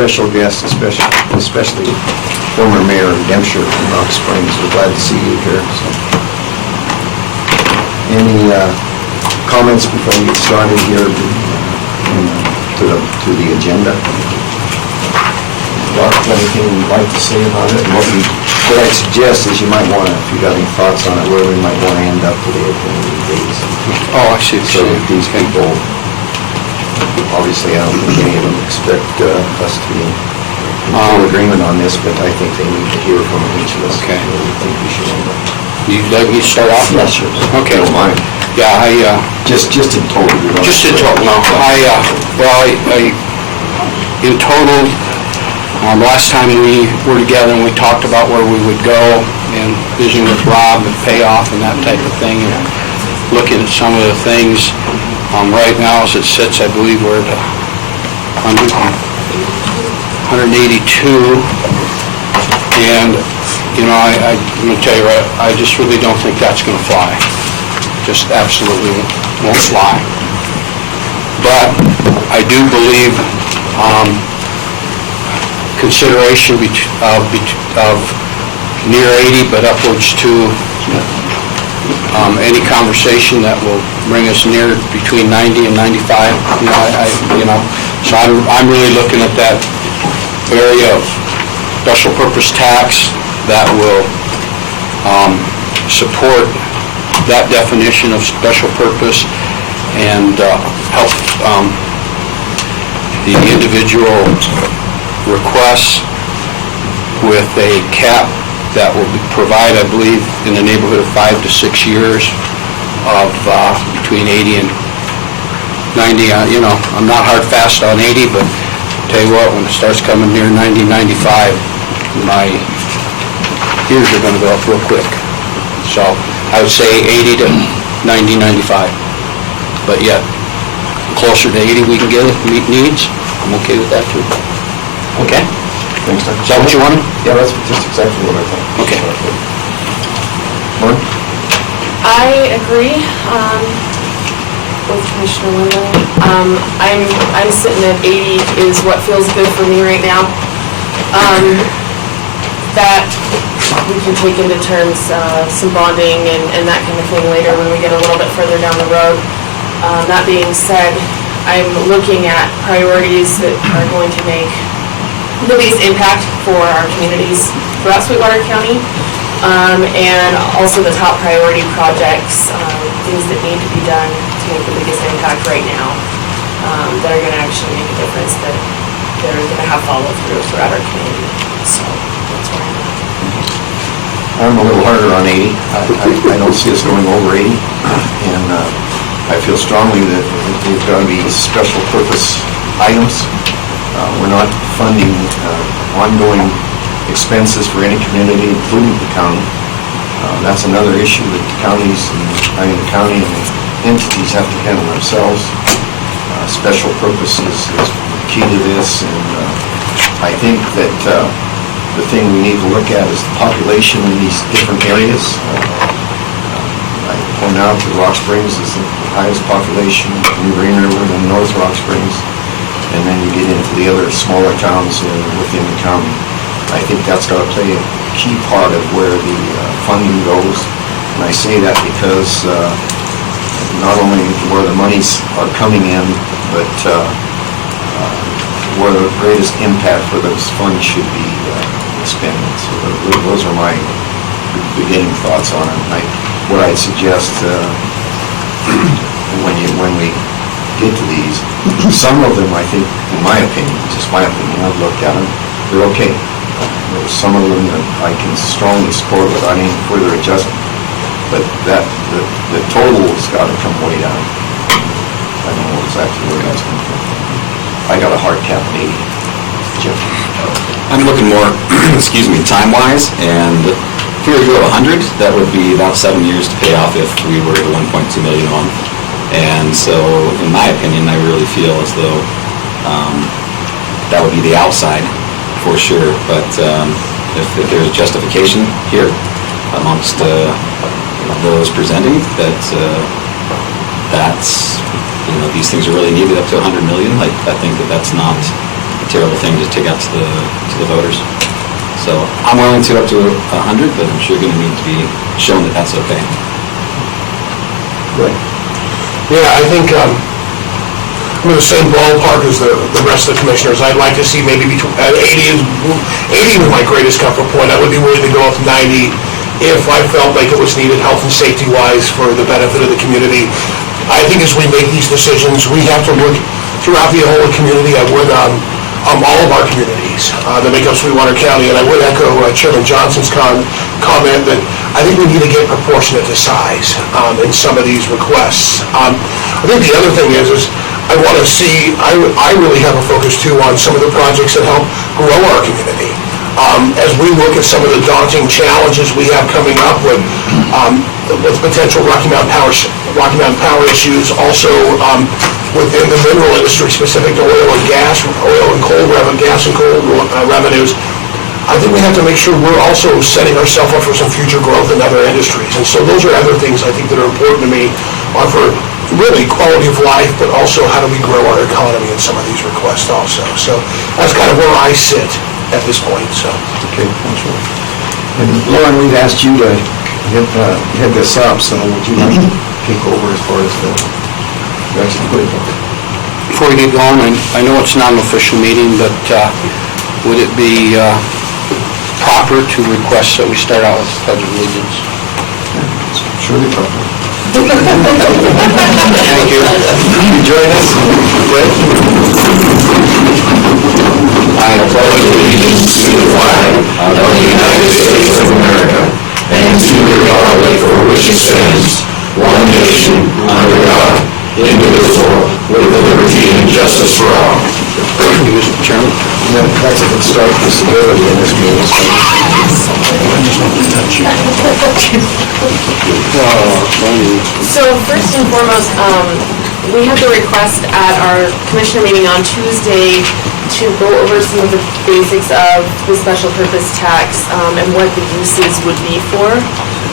special guest, especially former Mayor of Dempster from Rock Springs. We're glad to see you here. So. Any comments before we get started here to the agenda? Mark, anything you'd like to say about it? What I'd suggest is you might want to, if you got any thoughts on it, where we might want to end up today at the end of the days. Oh, I see. So these people, obviously, I don't think any of them expect us to be in full agreement on this, but I think they need to hear from each of us. Okay. Where we think we should end up. You'd like me to start off? Yes, sure. Okay. Don't mind. Yeah, Just in total. just in total, no. In total, last time we were together and we talked about where we would go and visiting with Rob and payoff and that type of thing, and looking at some of the things. Right now, as it sits, I believe we're at 182, and I'm going to tell you right, I just really don't think that's going to fly. Just absolutely won't fly. But I do believe consideration of near 80, but upwards to any conversation that will bring us near between 90 and 95. So I'm really looking at that area of special purpose tax that will support that definition of special purpose and help the individual requests with a cap that will provide, I believe, in the neighborhood of 5 to 6 years of between 80 and 90. I'm not hard fast on 80, but tell you what, when it starts coming near 90, 95, my ears are going to go up real quick. So I would say 80 to 90, 95. But yet, closer to 80 we can get it, meet needs. I'm okay with that too. Okay? Thanks, Doug. Is that what you wanted? Yeah, that's just exactly what I thought. Okay. Lauren? I agree with Commissioner Wendell. I'm sitting at 80 is what feels good for me right now. That we can take into terms some bonding and that kind of thing later when we get a little bit further down the road. That being said, I'm looking at priorities that are going to make the biggest impact for our communities throughout Sweetwater County, and also the top priority projects, things that need to be done to make the biggest impact right now, that are going to actually make a difference, that are going to have follow through throughout our community. So that's where I'm at. I'm a little harder on 80. I don't see us going over 80, and I feel strongly that there's got to be special purpose items. We're not funding ongoing expenses for any community, including the county. That's another issue that the county and the entities have to handle themselves. Special purpose is key to this, and I think that the thing we need to look at is the population in these different areas. I point out that Rock Springs is the highest population in Green River and North Rock Springs, and then you get into the other smaller towns within the county. I think that's got to play a key part of where the funding goes, and I say that because not only where the monies are coming in, but where the greatest impact for those funds should be expended. So those are my beginning thoughts on it. What I'd suggest when we get to these, some of them, I think, in my opinion, just my opinion, I've looked at them, they're okay. There's some of them that I can strongly support without any further adjustment, but the total has got to come way down. I don't know exactly where that's coming from. I got a hard cap at 80. Jeff? I'm looking more, time-wise, and if we were to go 100, that would be about 7 years to pay off if we were at 1.2 million a month. And so, in my opinion, I really feel as though that would be the outside for sure. But if there's justification here amongst those presenting that's these things are really needed up to 100 million, I think that's not terrible thing to take out to the voters. So I'm willing to up to 100, but I'm sure going to need to be shown that that's okay. Good. Yeah, I think I'm in the same ballpark as the rest of the commissioners. I'd like to see maybe between 80 was my greatest comfort point. I would be willing to go up to 90 if I felt like it was needed health and safety wise for the benefit of the community. I think as we make these decisions, we have to look throughout the whole community. I would all of our communities that make up Sweetwater County, and I would echo Chairman Johnson's comment that I think we need to get proportionate to size in some of these requests. I think the other thing is I want to see, I really have a focus too on some of the projects that help grow our community. As we look at some of the daunting challenges we have coming up with potential Rocky Mountain Power issues, also within the mineral industry specific to oil and coal revenues, I think we have to make sure we're also setting ourselves up for some future growth in other industries. And so those are other things I think that are important to me are for really quality of life, but also how do we grow our economy in some of these requests also. So that's kind of where I sit at this point. So. Okay, thanks, Roy. And Lauren, we've asked you to head this up, so would you like to take over as far as the rest of the Before we get going, I know it's not an official meeting, but would it be proper to request that we start out with the Pledge of Allegiance? Surely proper. Thank you. You join us? Good. I pledge allegiance to the flag of the United States of America and to the republic for which it stands, one nation, under God, indivisible, with liberty and justice for all. Thank you, Mr. Chairman. Yeah, that's a good start for stability in this meeting. So first and foremost, we had the request at our commissioner meeting on Tuesday to go over some of the basics of the special purpose tax and what the uses would be for.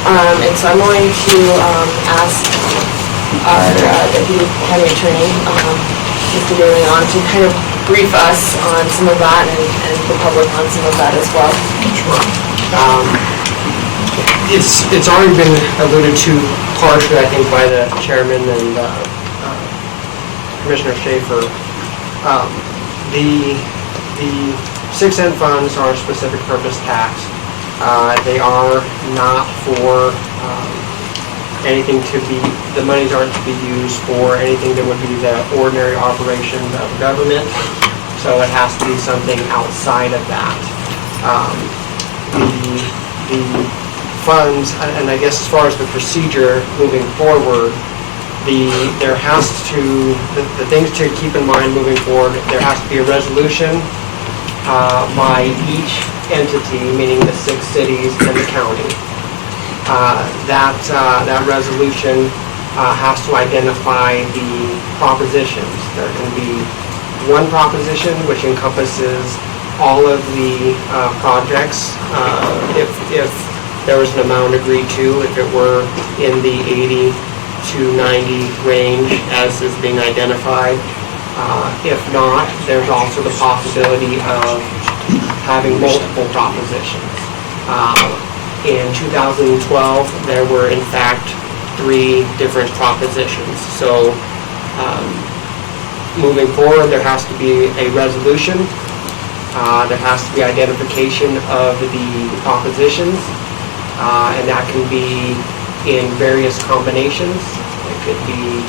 And so I'm going to ask our deputy county attorney, Mr. De Leon, to kind of brief us on some of that and the public on some of that as well. Sure. It's already been alluded to partially, I think, by the chairman and Commissioner Schaefer. The 6 cent funds are a specific purpose tax. They are not for anything to be, the monies aren't to be used for anything that would be the ordinary operation of government. So it has to be something outside of that. The funds, and I guess as far as the procedure moving forward, the things to keep in mind moving forward, there has to be a resolution by each entity, meaning the 6 cities and the county. That resolution has to identify the propositions. There can be one proposition which encompasses all of the projects. If there was an amount agreed to, if it were in the 80 to 90 range as is being identified. If not, there's also the possibility of having multiple propositions. In 2012, there were in fact 3 different propositions. So moving forward, there has to be a resolution. There has to be identification of the propositions, and that can be in various combinations. It could be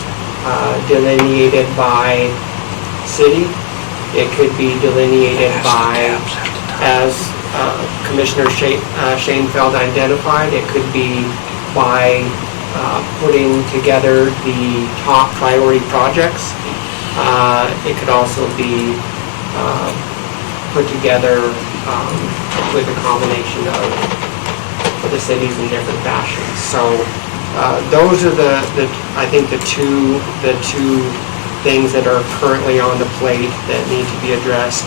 delineated by city. It could be delineated by, as Commissioner Shanefield identified, it could be by putting together the top priority projects. It could also be put together with a combination of the cities in different fashions. So those are I think the two things that are currently on the plate that need to be addressed.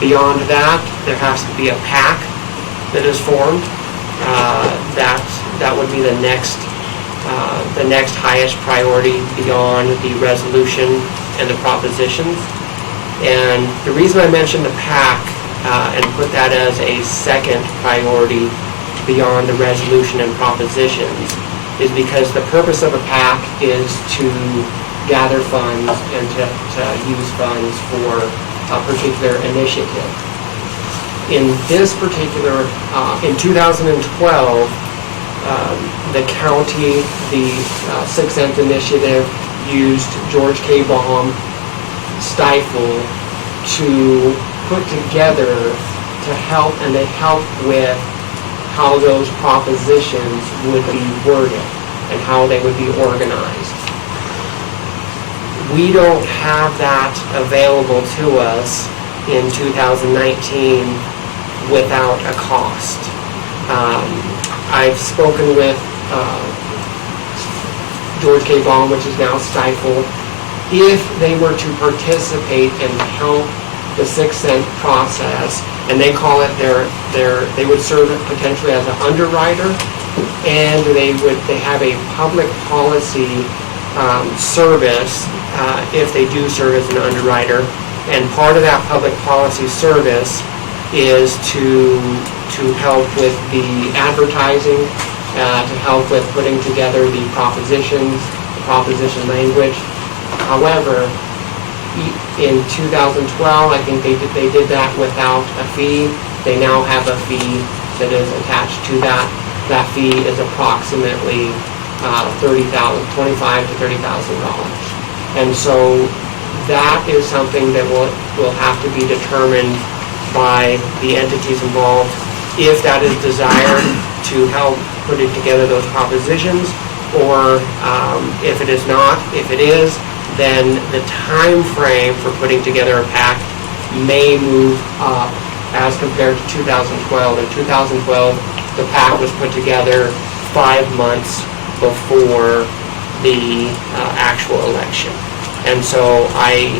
Beyond that, there has to be a PAC that is formed. That would be the next highest priority beyond the resolution and the propositions. And the reason I mentioned the PAC and put that as a second priority beyond the resolution and propositions is because the purpose of a PAC is to gather funds and to use funds for a particular initiative. In this particular, in 2012, the county, the 6 Cent Initiative used George K. Baum Stifle to put together to help, and they helped with how those propositions would be worded and how they would be organized. We don't have that available to us in 2019 without a cost. I've spoken with George K. Baum, which is now Stifle. If they were to participate and help the 6 Cent process, and they call it they would serve it potentially as an underwriter, and they have a public policy service if they do serve as an underwriter, and part of that public policy service is to help with the advertising, to help with putting together the propositions, the proposition language. However, in 2012, I think they did that without a fee. They now have a fee that is attached to that. That fee is approximately $25,000 to $30,000. And so that is something that will have to be determined by the entities involved if that is desired to help putting together those propositions, or if it is not. If it is, then the time frame for putting together a PAC may move up as compared to 2012. In 2012, the PAC was put together 5 months before the actual election. And so I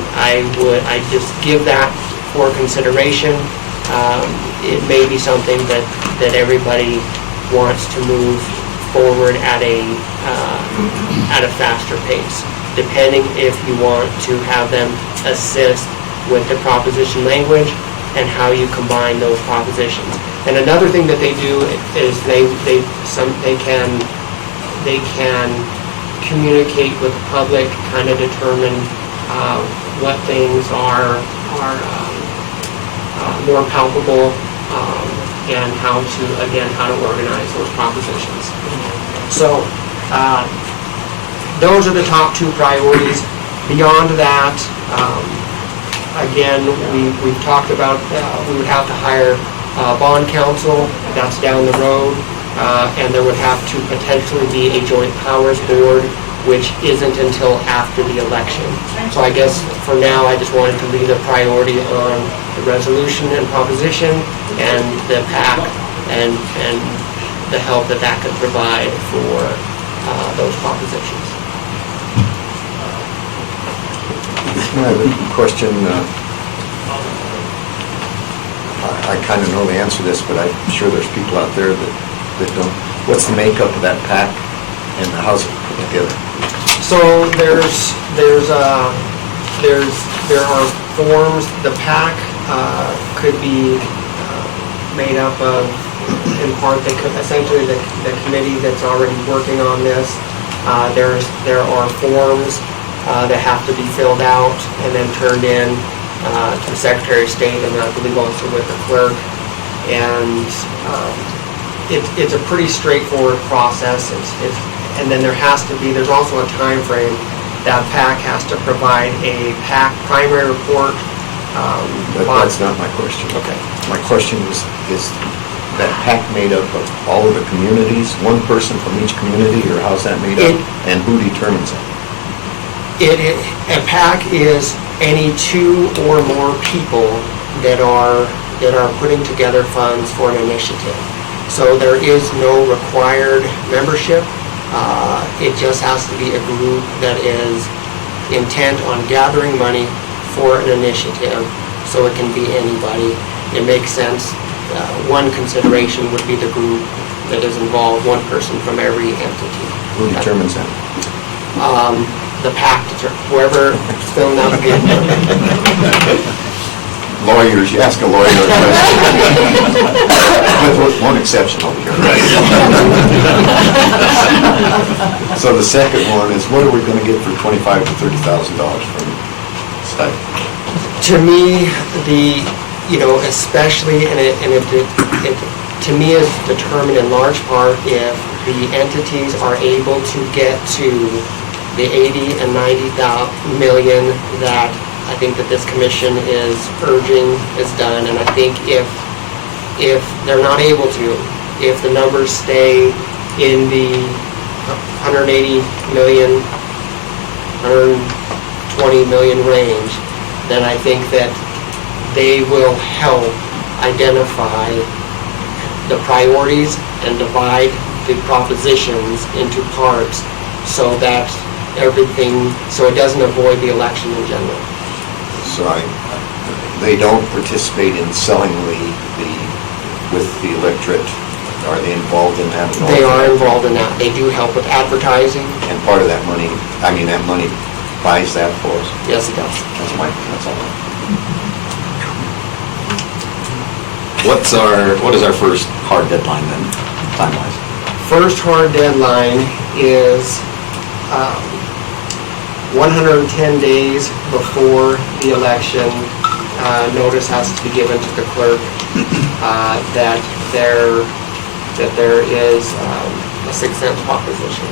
just give that for consideration. It may be something that everybody wants to move forward at a faster pace, depending if you want to have them assist with the proposition language and how you combine those propositions. And another thing that they do is they can communicate with the public, kind of determine what things are more palpable, and how to organize those propositions. So those are the top 2 priorities. Beyond that, again, we've talked about we would have to hire bond counsel. That's down the road, and there would have to potentially be a joint powers board, which isn't until after the election. So I guess for now, I just wanted to leave the priority on the resolution and proposition and the PAC and the help that could provide for those propositions. I have a question. I kind of know the answer to this, but I'm sure there's people out there that don't. What's the makeup of that PAC, and how's it put together? So there are forms. The PAC could be made up of, in part, essentially the committee that's already working on this. There are forms that have to be filled out and then turned in to the Secretary of State, and I believe also with the clerk. And it's a pretty straightforward process. And then there's also a time frame that PAC has to provide a PAC primary report. That's not my question. Okay. My question is that PAC made up of all of the communities, one person from each community, or how's that made up? And who determines that? A PAC is any 2 or more people that are putting together funds for an initiative. So there is no required membership. It just has to be a group that is intent on gathering money for an initiative, so it can be anybody. It makes sense. One consideration would be the group that is involved, one person from every entity. Who determines that? the pact, whoever filling out the... Lawyers, you ask a lawyer a question. With one exception over here. So the second one is, what are we going to get for $25,000 to $30,000 from stipend? To me, especially, it to me is determined in large part if the entities are able to get to the 80 and 90 million that I think that this commission is urging is done. And I think if they're not able to, if the numbers stay in the 180 million, 120 million range, then I think that they will help identify the priorities and divide the propositions into parts so that so it doesn't avoid the election in general. So they don't participate in selling with the electorate. Are they involved in that at all? They are involved in that. They do help with advertising. And part of that money, that money buys that for us. Yes, it does. That's all. What is our first hard deadline then, time-wise? First hard deadline is 110 days before the election. Notice has to be given to the clerk that there is a 6 cent proposition.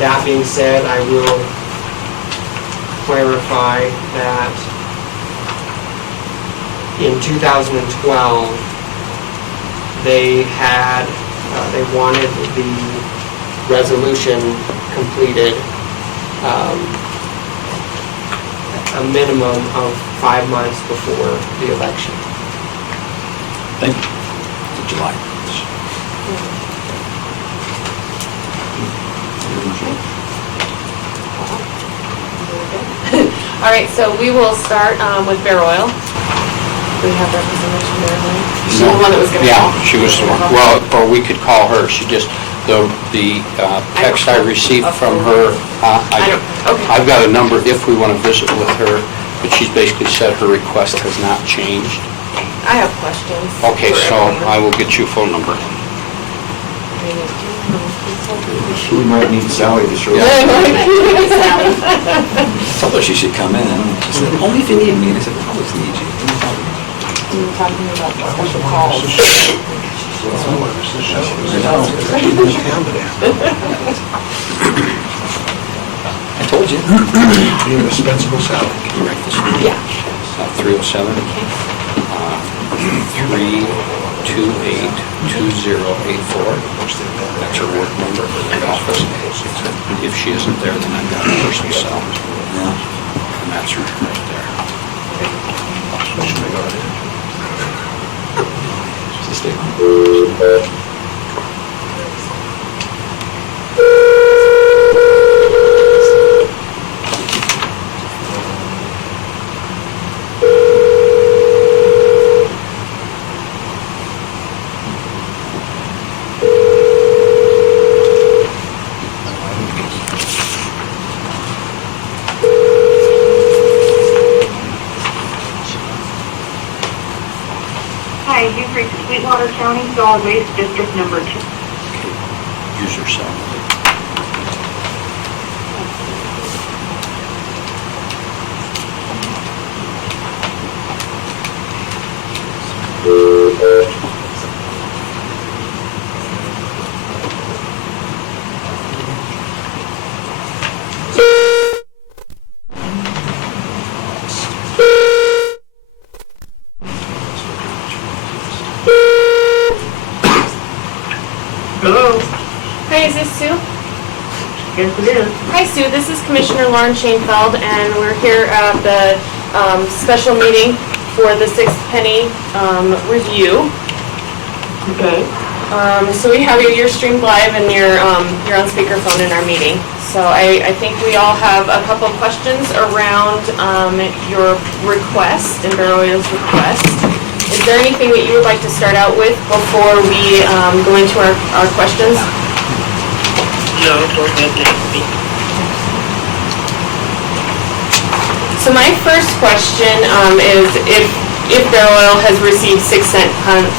That being said, I will clarify that in 2012, they wanted the resolution completed a minimum of 5 months before the election. Thank you. July. All right, so we will start with Bear Oil. Do we have representation there, Lynn? She's the one that was going to call. Yeah, she was the one. Well, or we could call her. She just, the text I received from her, I've got a number if we want to visit with her, but she's basically said her request has not changed. I have questions. Okay, for so everyone. I will get you a phone number. We might need Sally to show up. I told her she should come in. She said, only if you need me. And I said, I always need you. Talking about special calls. I told you. Be an indispensable salary. You write this one? Yeah. 307 328-2084. That's her work number for the office. If she isn't there, then I've got a personal cell. Yeah. And that's her right there. Just stay on. Hi, you've reached Sweetwater County Solid Waste District Number 2. Use her cell. Hello? Hi, is this Sue? Yes, it is. Hi, Sue. This is Commissioner Lauren Shainfeld, and we're here at the special meeting for the Sixth Penny review. Okay. So we have you're streamed live and you're on speakerphone in our meeting. So I think we all have a couple questions around your request and Bear Oil's request. Is there anything that you would like to start out with before we go into our questions? No, go ahead, Nancy. So my first question is if Bear Oil has received 6 cent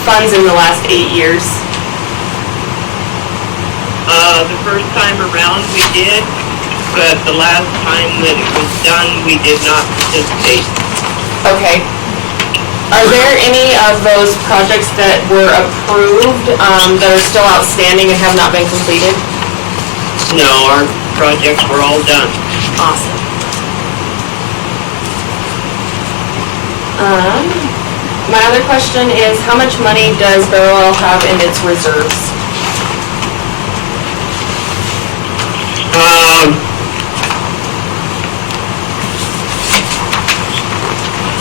funds in the last 8 years. The first time around we did, but the last time that it was done, we did not participate. Okay. Are there any of those projects that were approved that are still outstanding and have not been completed? No, our projects were all done. Awesome. My other question is, how much money does Bear Oil have in its reserves?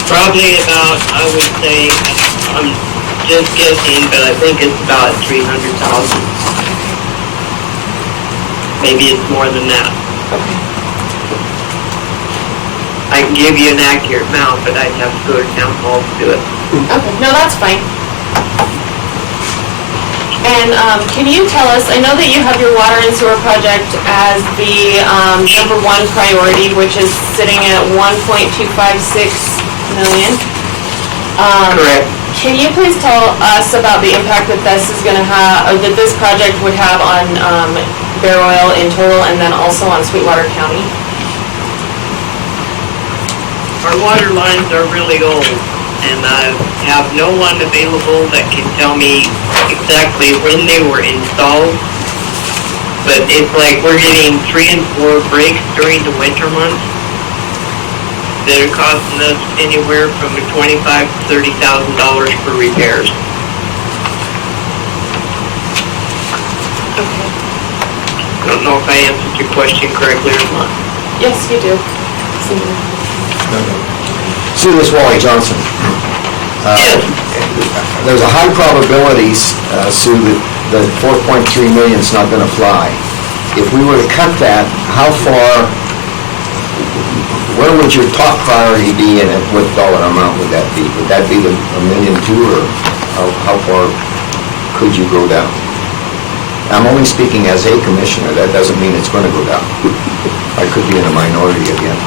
Probably about, I would say, I'm just guessing, but I think it's about 300,000. Maybe it's more than that. Okay. I can give you an accurate amount, but I'd have to go to town hall to do it. Okay, no, that's fine. And can you tell us, I know that you have your water and sewer project as the #1 priority, which is sitting at 1.256 million. Correct. Can you please tell us about the impact that this is going to have, or that this project would have on Bear Oil in total, and then also on Sweetwater County? Our water lines are really old, and I have no one available that can tell me exactly when they were installed. But it's like we're getting 3 and 4 breaks during the winter months that are costing us anywhere from $25,000 to $30,000 for repairs. Okay. I don't know if I answered your question correctly or not. Yes, you do. Sue, this is Wally Johnson. Yes. There's a high probability, Sue, that 4.3 million is not going to fly. If we were to cut that, how far, where would your top priority be, and at what dollar amount would that be? Would that be the $1.2 million, or how far could you go down? I'm only speaking as a commissioner. That doesn't mean it's going to go down. I could be in a minority again.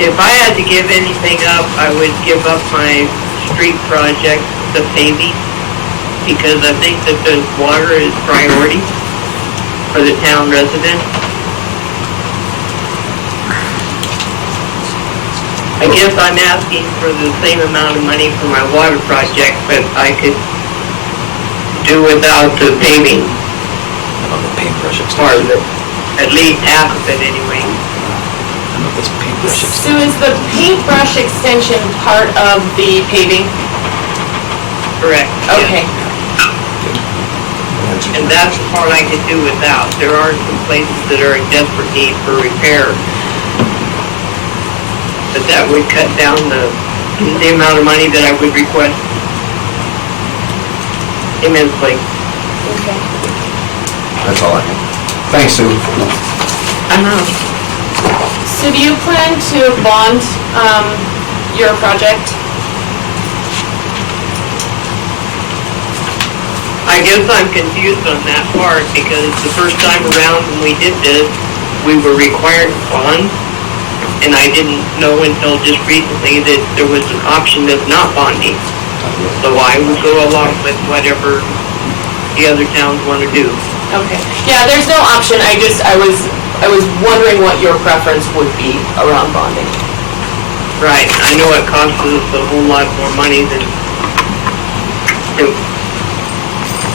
If I had to give anything up, I would give up my street project, the paving, because I think that the water is priority for the town residents. I guess I'm asking for the same amount of money for my water project, but I could do without the paving On the paintbrush part of extension. it, at least half of it anyway. I don't know if that's paintbrush So extension. is the paintbrush extension part of the paving? Correct. yes. Okay. And that's the part I could do without. There are some places that are in desperate need for repair. But that would cut down the amount of money that I would request immensely. Okay. That's all I have. Thanks, Sue. I know. So do you plan to bond your project? I guess I'm confused on that part because the first time around when we did this, we were required to bond. And I didn't know until just recently that there was an option of not bonding. So I would go along with whatever the other towns want to do. Okay. Yeah, there's no option. I was wondering what your preference would be around bonding. Right. I know it costs us a whole lot more money than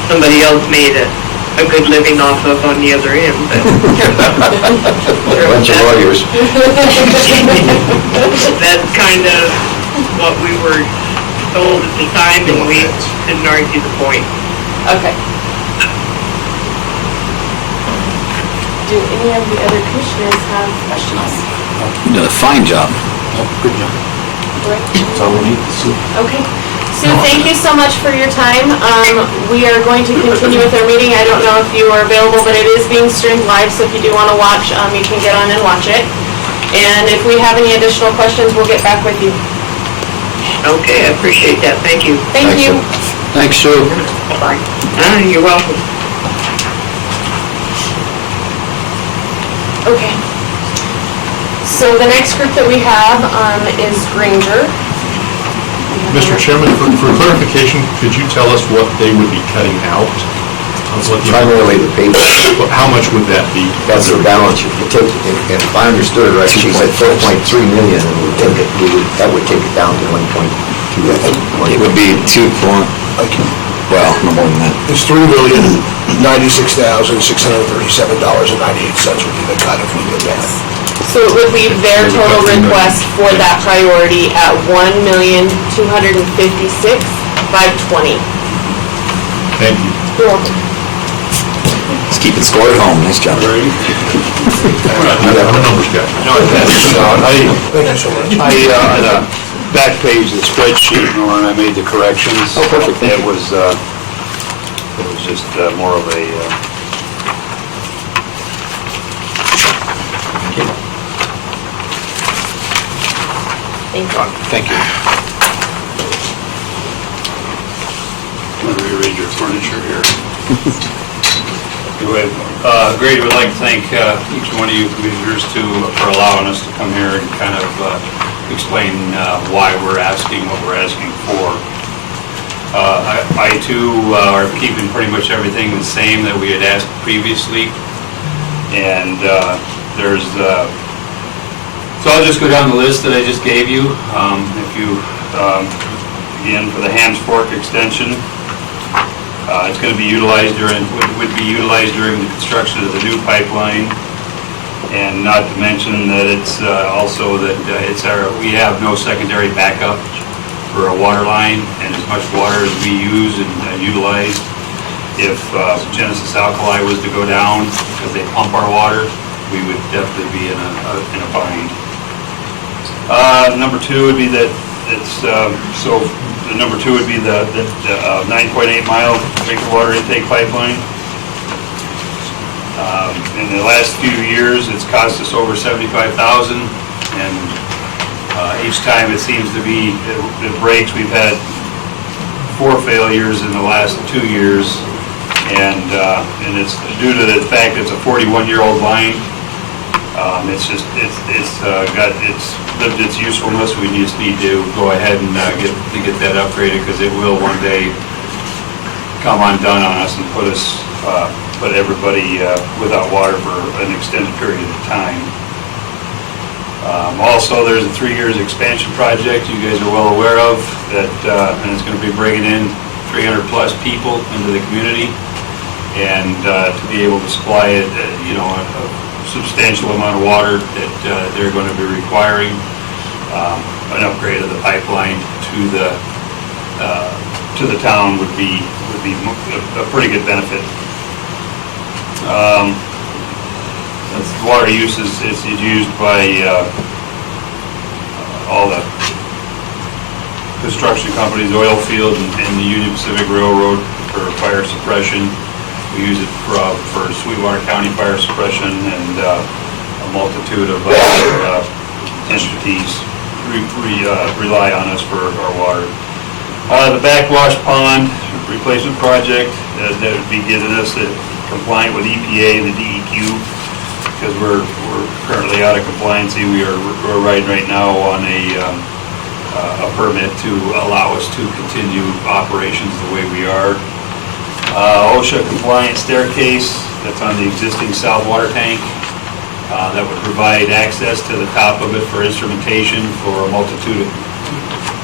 somebody else made a good living off of on the other end, but Bunch of lawyers. that's kind of what we were told at the time, and we didn't argue the point. Okay. Do any of the other commissioners have questions? You did a fine job. Good job. That's all we need, Sue. Okay. Sue, thank you so much for your time. We are going to continue with our meeting. I don't know if you are available, but it is being streamed live, so if you do want to watch, you can get on and watch it. And if we have any additional questions, we'll get back with you. Okay, I appreciate that. Thank you. Thank you. Thanks, Sue. Bye. You're welcome. Okay. So the next group that we have is Granger. Mr. Chairman, for clarification, could you tell us what they would be cutting out? Primarily the pavement. How much would that be? That's the balance. If you take, if I understood it right, she said 4.3 million, and that would take it down to 1.2. It would be 2 point, well, no more than that. It's $3,096,637.98 would be the cut if we did that. So it would leave their total request for that priority at $1,256,520. Thank you. You're welcome. Let's keep it score at home, nice job. I'm a numbers guy. Thank you so much. On the back page of the spreadsheet, when I made the corrections. Oh, perfect. It was just more of a, Thank you. Thank you. let me reread your furniture here. Anyway, Grady would like to thank each one of you commissioners for allowing us to come here and kind of explain why we're asking what we're asking for. I too are keeping pretty much everything the same that we had asked previously, and there's so I'll just go down the list that I just gave you. If you again, for the Hams Fork extension, it's going to be utilized would be utilized during the construction of the new pipeline, and not to mention that it's also that we have no secondary backup for a water line, and as much water as we use and utilize, if Genesis Alkali was to go down because they pump our water, we would definitely be in a bind. Number two would be that it's the number two would be the 9.8 mile drinking water intake pipeline. In the last few years, it's cost us over $75,000, and each time it seems to be it breaks. We've had 4 failures in the last 2 years, and it's due to the fact it's a 41-year-old line. It's lived its usefulness. We just need to go ahead and get that upgraded, because it will one day come undone on us and put everybody without water for an extended period of time. Also, there's a 3 years expansion project you guys are well aware of that, and it's going to be bringing in 300 plus people into the community, and to be able to supply it, a substantial amount of water that they're going to be requiring. An upgrade of the pipeline to the town would be a pretty good benefit. Water use is used by all the construction companies, the oil field and the Union Pacific Railroad for fire suppression. We use it for Sweetwater County fire suppression, and a multitude of other entities rely on us for our water. The backwash pond replacement project, that would be getting us compliant with EPA and the DEQ, because we're currently out of compliance. We're riding right now on a permit to allow us to continue operations the way we are. OSHA compliant staircase that's on the existing south water tank that would provide access to the top of it for instrumentation for a multitude of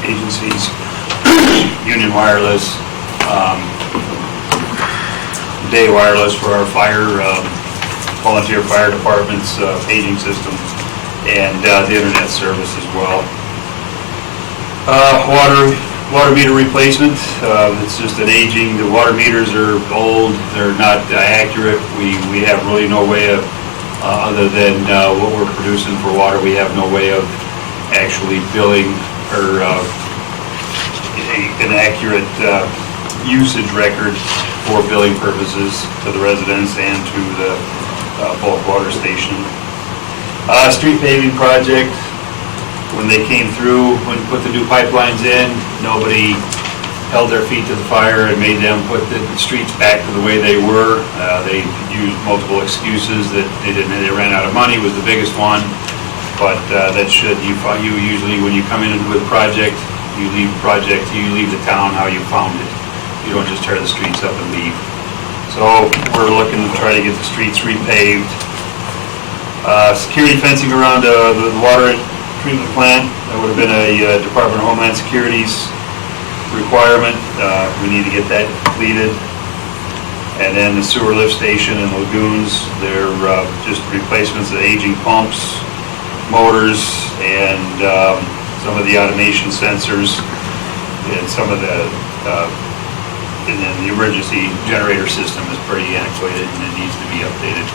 agencies, Union Wireless, Day Wireless for our volunteer fire departments, paging systems, and the internet service as well. Water meter replacement, it's just an aging, the water meters are old, they're not accurate. We have really no way of, other than what we're producing for water, we have no way of actually billing or an accurate usage record for billing purposes to the residents and to the bulk water station. Street paving project. When they came through, when we put the new pipelines in, nobody held their feet to the fire and made them put the streets back to the way they were. They used multiple excuses that they ran out of money was the biggest one. But that should, you usually, when you come in with a project, you leave the town how you found it. You don't just tear the streets up and leave. So we're looking to try to get the streets repaved. Security fencing around the water treatment plant, that would have been a Department of Homeland Security's requirement. We need to get that completed. And then the sewer lift station and lagoons, they're just replacements of aging pumps, motors, and some of the automation sensors, and some of the, and then the emergency generator system is pretty antiquated and it needs to be updated.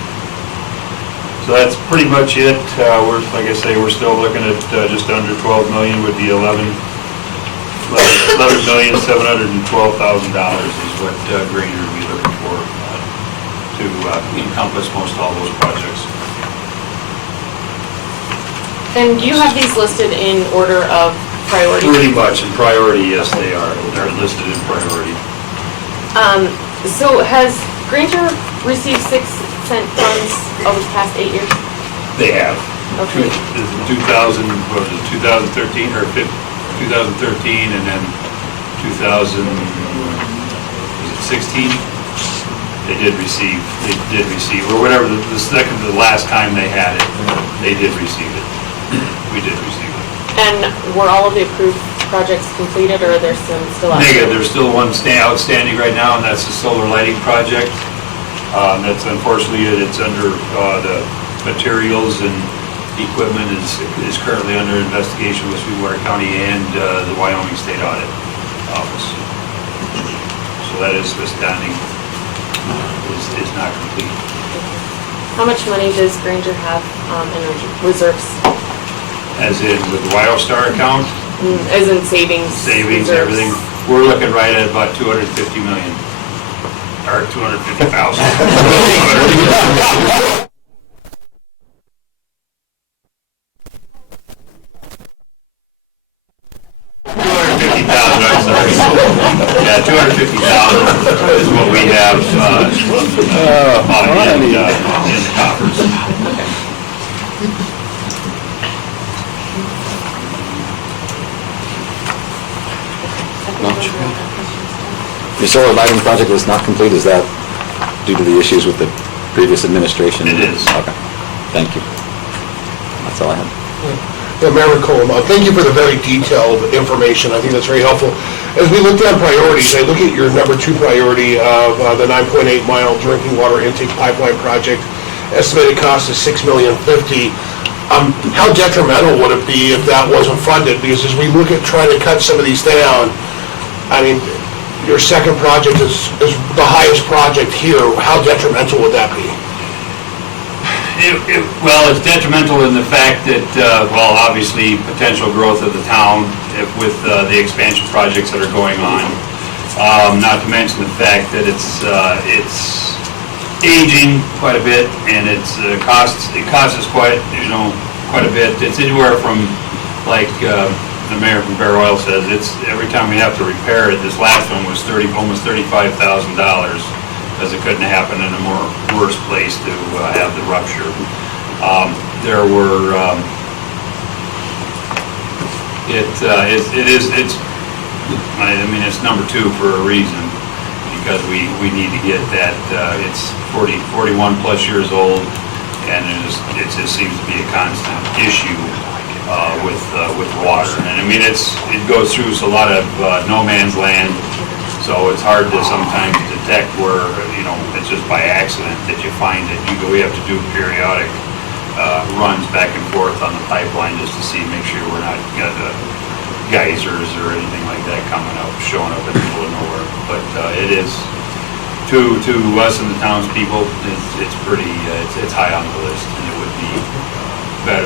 So that's pretty much it. We're, like I say, we're still looking at just under 12 million, would be $11,712,000 is what Granger would be looking for to encompass most all those projects. And do you have these listed in order of priority? Pretty much in priority, yes, they are. They're listed in priority. So has Granger received 6 cent funds over the past 8 years? They have. Okay. 2000, what was it, 2013 or 2013, and then 2016. They did receive, or whatever, the second to the last time they had it, they did receive it. We did receive it. And were all of the approved projects completed, or are there some still out there? Negative, there's still one outstanding right now, and that's the solar lighting project. That's unfortunately, it's under the materials and equipment is currently under investigation with Sweetwater County and the Wyoming State Audit Office. So that is withstanding, is not complete. How much money does Granger have in reserves? As in with the WyoStar account? As in savings? Savings, reserves. everything. We're looking right at about 250 million, or 250,000. Yeah, 250,000 is what we have in the coffers. The solar lighting project is not complete, is that due to the issues with the previous administration? It is. Okay, thank you. That's all I had. Yeah, Mayor McCollum, thank you for the very detailed information. I think that's very helpful. As we look down priorities, I look at your number 2 priority of the 9.8-mile drinking water intake pipeline project. Estimated cost is $6,050,000. How detrimental would it be if that wasn't funded? Because as we look at trying to cut some of these down, I mean, your second project is the highest project here. How detrimental would that be? Well, it's detrimental in the fact that, well, obviously, potential growth of the town with the expansion projects that are going on. Not to mention the fact that it's aging quite a bit, and it costs us quite a bit. It's anywhere from, like the mayor from Bear Oil says, it's every time we have to repair it. This last one was almost $35,000. Because it couldn't happen in a worse place to have the rupture. There were, it's number 2 for a reason, because we need to get that, it's 41 plus years old, and it just seems to be a constant issue with water. And I mean, it goes through a lot of no man's land. So it's hard to sometimes detect where, it's just by accident that you find it. We have to do periodic runs back and forth on the pipeline just to make sure we're not got geysers or anything like that showing up in the middle of nowhere. But it is, to us and the townspeople, it's pretty, it's high on the list, and it would be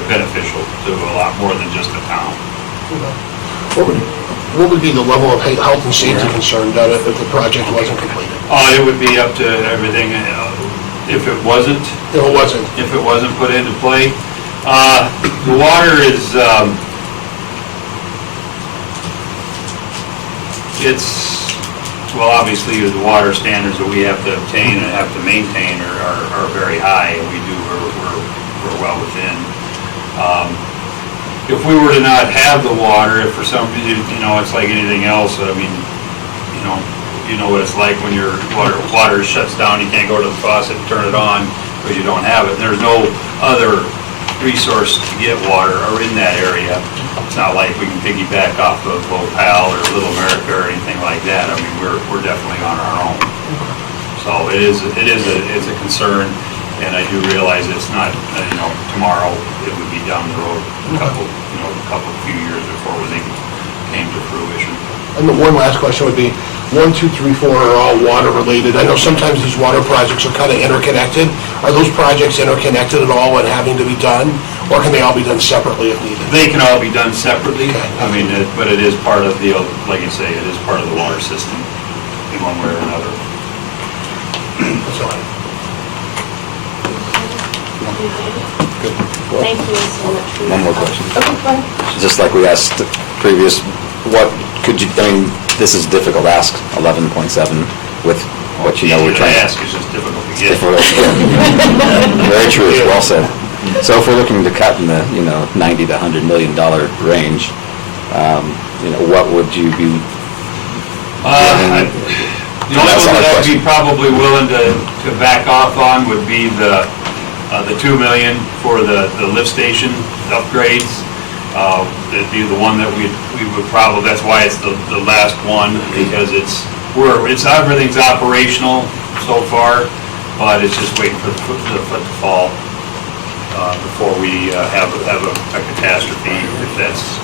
beneficial to a lot more than just the town. What would be the level of health and safety concern done if the project wasn't completed? It would be up to everything, if it wasn't put into play. The water is, it's well, obviously, the water standards that we have to obtain and have to maintain are very high, and we're well within. If we were to not have the water, if for some reason, it's like anything else, I mean, you know what it's like when your water shuts down, you can't go to the faucet and turn it on because you don't have it. And there's no other resource to get water or in that area. It's not like we can piggyback off of Locale or Little America or anything like that. I mean, we're definitely on our own. So it's a concern, and I do realize it's not, tomorrow. It would be down the road a few years before everything came to fruition. And the one last question would be, 1, 2, 3, 4 are all water related. I know sometimes these water projects are kind of interconnected. Are those projects interconnected at all and having to be done? Or can they all be done separately if needed? They can all be done separately. I mean, but it is part of the, like you say, it is part of the water system in one way or another. That's all. Thank you so much for your One more help. question. Okay, go ahead. Just like we asked previous, what could you, I mean, this is difficult to ask, 11.7 with what we're trying to ask is just difficult to get. Very true, well said. So if we're looking to cut in the, $90 to $100 million range, what would you be? The only one that I'd be probably willing to back off on would be the $2 million for the lift station upgrades. It'd be the one that we would probably, that's why it's the last one, because everything's operational so far, but it's just waiting for the foot to fall before we have a catastrophe, if that's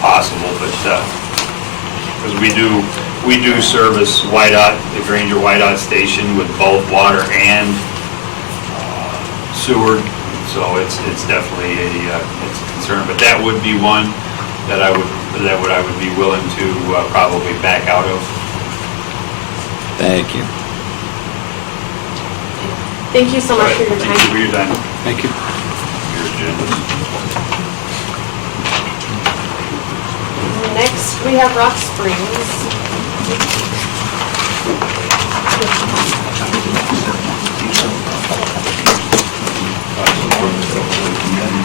possible. But because we do service the Granger Whiteout station with both water and sewer, so it's definitely it's a concern. But that would be one that I would be willing to probably back out of. Thank you. Thank you so much for your Thank you time. for your time. Thank you. Your agendas. Next, we have Rock Springs.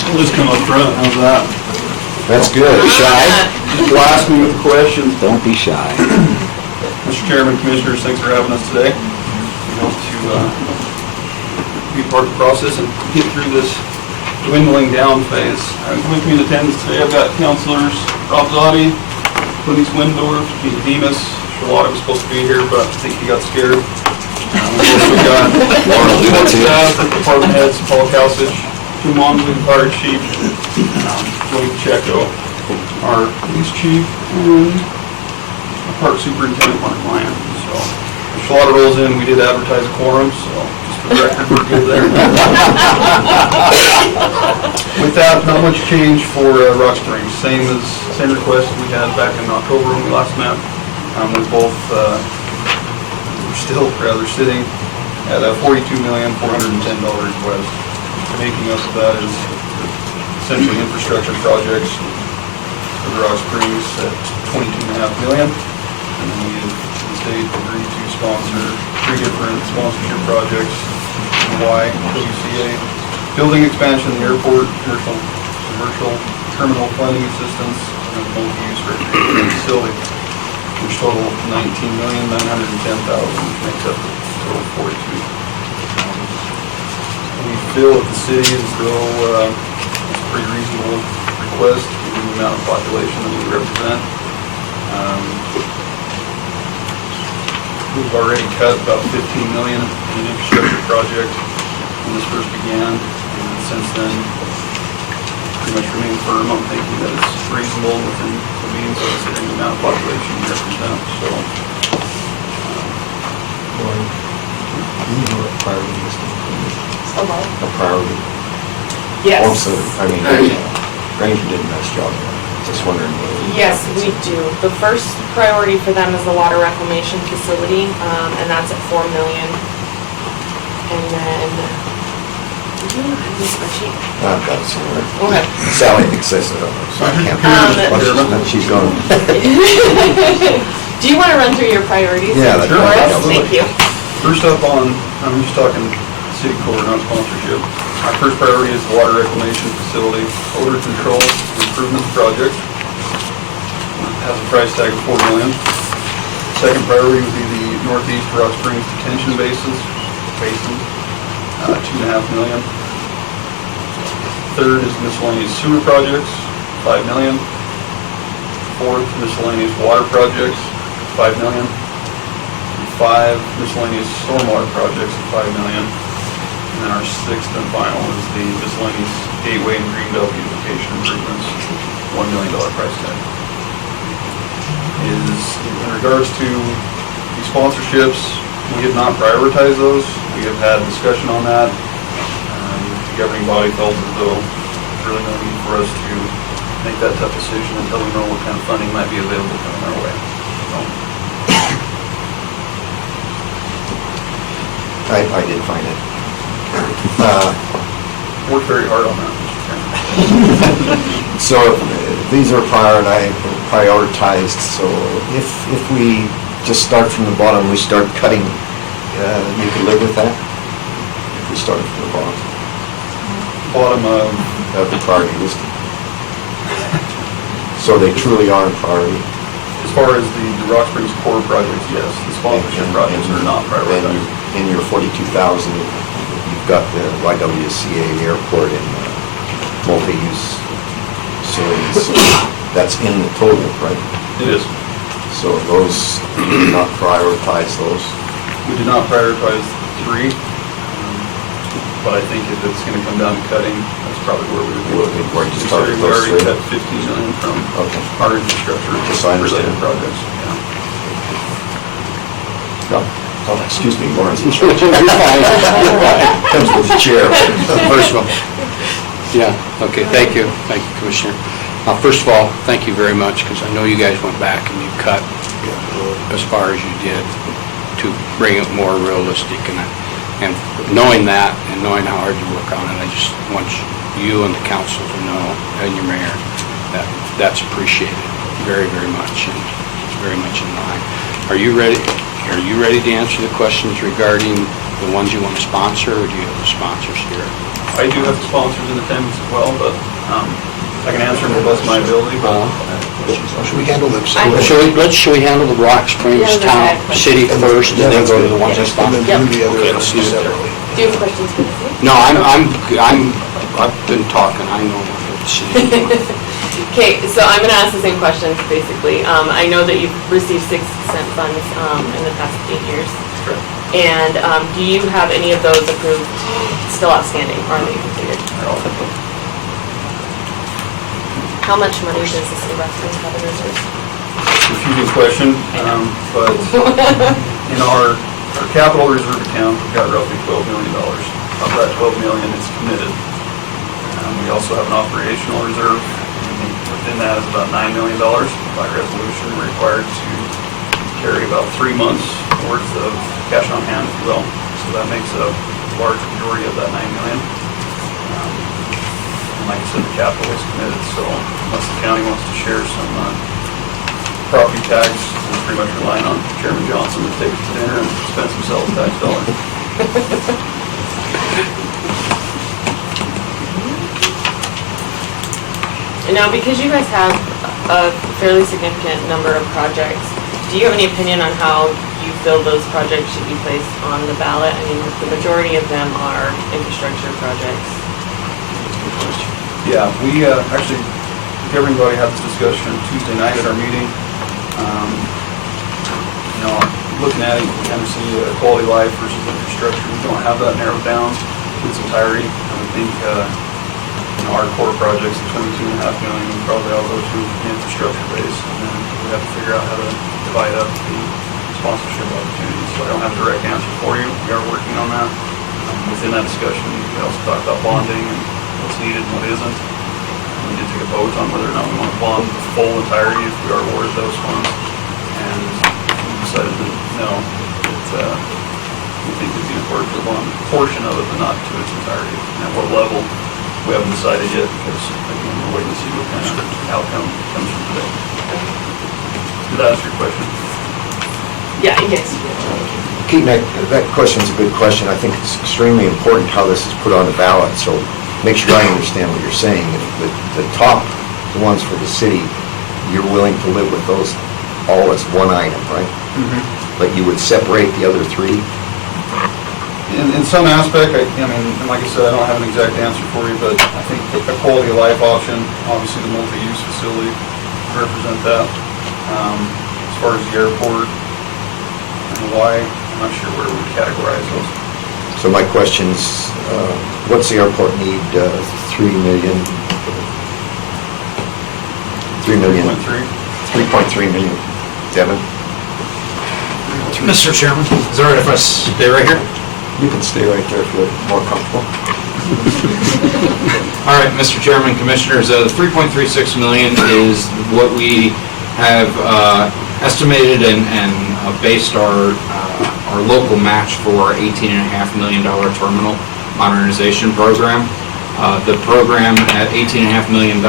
We'll just come up front, how's that? That's good. Shy? Blast me with questions. Don't be shy. Mr. Chairman, Commissioners, thanks for having us today. We hope to be part of the process and get through this dwindling down phase. With me in attendance today, I've got Councilors Rob Zotti, Denise Windorf, Demas. Charlotta was supposed to be here, but I think he got scared. We've also got Laura staff, department heads, Paul Kalsich, Jim Monsley, the fire chief, Joey Pacheco, our police chief, and our park superintendent, Mark Lyon. So, if Charlotta rolls in, we did advertise a quorum, so just for the record, we're good there. With that, not much change for Rock Springs. Same request we had back in October when we last met. We're both, we're still rather sitting at a $42,410 request. Making up of that is essentially infrastructure projects for the Rock Springs at $22.5 million. And then the state agreed to sponsor 3 different sponsorship projects. WCA, building expansion, the airport, commercial terminal funding assistance, and multi-use recreation facility, which total $19,910,000, which makes up the total 42. We feel at the city as though it's a pretty reasonable request, given the amount of population that we represent. We've already cut about $15 million in an infrastructure project when this first began, and since then, pretty much remained firm on thinking that it's reasonable within the means of the amount of population we represent. So, A priority. Yes. Also, I mean, Granger did a nice job. Just wondering. Yes, we do. The first priority for them is the water reclamation facility, and that's at $4 million. And then, do you have this spreadsheet? I've got it somewhere. Okay. Sally thinks this, so I can't. She's gone. Do you want to run through your priorities Yeah, for that's us? right. Thank you. First up on, I'm just talking city core, not sponsorship. Our first priority is the water reclamation facility, odor control improvement project. Has a price tag of $4 million. Second priority would be the Northeast Rock Springs detention basin, $2.5 million. Third is miscellaneous sewer projects, $5 million. Fourth, miscellaneous water projects, $5 million. And 5 miscellaneous stormwater projects of $5 million. And then our sixth and final is the miscellaneous gateway and greenbelt beautification improvements, $1 million price tag. Is in regards to the sponsorships, we have not prioritized those. We have had discussion on that. The governing body felt as though there's really no need for us to make that tough decision until we know what kind of funding might be available coming our way. I did find it. Worked very hard on that, Mr. Chairman. So these are prioritized, so if we just start from the bottom, we start cutting, you can live with that? If we started from the bottom? Bottom Of the priority list. So they truly are a priority. as far as the Rock Springs core projects, yes, the sponsorship projects are not prioritized. In your 42,000, you've got the YWCA airport and multi-use facilities, so that's in the total, right? It is. So those, you did not prioritize those? We did not prioritize 3, but I think if it's going to come down to cutting, that's probably where we would be. Where you just target We those already three? cut 15 million from Okay. our infrastructure Just so I understand. related projects. Yeah. Oh, excuse me, Lawrence. You're fine. You're fine. Comes with the chair. First of all, yeah, okay, thank you, Commissioner. First of all, thank you very much, because I know you guys went back and you cut as far as you did to bring it more realistic, and knowing that, and knowing how hard you work on it, I just want you and the council to know, and your mayor, that that's appreciated very, very much, and it's very much in line. Are you ready to answer the questions regarding the ones you want to sponsor, or do you have the sponsors here? I do have sponsors in attendance as well, but I can answer them to the best of my ability. But Should we handle them I- separately? Should we handle the Rock Springs Yeah, town, that's city first, and then go to the ones that And sponsor? then do the Okay, other let's do that. separately. Do you have questions for the city? No, I've been talking, I know what the city wants. Okay, so I'm going to ask the same questions, basically. I know that you've received 6 cent funds in the past 8 years. And do you have any of those approved still outstanding, or are they completed? How much money does the city of Rock Springs have in reserves? confusing question, but in our capital reserve account, we've got roughly $12 million. Of that $12 million is committed. We also have an operational reserve. Within that is about $9 million. By resolution, we're required to carry about 3 months worth of cash on hand, if you will. So that makes a large majority of that $9 million. And like I said, the capital is committed, so unless the county wants to share some property tax, we're pretty much relying on Chairman Johnson to take us to dinner and spend some sales tax dollars. And now, because you guys have a fairly significant number of projects, do you have any opinion on how you feel those projects should be placed on the ballot? I mean, the majority of them are infrastructure projects. Yeah, we actually, everybody had this discussion Tuesday night at our meeting. Looking at it, you kind of see quality of life versus infrastructure. We don't have that narrowed down to its entirety. I would think, our core projects of $22.5 million would probably all go to the infrastructure base, and then we have to figure out how to divide up the sponsorship opportunities. So I don't have a direct answer for you. We are working on that. Within that discussion, we also talked about bonding and what's needed and what isn't. We did take a vote on whether or not we want to bond the full entirety if we are awarded those funds. And we decided that no, we think it'd be important to bond a portion of it, but not to its entirety. And at what level, we haven't decided yet, because again, we're waiting to see what kind of outcome comes from today. Did that answer your question? Yeah, you guys. Keaton, that question's a good question. I think it's extremely important how this is put on the ballot, so make sure I understand what you're saying. If the top ones for the city, you're willing to live with those all as one item, right? But you would separate the other three? In some aspect, I mean, and like I said, I don't have an exact answer for you, but I think a quality of life option, obviously the multi-use facility represent that. As far as the airport and why, I'm not sure where we categorize those. So my question's, what's the airport need? 3 million? 3 million. 3.3 million. Devin? Mr. Chairman, is it all right if I stay right here? You can stay right there if you're more comfortable. All right, Mr. Chairman, Commissioners, the 3.36 million is what we have estimated and based our local match for our $18.5 million terminal modernization program. The program at $18.5 million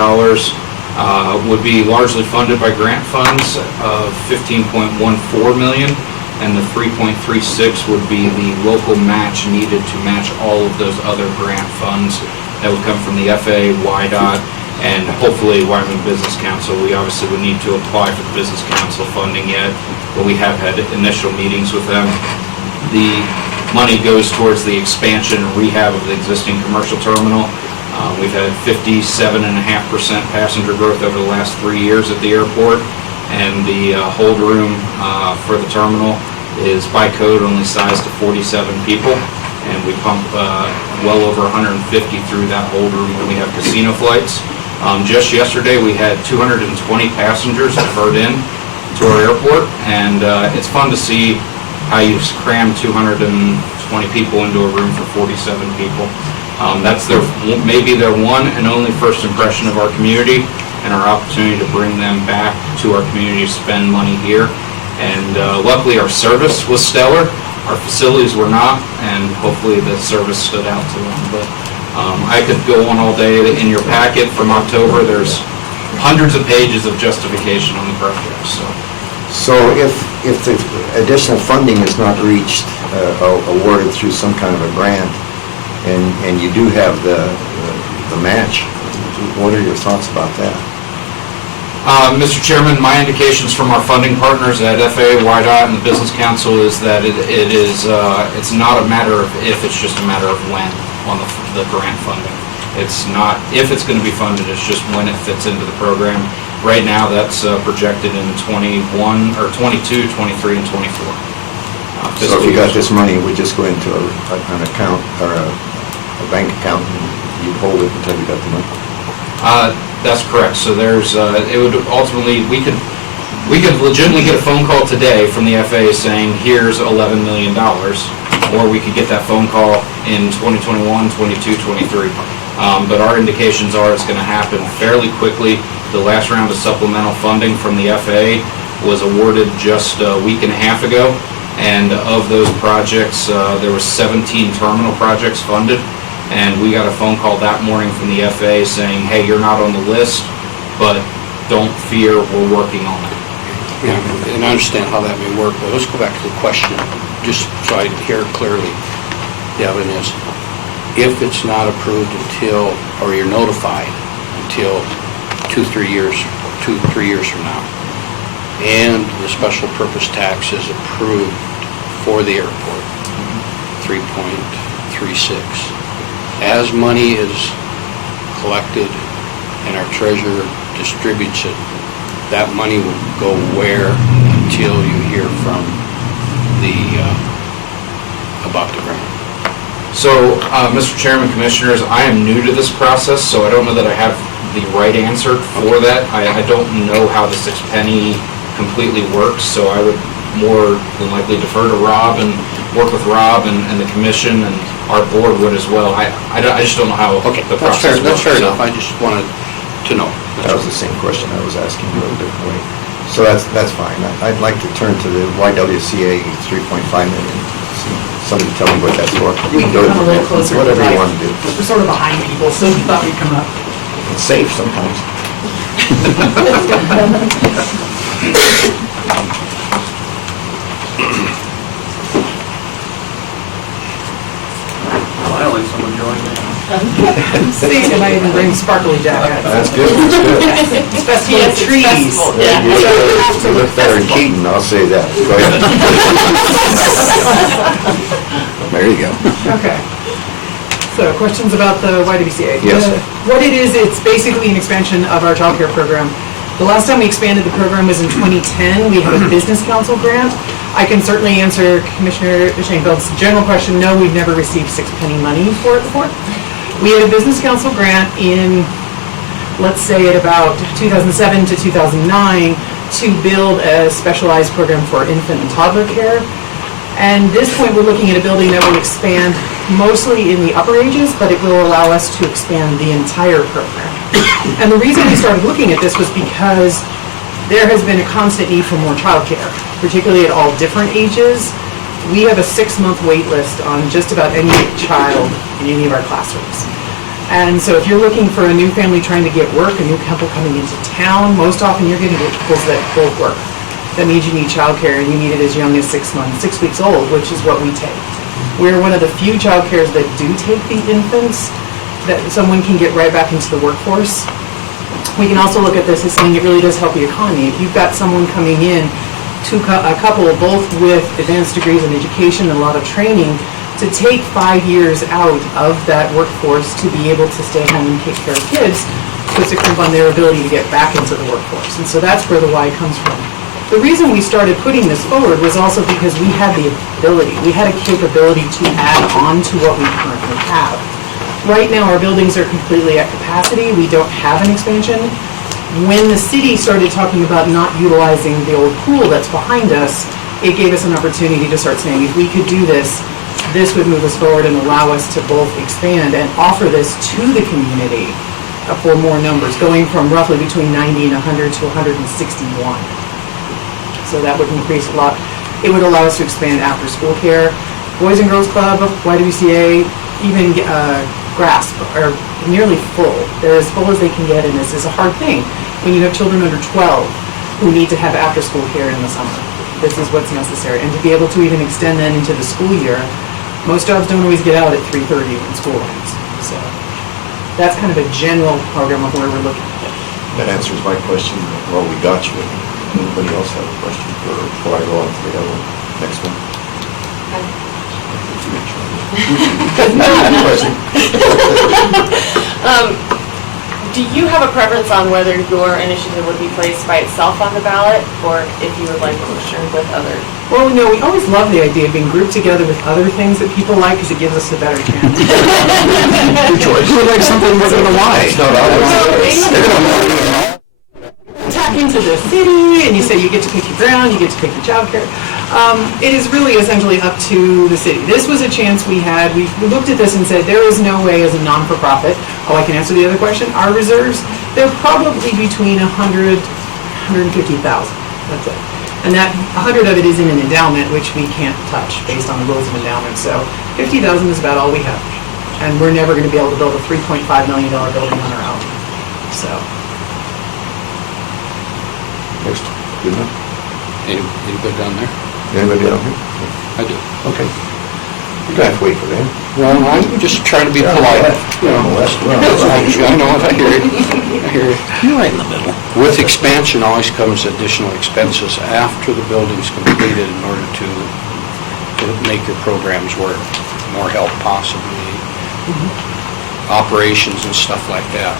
would be largely funded by grant funds of $15.14 million. And the 3.36 would be the local match needed to match all of those other grant funds that would come from the FAA, YDOT, and hopefully Wyoming Business Council. We obviously would need to apply for the Business Council funding yet, but we have had initial meetings with them. The money goes towards the expansion and rehab of the existing commercial terminal. We've had 57.5% passenger growth over the last 3 years at the airport, and the hold room for the terminal is by code only sized to 47 people, and we pump well over 150 through that hold room when we have casino flights. Just yesterday we had 220 passengers deferred in to our airport, and it's fun to see how you cram 220 people into a room for 47 people. That's maybe their one and only first impression of our community, and our opportunity to bring them back to our community to spend money here. And luckily our service was stellar, our facilities were not, and hopefully the service stood out to them. But I could go on all day. In your packet from October, there's hundreds of pages of justification on the project. So if the additional funding is not reached, awarded through some kind of a grant, and you do have the match, what are your thoughts about that? Mr. Chairman, my indications from our funding partners at FAA, YDOT, and the Business Council is that it's not a matter of if, it's just a matter of when on the grant funding. It's not if it's going to be funded, it's just when it fits into the program. Right now, that's projected in 21 or 22, 23, and 24. So if you got this money, it would just go into an account or a bank account, and you'd hold it until you got the money? That's correct. So there's, it would ultimately, we could legitimately get a phone call today from the FAA saying, here's $11 million, or we could get that phone call in 2021, 22, 23. But our indications are it's going to happen fairly quickly. The last round of supplemental funding from the FAA was awarded just a week and a half ago, and of those projects, there were 17 terminal projects funded. And we got a phone call that morning from the FAA saying, hey, you're not on the list, but don't fear, we're working on it. Yeah, and I understand how that may work, but let's go back to the question, just so I hear it clearly. Devin, is if it's not approved until, or you're notified until 2-3 years from now, and the special purpose tax is approved for the airport, 3.36. As money is collected and our treasurer distributes it, that money will go where until you hear from about the grant? So, Mr. Chairman, Commissioners, I am new to this process, so I don't know that I have the right answer for that. I don't know how the 6 penny completely works, so I would more than likely defer to Rob and work with Rob and the commission, and our board would as well. I just don't know how the process works. That's fair enough. I just wanted to know. That was the same question I was asking a little different way. So that's fine. I'd like to turn to the YWCA 3.5 million. Somebody tell me what that's for. We can come a little closer. Whatever you want to do. We're sort of behind people, so we thought we'd come up. It's safe sometimes. Finally, someone joined me. See, and I even bring sparkly jackets. That's good, that's good. It's festival Yes, of it's trees. festival, yeah. So you have to You look look better in festival. Keaton, I'll say that. Go ahead. There you go. Okay. So, questions about the YWCA? Yes. What it is, it's basically an expansion of our childcare program. The last time we expanded the program was in 2010. We had a business council grant. I can certainly answer Commissioner Shankfeld's general question. No, we've never received 6 penny money for it before. We had a business council grant in, let's say, at about 2007 to 2009 to build a specialized program for infant and toddler care. And at this point, we're looking at a building that will expand mostly in the upper ages, but it will allow us to expand the entire program. And the reason we started looking at this was because there has been a constant need for more childcare, particularly at all different ages. We have a 6-month wait list on just about any child in any of our classrooms. And so if you're looking for a new family trying to get work, a new couple coming into town, most often you're going to get couples that both work. That means you need childcare, and you need it as young as 6 months, 6 weeks old, which is what we take. We're one of the few childcares that do take the infants, that someone can get right back into the workforce. We can also look at this as saying it really does help the economy. If you've got someone coming in, a couple both with advanced degrees in education and a lot of training, to take 5 years out of that workforce to be able to stay home and take care of kids puts a crimp on their ability to get back into the workforce. And so that's where the why comes from. The reason we started putting this forward was also because we had the ability, we had a capability to add on to what we currently have. Right now, our buildings are completely at capacity. We don't have an expansion. When the city started talking about not utilizing the old pool that's behind us, it gave us an opportunity to start saying, if we could do this, this would move us forward and allow us to both expand and offer this to the community for more numbers, going from roughly between 90 and 100 to 161. So that would increase a lot. It would allow us to expand after-school care. Boys and Girls Club, YWCA, even GRASP are nearly full. They're as full as they can get, and this is a hard thing when you have children under 12 who need to have after-school care in the summer. This is what's necessary. And to be able to even extend that into the school year, most jobs don't always get out at 3:30 when school ends. So that's kind of a general program of where we're looking. That answers my question. Well, we got you. Anybody else have a question before I go on to the other next one? Do you have a preference on whether your initiative would be placed by itself on the ballot, or if you would like to share with others? Well, no, we always love the idea of being grouped together with other things that people like because it gives us a better chance. Good choice. Who would like something more than a why? It's not always. Tap into the city, and you say you get to pick your ground, you get to pick your childcare. It is really essentially up to the city. This was a chance we had. We looked at this and said there is no way as a non-for-profit. Oh, I can answer the other question. Our reserves, they're probably between 100, 150,000. That's it. And that 100 of it is in an endowment, which we can't touch based on the rules of endowment. So 50,000 is about all we have, and we're never going to be able to build a $3.5 million building on our own. So. Next. Good enough. Anybody down there? Anybody down here? I do. Okay. You're going to have to wait for them. Well, I'm just trying to be polite. You know, I know what I hear. I hear it. You're right in the middle. With expansion always comes additional expenses after the building's completed in order to make your programs work. More help possibly, operations and stuff like that.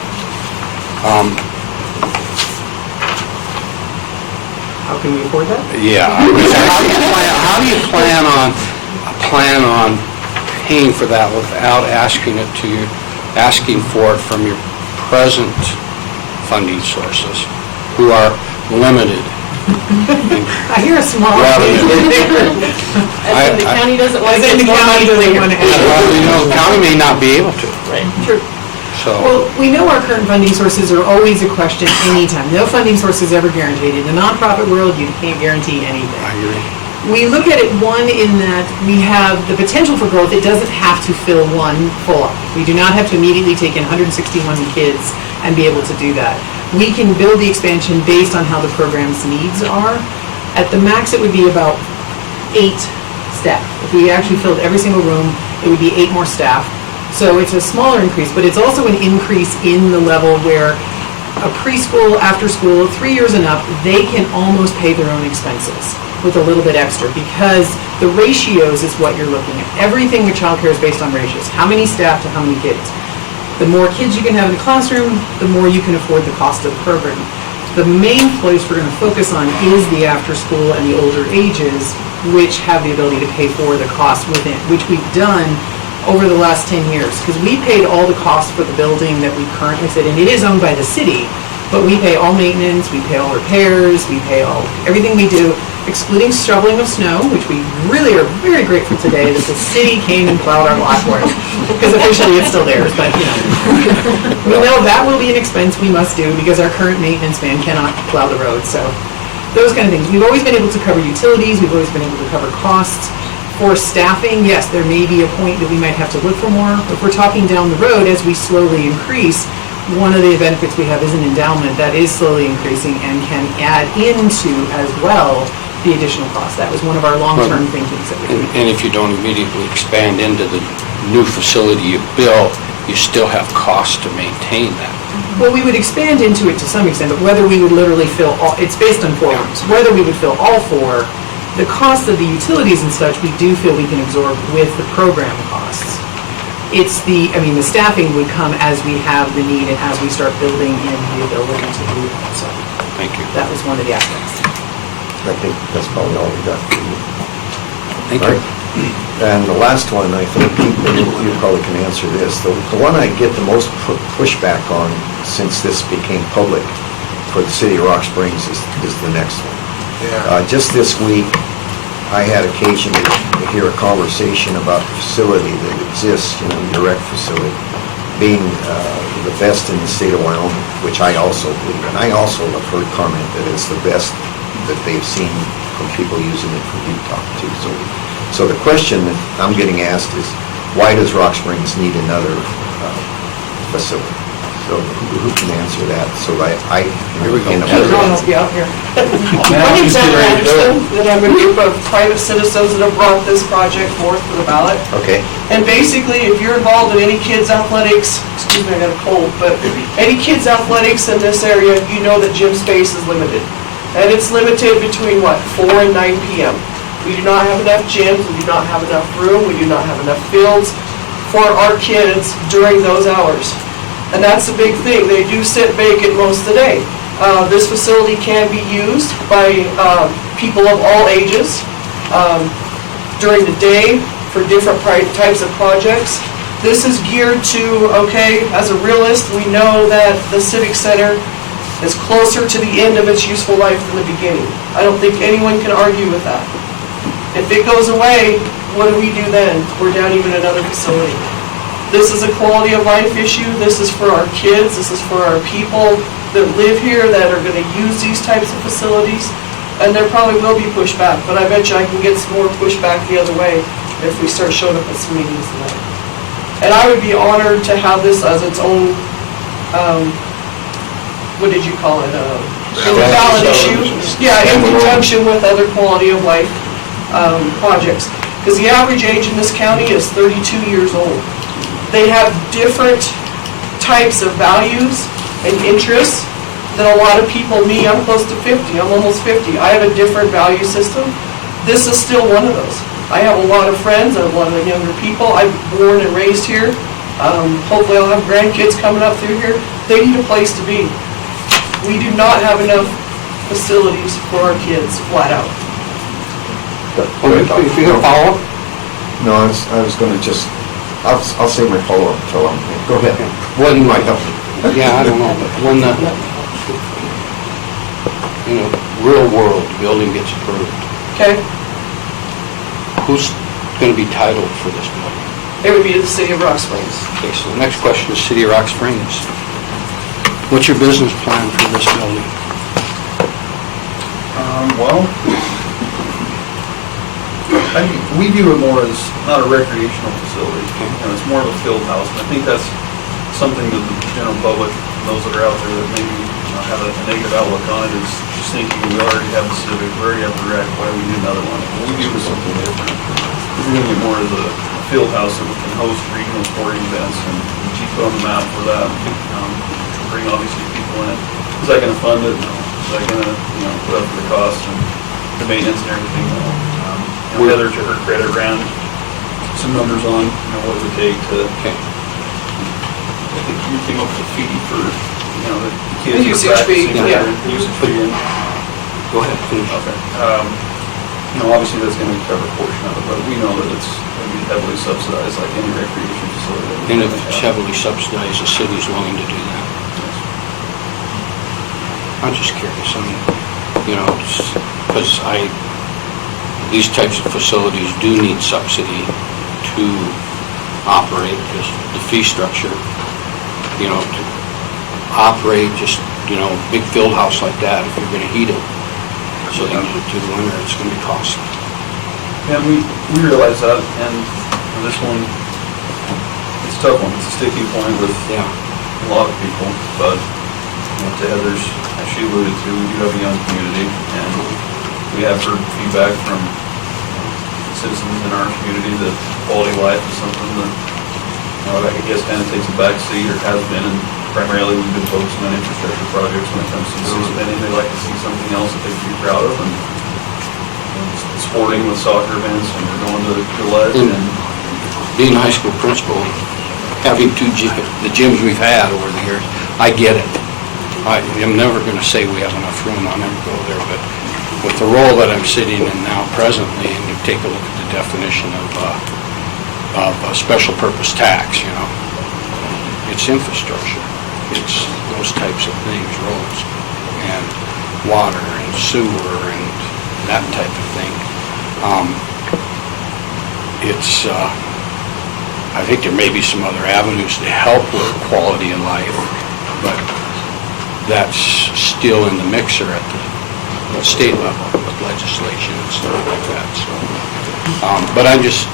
How can we afford that? Yeah. How do you plan on paying for that without asking for it from your present funding sources, who are limited? I hear a small. As in the county doesn't want to As in get the more county money than doesn't want to Well, you know, the county may not be able to, Right. True. so. Well, we know our current funding sources are always a question anytime. No funding source is ever guaranteed. In the nonprofit world, you can't guarantee anything. I agree. We look at it, one, in that we have the potential for growth. It doesn't have to fill one full up. We do not have to immediately take in 161 kids and be able to do that. We can build the expansion based on how the program's needs are. At the max, it would be about 8 staff. If we actually filled every single room, it would be 8 more staff. So it's a smaller increase, but it's also an increase in the level where a preschool, after school, 3 years and up, they can almost pay their own expenses with a little bit extra, because the ratios is what you're looking at. Everything with childcare is based on ratios. How many staff to how many kids? The more kids you can have in the classroom, the more you can afford the cost of the program. The main place we're going to focus on is the after school and the older ages, which have the ability to pay for the cost within, which we've done over the last 10 years, because we paid all the costs for the building that we currently sit in. It is owned by the city, but we pay all maintenance, we pay all repairs, we pay everything we do, excluding shoveling of snow, which we really are very grateful today that the city came and plowed our lot for us, because officially it's still theirs, but we know that will be an expense we must do because our current maintenance man cannot plow the road, so those kind of things. We've always been able to cover utilities, we've always been able to cover costs. For staffing, yes, there may be a point that we might have to look for more. If we're talking down the road, as we slowly increase, one of the benefits we have is an endowment that is slowly increasing and can add into as well the additional cost. That was one of our long-term thinkings that we did. And if you don't immediately expand into the new facility you built, you still have costs to maintain that. Well, we would expand into it to some extent, but whether we would literally fill all, it's based on 4 rooms. Whether we would fill all 4, the cost of the utilities and such, we do feel we can absorb with the program costs. It's the staffing would come as we have the need and as we start building in the ability to do that. So Thank you. that was one of the aspects. I think that's probably all we got for you. Thank All you. right. And the last one, I think you probably can answer this. The one I get the most pushback on since this became public for the city of Rock Springs is the next one. Yeah. Just this week, I had occasion to hear a conversation about the facility that exists, the rec facility, being the best in the state of Wyoming, which I also believe. And I also have heard comment that it's the best that they've seen from people using it from Utah too. So the question that I'm getting asked is, why does Rock Springs need another facility? So who can answer that? So I Here we go. can I'll be out here. My name's Anna Anderson, and I'm a group of private citizens that have brought this project forth for the ballot. Okay. And basically, if you're involved in any kids' athletics, excuse me, I got a cold, but any kids' athletics in this area, you know that gym space is limited. And it's limited between, 4 and 9 p.m. We do not have enough gyms, we do not have enough room, we do not have enough fields for our kids during those hours. And that's the big thing. They do sit vacant most of the day. This facility can be used by people of all ages during the day for different types of projects. This is geared to, as a realist, we know that the Civic Center is closer to the end of its useful life than the beginning. I don't think anyone can argue with that. If it goes away, what do we do then? We're down even another facility. This is a quality of life issue. This is for our kids. This is for our people that live here that are going to use these types of facilities. And there probably will be pushback, but I bet you I can get some more pushback the other way if we start showing up at some meetings tonight. And I would be honored to have this as its own, what did you call it? Ballot issue. Yeah, in conjunction with other quality of life projects. Because the average age in this county is 32 years old. They have different types of values and interests than a lot of people. Me, I'm close to 50. I'm almost 50. I have a different value system. This is still one of those. I have a lot of friends. I have a lot of younger people. I'm born and raised here. Hopefully I'll have grandkids coming up through here. They need a place to be. We do not have enough facilities for our kids, flat out. If you got a follow-up? No, I was going to just, I'll save my follow-up until I'm, go ahead. What You might help me. Yeah, I don't know, but when the, real world building gets approved, Okay? who's going to be titled for this building? It would be the city of Rock Springs. Okay, so the next question is City of Rock Springs. What's your business plan for this building? We view it more as not a recreational facility. It's more of a field house, and I think that's something that the general public, those that are out there that maybe have a negative outlook on it, is just thinking, we already have the Civic, we already have the Rec, why do we need another one? What we do is something different. We're doing it more as a field house that we can host regional sporting events and keep it on the map for that. Bring obviously people in. Is that gonna fund it? No. Is that gonna, put up for the cost and the maintenance and everything? No. Heather, to her credit, ran some numbers on, what it would take to, I think you came up with a fee for, the kids. The usage fee, yeah. Usage fee. Go ahead, finish. Okay. Obviously that's gonna cover a portion of it, but we know that it's gonna be heavily subsidized like any recreation facility. And if it's heavily subsidized, the city's willing to do that. I'm just curious, because these types of facilities do need subsidy to operate, because the fee structure, to operate just, big field house like that, if you're gonna heat it, so you need it through the winter, it's gonna be costly. And we realize that, and this one, it's a tough one, it's a sticking point with a lot of people, but to Heather's, as she alluded to, we do have a young community, and we have heard feedback from citizens in our community that quality of life is something that, I guess kind of takes a back seat, or has been, and primarily we've been focusing on infrastructure projects when it comes to city spending. They like to see something else that they can be proud of, and sporting with soccer events, and we're going to Gillette, and Being a high school principal, having the gyms we've had over the years, I get it. I'm never going to say we have enough room, I'll never go there, but with the role that I'm sitting in now presently, and you take a look at the definition of a special purpose tax, it's infrastructure. It's those types of things, roads and water and sewer and that type of thing. I think there may be some other avenues to help with quality of life, but that's still in the mixer at the state level with legislation and stuff like that. So, but I just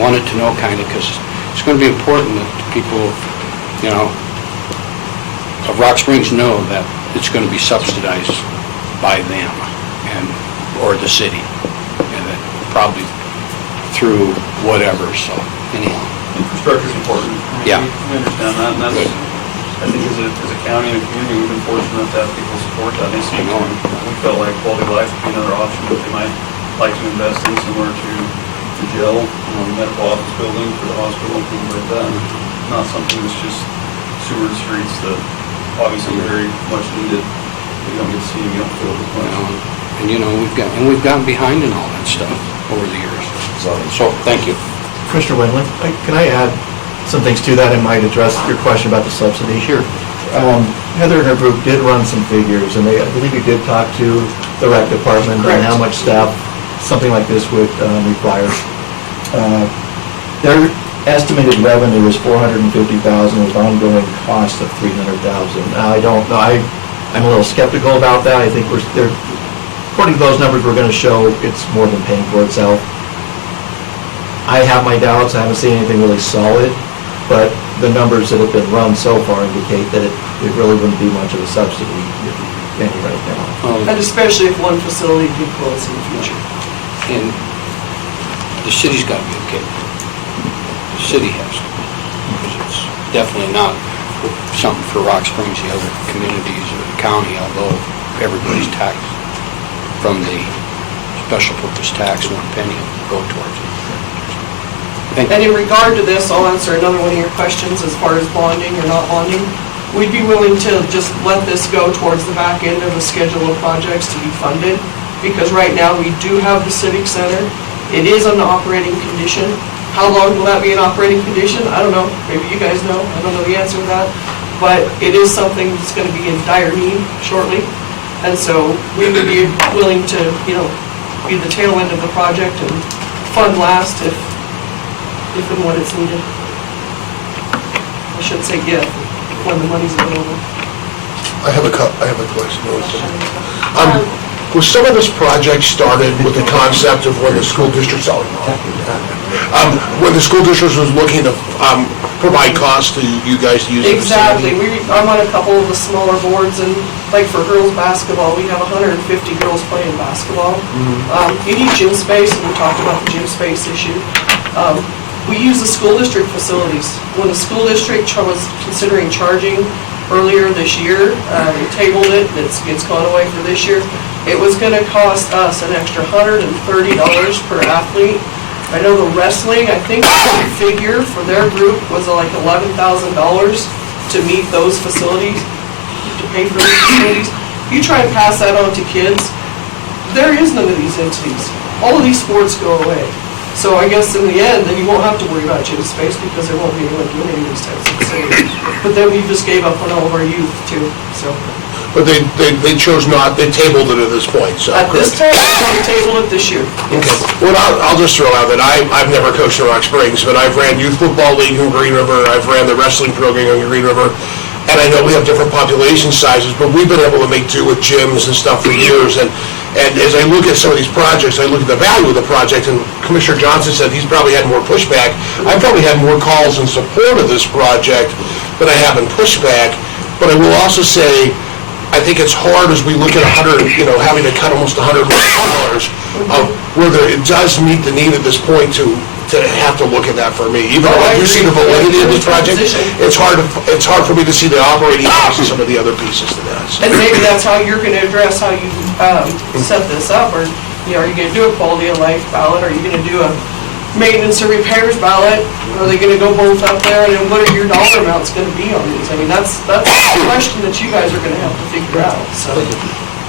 wanted to know kind of, because it's going to be important that the people, of Rock Springs know that it's going to be subsidized by them or the city, and that probably through whatever. So anyhow, infrastructure's important. Yeah. We understand that, and that's, I think as a county and a community, we've been fortunate enough to have people support that. They seem to, we felt like quality of life would be another option that they might like to invest in, similar to the jail, medical office building for the hospital, and things like that. Not something that's just sewer streets that obviously very much needed. You don't get to see them, you don't feel it as much. And we've gotten behind in all that stuff over the years. So thank you. Commissioner Wendland, can I add some things to that and might address your question about the subsidy? Sure. Heather and her group did run some figures, and I believe you did talk to the rec department on how much staff something like this would require. Their estimated revenue is $450,000 with ongoing cost of $300,000. Now, I don't know. I'm a little skeptical about that. I think according to those numbers, we're going to show it's more than paying for itself. I have my doubts. I haven't seen anything really solid, but the numbers that have been run so far indicate that it really wouldn't be much of a subsidy, if any, right now. And especially if one facility did close in the future. And the city's got to be okay. The city has to be, because it's definitely not something for Rock Springs, the other communities or the county, although everybody's taxed from the special purpose tax, one penny will go towards it. And in regard to this, I'll answer another one of your questions as far as bonding or not bonding. We'd be willing to just let this go towards the back end of a schedule of projects to be funded, because right now we do have the Civic Center. It is an operating condition. How long will that be an operating condition? I don't know. Maybe you guys know. I don't know the answer to that. But it is something that's going to be in dire need shortly. And so we would be willing to, be the tail end of the project and fund last if and when it's needed. I should say when the money's available. I have a question. Was some of this project started with the concept of when the school districts, when the school district was looking to provide costs to you guys to use the Exactly. facility? I'm on a couple of the smaller boards, and like for girls' basketball, we have 150 girls playing basketball. You need gym space, and we talked about the gym space issue. We use the school district facilities. When the school district was considering charging earlier this year, they tabled it, it's gone away for this year. It was gonna cost us an extra $130 per athlete. I know the wrestling, I think the figure for their group was like $11,000 to meet those facilities, to pay for these facilities. You try and pass that on to kids, there is none of these entities. All of these sports go away. So I guess in the end, then you won't have to worry about gym space because there won't be anyone doing any of these types of facilities. But then we just gave up on all of our youth too, so. But they chose not, they tabled it at this point, so. At this time, we tabled it this year. Okay. Well, I'll just throw out that I've never coached in Rock Springs, but I've ran youth football league in Green River, I've ran the wrestling program in Green River, and I know we have different population sizes, but we've been able to make do with gyms and stuff for years, and as I look at some of these projects, I look at the value of the project, and Commissioner Johnson said he's probably had more pushback. I've probably had more calls in support of this project than I have in pushback, but I will also say, I think it's hard as we look at having to cut almost $100 million, whether it does meet the need at this point to have to look at that for me. Even though I do see the validity of this project, it's hard for me to see the operating costs and some of the other pieces to that. And maybe that's how you're gonna address how you set this up, or, are you gonna do a quality of life ballot, are you gonna do a maintenance or repairs ballot, are they gonna go both up there, and then what are your dollar amounts gonna be on these? I mean, that's a question that you guys are gonna have to figure out, so.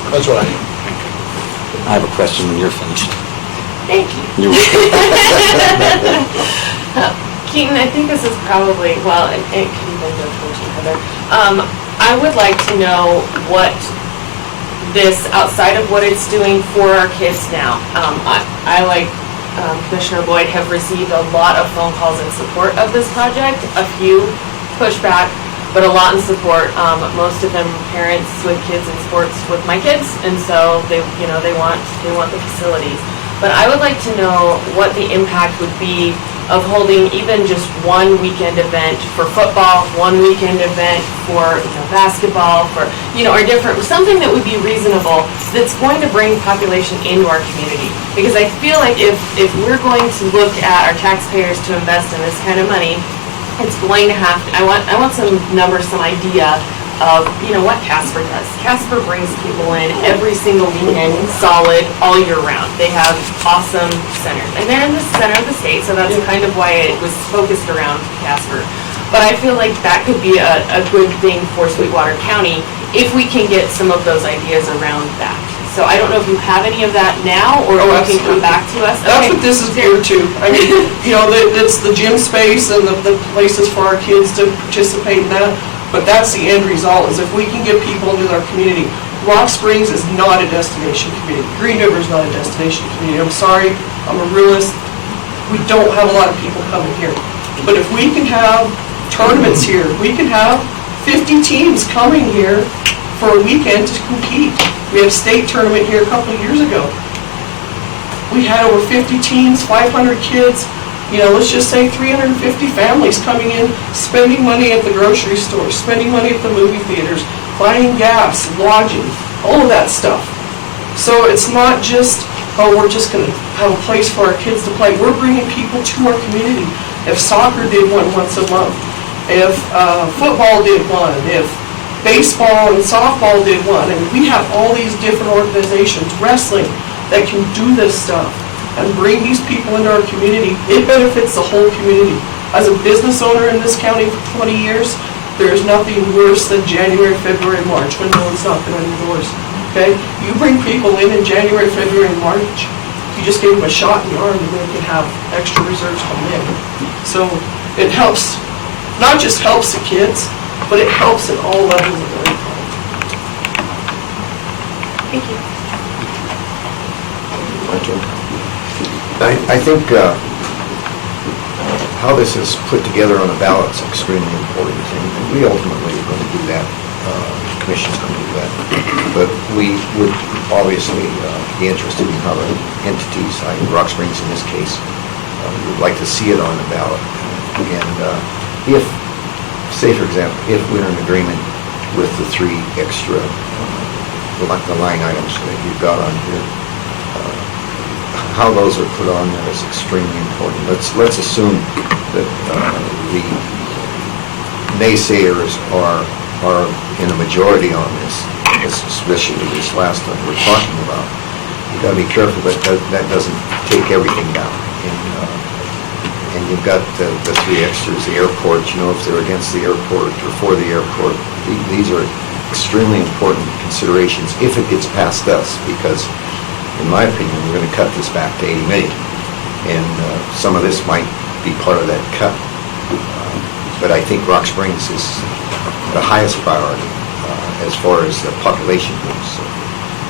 That's what I have a question when you're finished. Thank you. Keaton, I think this is probably, well, it could even go towards you, Heather. I would like to know what this, outside of what it's doing for our kids now. I like Commissioner Boyd, have received a lot of phone calls in support of this project, a few pushback, but a lot in support. Most of them parents with kids in sports with my kids, and so they want the facilities. But I would like to know what the impact would be of holding even just one weekend event for football, one weekend event for basketball, for our different, something that would be reasonable, that's going to bring population into our community. Because I feel like if we're going to look at our taxpayers to invest in this kind of money, it's going to have, I want some numbers, some idea of, what Casper does. Casper brings people in every single weekend, solid, all year round. They have awesome centers. And they're in the center of the state, so that's kind of why it was focused around Casper. But I feel like that could be a good thing for Sweetwater County if we can get some of those ideas around that. So I don't know if you have any of that now, or if you can come back to us. That's what this is geared to. I mean, it's the gym space and the places for our kids to participate in that. But that's the end result, is if we can get people into our community. Rock Springs is not a destination community. Green River is not a destination community. I'm sorry, I'm a realist. We don't have a lot of people coming here. But if we can have tournaments here, we can have 50 teams coming here for a weekend to compete. We had a state tournament here a couple of years ago. We had over 50 teams, 500 kids. Let's just say 350 families coming in, spending money at the grocery store, spending money at the movie theaters, buying gas, lodging, all of that stuff. So it's not just, we're just going to have a place for our kids to play. We're bringing people to our community. If soccer did one once a month, if football did one, if baseball and softball did one, and we have all these different organizations, wrestling, that can do this stuff and bring these people into our community, it benefits the whole community. As a business owner in this county for 20 years, there is nothing worse than January, February, March when no one's knocking on your doors. Okay? You bring people in January, February, and March, you just give them a shot in the arm and they can have extra reserves come in. So it helps, not just helps the kids, but it helps at all levels of their income. Thank you. I think how this is put together on a ballot is extremely important, and we ultimately are going to do that Commission's going to do that. But we would obviously be interested in other entities, like Rock Springs in this case. We would like to see it on the ballot. And if, say for example, if we're in agreement with the 3 extra the line items that you've got on here, how those are put on there is extremely important. Let's assume that the naysayers are in a majority on this, especially this last one we're talking about. You've got to be careful that that doesn't take everything down. And you've got the 3 extras, the airport, if they're against the airport or for the airport. These are extremely important considerations if it gets past us, because in my opinion, we're going to cut this back to 80 million. And some of this might be part of that cut. But I think Rock Springs is the highest priority as far as the population goes. So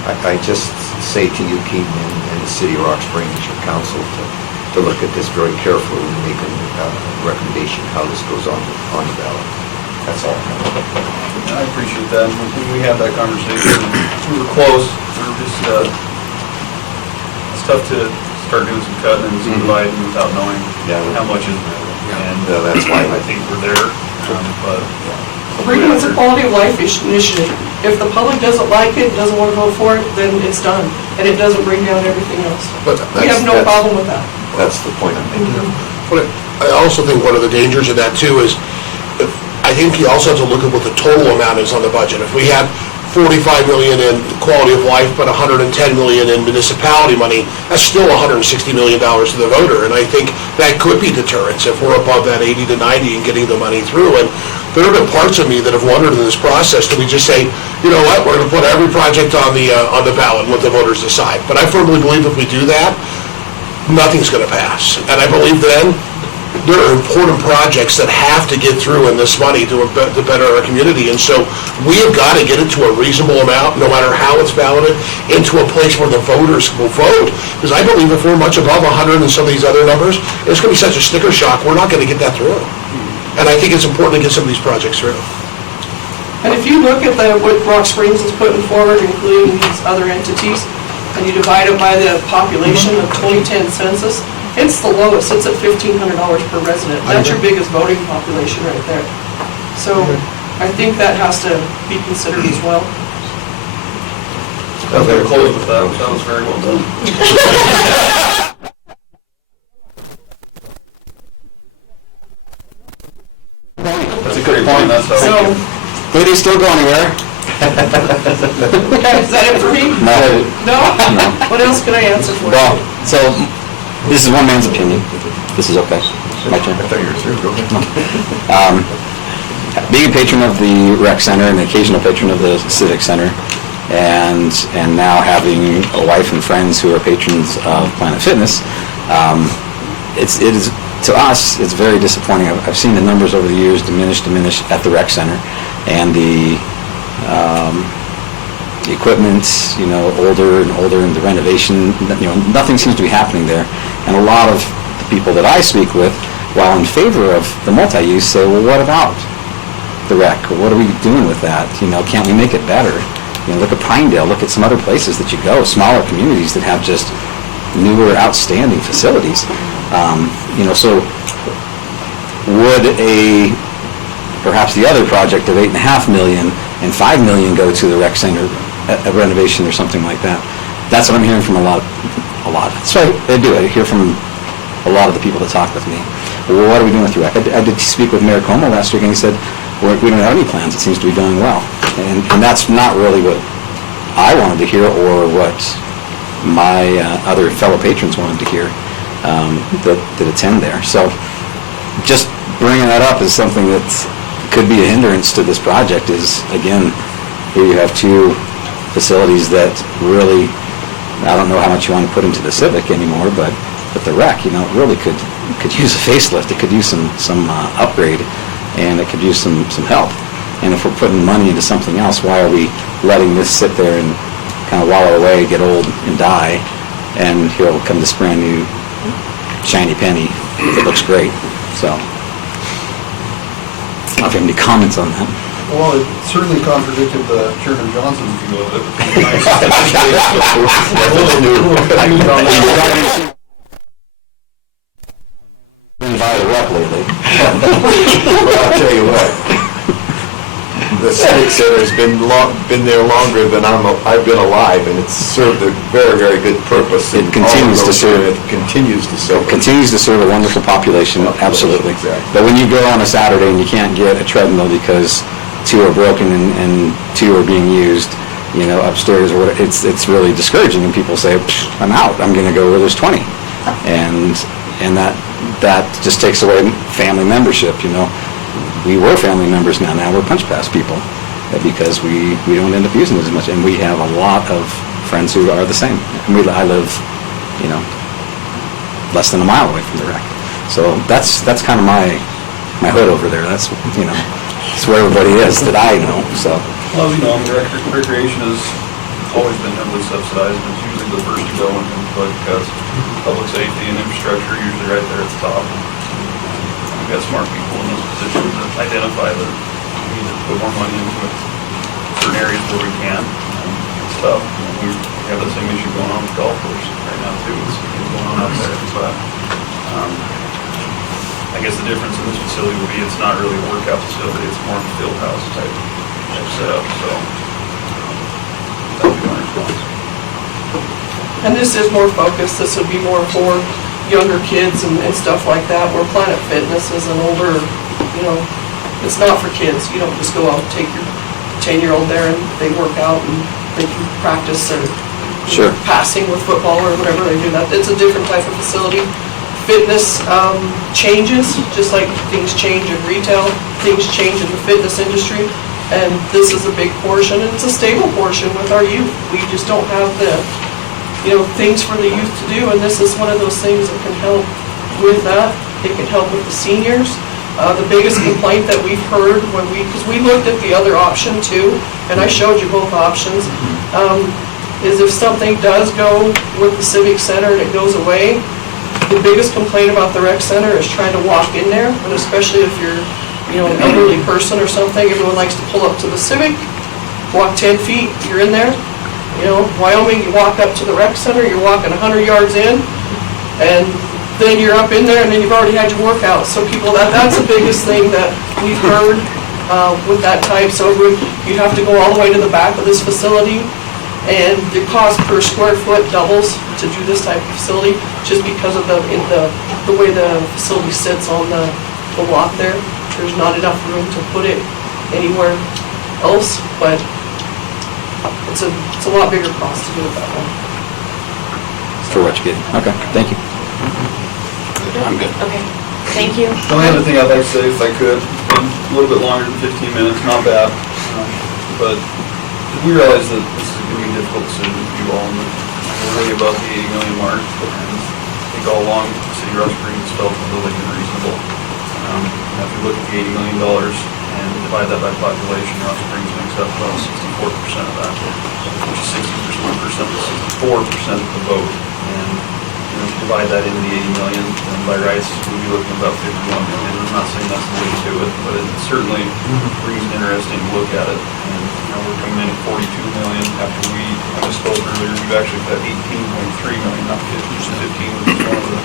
I just say to you, Keaton, and the city of Rock Springs, your council, to look at this very carefully and make a recommendation how this goes on the ballot. That's all. I appreciate that. When we had that conversation, we were close. We were just, it's tough to start doing some cutting and some dividing without knowing how much is there. And that's why I think we're there. But Bringing it's a quality of life initiative. If the public doesn't like it, doesn't want to vote for it, then it's done. And it doesn't bring down everything else. We have no problem with that. That's the point I'm making. But I also think one of the dangers of that too is, I think you also have to look at what the total amount is on the budget. If we had 45 million in quality of life, but 110 million in municipality money, that's still $160 million to the voter. And I think that could be deterrence if we're above that 80 to 90 and getting the money through. And there have been parts of me that have wondered in this process, do we just say, you know what, we're going to put every project on the ballot and let the voters decide. But I firmly believe if we do that, nothing's going to pass. And I believe then there are important projects that have to get through in this money to better our community. And so we have got to get it to a reasonable amount, no matter how it's balloted, into a place where the voters will vote. Because I believe if we're much above 100 and some of these other numbers, it's going to be such a sticker shock, we're not going to get that through. And I think it's important to get some of these projects through. And if you look at what Rock Springs is putting forward, including these other entities, and you divide it by the population of 2010 census, it's the lowest. It's at $1,500 per resident. That's your biggest voting population right there. So I think that has to be considered as well. I was going to close with that. That was very well done. That's a good point. That's So, Wait, do you still go anywhere? okay, is that it for me? No. No? What else can I answer for? Well, so this is one man's opinion. This is okay. My turn. I thought you were through. Go ahead. Being a patron of the rec center and an occasional patron of the civic center, and now having a wife and friends who are patrons of Planet Fitness, it is to us it's very disappointing. I've seen the numbers over the years diminish at the rec center, and the equipment, older and older, and the renovation, nothing seems to be happening there. And a lot of the people that I speak with, while in favor of the multi-use, say, well, what about the rec? Or what are we doing with that? Can't we make it better? Look at Pinedale, look at some other places that you go, smaller communities that have just newer, outstanding facilities. So would perhaps the other project of $8.5 million and $5 million go to the rec center, a renovation or something like that? That's what I'm hearing from a lot. That's right, they do. I hear from a lot of the people that talk with me. Well, what are we doing with the rec? I did speak with Mayor Como last week, and he said, we don't have any plans. It seems to be going well. And that's not really what I wanted to hear, or what my other fellow patrons wanted to hear that attend there. So just bringing that up is something that could be a hindrance to this project. Is, again, here you have 2 facilities that really, I don't know how much you want to put into the Civic anymore, but the rec, it really could use a facelift. It could use some upgrade, and it could use some help. And if we're putting money into something else, why are we letting this sit there and kind of wallow away, get old, and die? And here will come this brand new shiny penny that looks great. So, I don't know if you have any comments on that. Well, it certainly contradicted the Chairman Johnson's view of it. Been by the rep lately. But I'll tell you what, the Civic Center has been there longer than I've been alive, and it's served a very, very good purpose. It continues to serve. It continues to serve. Continues to serve a wonderful population, absolutely. Exactly. But when you go on a Saturday and you can't get a treadmill because 2 are broken and 2 are being used, upstairs or whatever, it's really discouraging, and people say, I'm out, I'm going to go where there's 20. And that just takes away family membership, We were family members now we're punch pass people because we don't end up using it as much, and we have a lot of friends who are the same. And I live, less than a mile away from the rec. So that's kind of my hood over there. That's, it's where everybody is that I know, so. Well, recreation has always been heavily subsidized, and it's usually the first to go when things like public safety and infrastructure are usually right there at the top. We've got smart people in those positions that identify that we need to put more money into certain areas where we can. It's tough. We have the same issue going on with golf course right now too. It's going on out there. But I guess the difference in this facility would be it's not really a workout facility. It's more of a field house type setup. So that would be my response. And this is more focused, this would be more for younger kids and stuff like that, where Planet Fitness is an older, it's not for kids. You don't just go out and take your 10-year-old there and they work out and they can practice their passing with football or whatever they do. That it's a different type of facility. Fitness changes, just like things change in retail, things change in the fitness industry, and this is a big portion, and it's a stable portion with our youth. We just don't have the things for the youth to do, and this is one of those things that can help with that. It can help with the seniors. The biggest complaint that we've heard because we looked at the other option too, and I showed you both options, is if something does go with the Civic Center and it goes away, the biggest complaint about the rec center is trying to walk in there, and especially if you're, an elderly person or something, everyone likes to pull up to the Civic, walk 10 feet, you're in there. Wyoming, you walk up to the rec center, you're walking 100 yards in, and then you're up in there, and then you've already had your workout. So people, that's the biggest thing that we've heard with that type. So you'd have to go all the way to the back of this facility, and the cost per square foot doubles to do this type of facility, just because of the way the facility sits on the lot there. There's not enough room to put it anywhere else, but it's a lot bigger cost to do it that way. For what you're getting. Okay, thank you. I'm good. Okay, thank you. The only other thing I'd like to say, if I could, a little bit longer than 15 minutes, not bad, but we realize that this is going to be a difficult decision for you all, and we're really about the 80 million mark, and I think all along, the city of Rock Springs felt it was really unreasonable. If you look at the $80 million and divide that by population, Rock Springs makes up about 64% of that, which is 64% of the vote. And divide that into the 80 million, and by rights, we'd be looking at about 51 million. I'm not saying that's the way to do it, but it certainly brings an interesting look at it. And we're coming in at 42 million after I misspoke earlier, we've actually got 18.3 million, not 15, which is one of the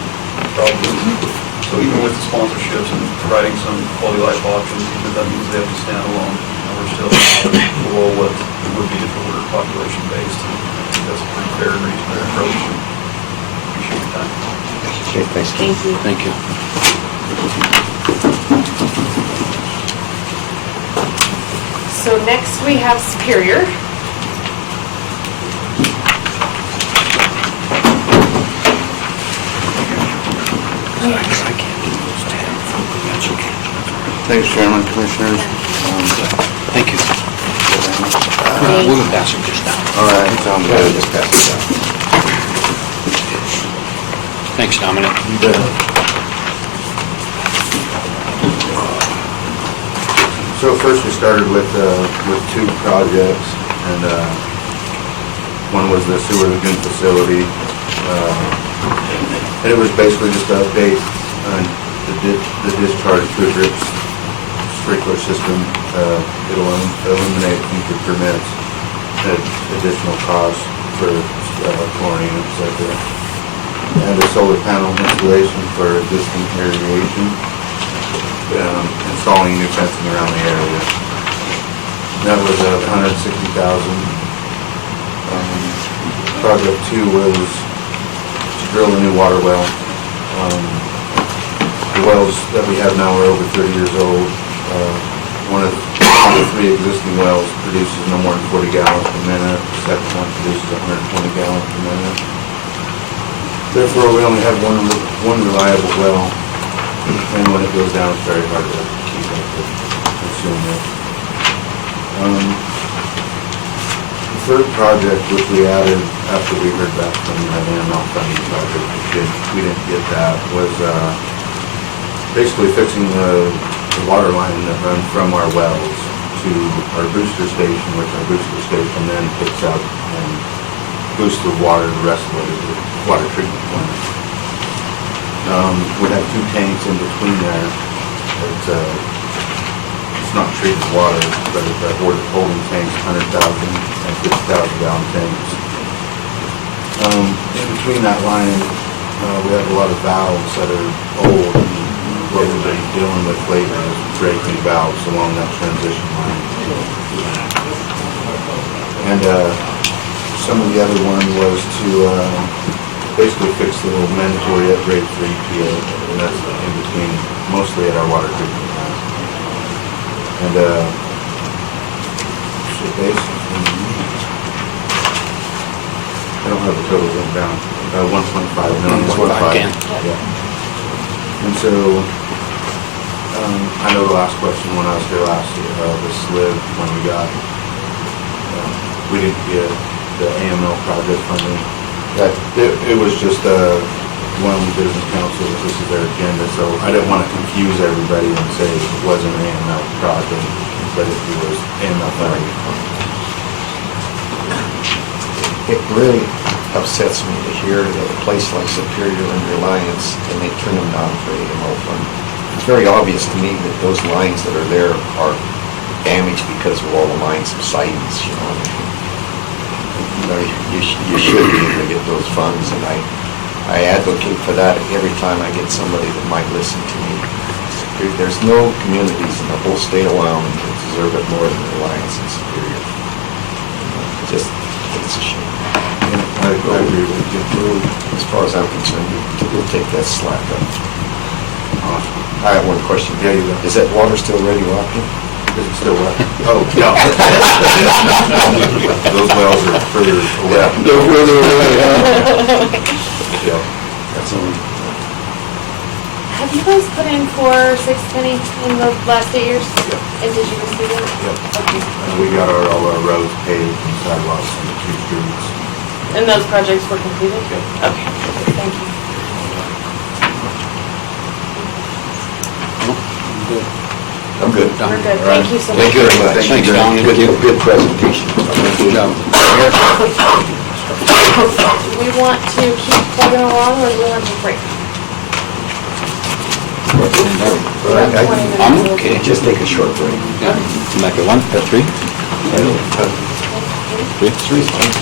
problems. So even with the sponsorships and providing some quality life options, even if that means they have to stand alone, we're still below what it would be if it were population based. And I think that's a pretty fair and reasonable approach. Appreciate your time. Okay, thanks. Thank you. Thank you. So next we have Superior. Thanks, Chairman, Commissioners. Thank you. We'll pass it just down. All right, sounds good. Just pass it down. Thanks, Dominic. So first we started with 2 projects, and one was the sewer lagoon facility. And it was basically just to update the discharge through drip sprinkler system. It'll eliminate future permits, additional costs for chlorine, etc. And a solar panel installation for existing irrigation, installing new fencing around the area. That was $160,000. Project 2 was to drill a new water well. The wells that we have now are over 30 years old. One of the 3 existing wells produces no more than 40 gallons per minute. The second one produces 120 gallons per minute. Therefore, we only have one reliable well, and when it goes down, it's very hard to keep up with, consume it. The third project, which we added after we heard back from the AML funding project, we didn't get that, was basically fixing the water line that runs from our wells to our booster station, which our booster station then picks up and boosts the water the rest of the way to the water treatment plant. We have 2 tanks in between there. It's not treated water, but it's holding tanks, 100,000 and 50,000 gallon tanks. In between that line, we have a lot of valves that are old, and what we've been dealing with lately is breaking valves along that transition line. And some of the other one was to basically fix the little mandatory upgrade for EPA, and that's in between, mostly at our water treatment plant. And so basically, I don't have the total written down, 1.5 million. Yeah. And so, I know the last question when I was here last year, the SLIB, when we didn't get the AML project funding. It was just Wyoming Business Council, this is their agenda, so I didn't want to confuse everybody and say it wasn't an AML project, but it was AML funding. It really upsets me to hear that a place like Superior and Reliance, and they turn them down for AMO funding. It's very obvious to me that those lines that are there are damaged because of all the line subsidence, you know. You should be able to get those funds, and I advocate for that every time I get somebody that might listen to me. There's no communities in the whole state of Wyoming that deserve it more than Reliance and Superior. It's a shame. I agree with you. As far as I'm concerned, we'll take that slack up. I have one question. Yeah, you go. Is that water still radioactive? Is it still wet? Oh, no. Those wells are further away. Yeah, they're further away, Yeah. That's all. Have you guys put in for 6 penny in the last 8 years? Yep. And did you receive it? Yep. Okay. We got all our roads paved and sidewalks on the 2 streets. And those projects were completed? Yep. Okay, thank you. I'm good. We're good, thank you so much. Thank you very much. Thanks, Don. Good presentation. Good job. Do we want to keep plugging along, or do we want to break? I'm okay. Just take a short break. Yeah. Back at 1, at 3? 3? 3's fine.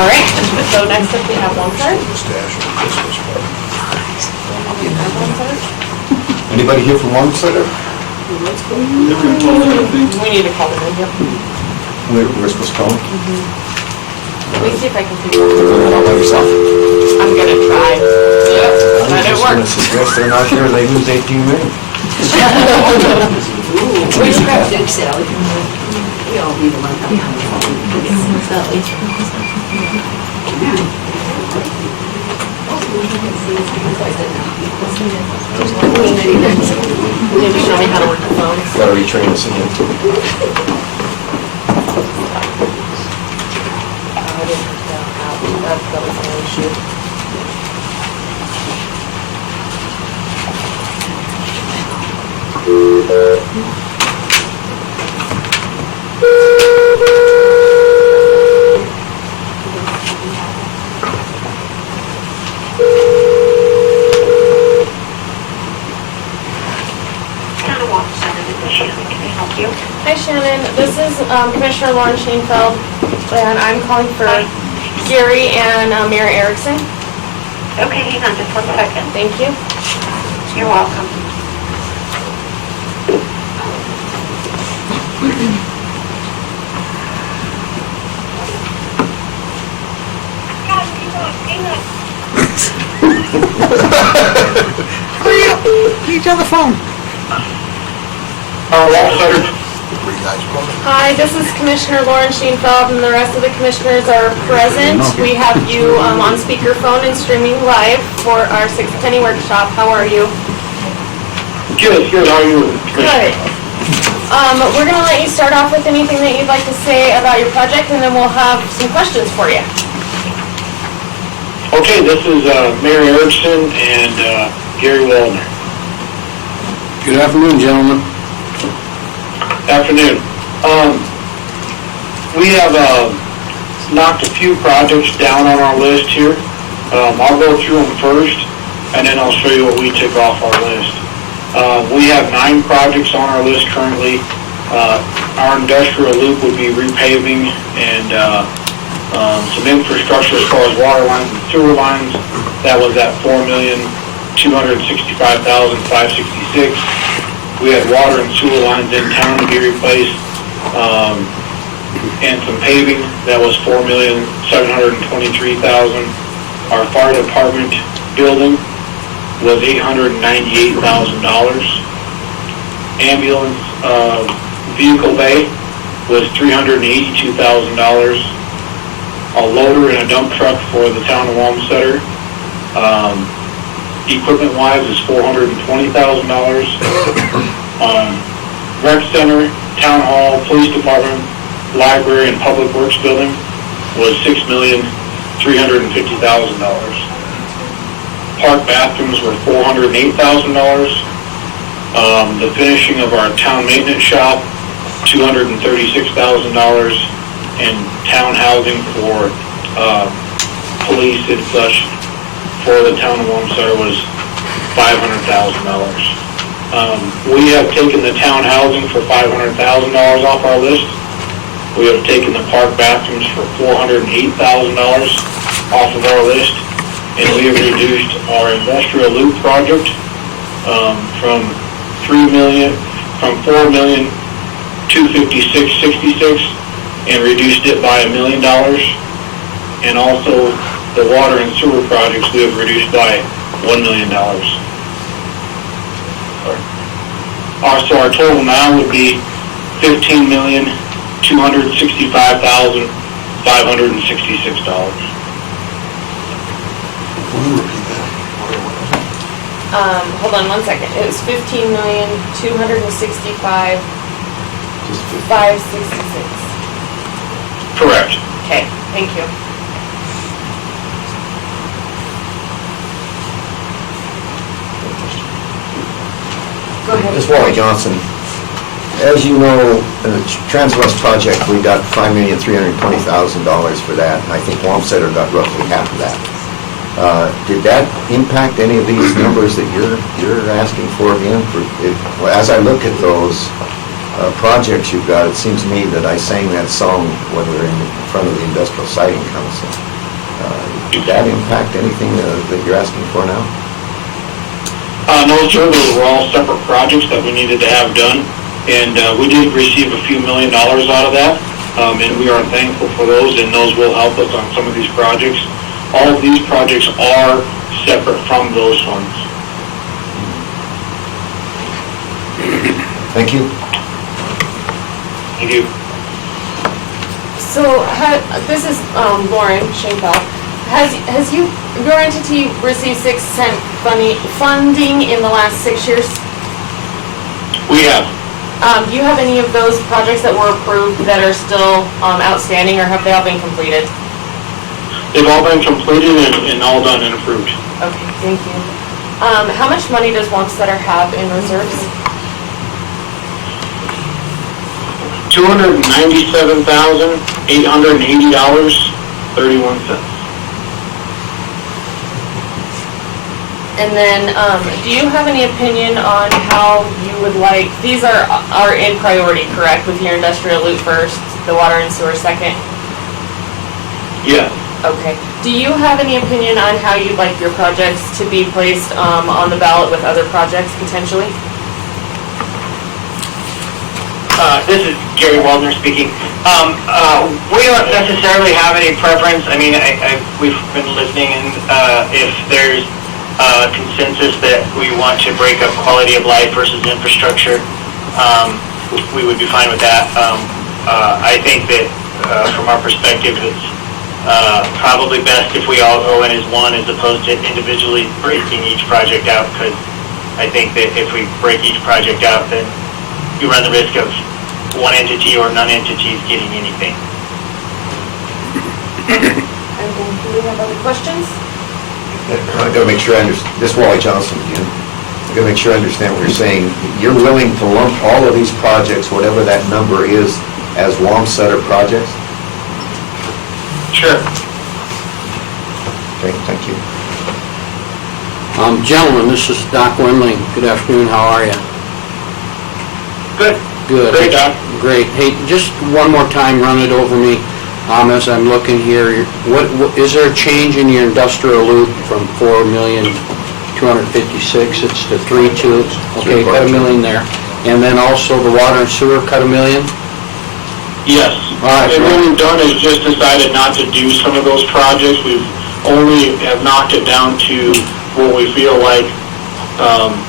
All right, so next up we have Wamsar. Anybody here from Wamsutter? We need to call them in, yep. We're supposed to call them? Let me see if I can figure it out all by yourself. I'm gonna try. Yeah, I'm that just didn't gonna work. suggest they're not here, they lose 18 million. Where's the crap? We all need to learn how to have Maybe show me how to work the phone. Gotta retrain us again. I didn't know how, that was an issue. Hi Shannon, this is Commissioner Lauren Schoenfeld, and I'm calling for Gary and Mayor Erickson. Okay, hang on just 1 second. Thank you. You're welcome. Hurry up! He's on the phone. Hi, this is Commissioner Lauren Schoenfeld, and the rest of the commissioners are present. We have you on speakerphone and streaming live for our 610 workshop. How are you? Good, how are you? Good. We're going to let you start off with anything that you'd like to say about your project, and then we'll have some questions for you. Okay, this is Mayor Erickson and Gary Waldner. Good afternoon, gentlemen. Afternoon. We have knocked a few projects down on our list here. I'll go through them first, and then I'll show you what we took off our list. We have 9 projects on our list currently. Our industrial loop would be repaving and some infrastructure as far as water lines and sewer lines. That was at $4,265,566. We had water and sewer lines in town to be replaced, and some paving. That was $4,723,000. Our fire department building was $898,000. Ambulance vehicle bay was $382,000. A loader and a dump truck for the town of Wamsutter. Equipment-wise is $420,000. Rec center, town hall, police department, library, and public works building was $6,350,000. Park bathrooms were $408,000. The finishing of our town maintenance shop, $236,000, and town housing for police and such for the town of Wamsutter was $500,000. We have taken the town housing for $500,000 off our list. We have taken the park bathrooms for $408,000 off of our list, and we have reduced our industrial loop project from $4,256,66 and reduced it by $1 million. And also the water and sewer projects we have reduced by $1 million. So our total now would be $15,265,566. Hold on 1 second. It was $15,265,566. Correct. Okay, thank you. Go ahead. Ms. Wally Johnson, as you know, in the Transwest project, we got $5,320,000 for that, and I think Wamsutter got roughly half of that. Did that impact any of these numbers that you're asking for again? As I look at those projects you've got, it seems to me that I sang that song when we were in front of the Industrial Siting Council. Did that impact anything that you're asking for now? No, sir, those were all separate projects that we needed to have done, and we did receive a few $1 million out of that, and we are thankful for those, and those will help us on some of these projects. All of these projects are separate from those funds. Thank you. Thank you. So, this is Lauren Shankbell. Has your entity received 6 cent funding in the last 6 years? We have. Do you have any of those projects that were approved that are still outstanding, or have they all been completed? They've all been completed and all done and approved. Okay, thank you. How much money does Wamsutter have in reserves? $297,880.31. And then, do you have any opinion on how you would like, these are in priority, correct, with your industrial loop first, the water and sewer second? Yes. Okay. Do you have any opinion on how you'd like your projects to be placed on the ballot with other projects potentially? This is Gary Waldner speaking. We don't necessarily have any preference. I mean, we've been listening, and if there's consensus that we want to break up quality of life versus infrastructure, we would be fine with that. I think that from our perspective, it's probably best if we all go in as one as opposed to individually breaking each project out, because I think that if we break each project out, then you run the risk of one entity or non-entities getting anything. And do we have other questions? I gotta make sure I understand, this is Wally Johnson again. I gotta make sure I understand what you're saying. You're willing to lump all of these projects, whatever that number is, as Wamsutter projects? Sure. Okay, thank you. Gentlemen, this is Doc Wimling. Good afternoon, how are you? Good. Good. Great, Doc. Great. Hey, just one more time, run it over me. As I'm looking here, what is there a change in your industrial loop from 4,256,000? It's to 3.2. Okay, cut $1 million there. And then also the water and sewer cut $1 million? Yes. All right. And what we've done is just decided not to do some of those projects. We've only have knocked it down to what we feel like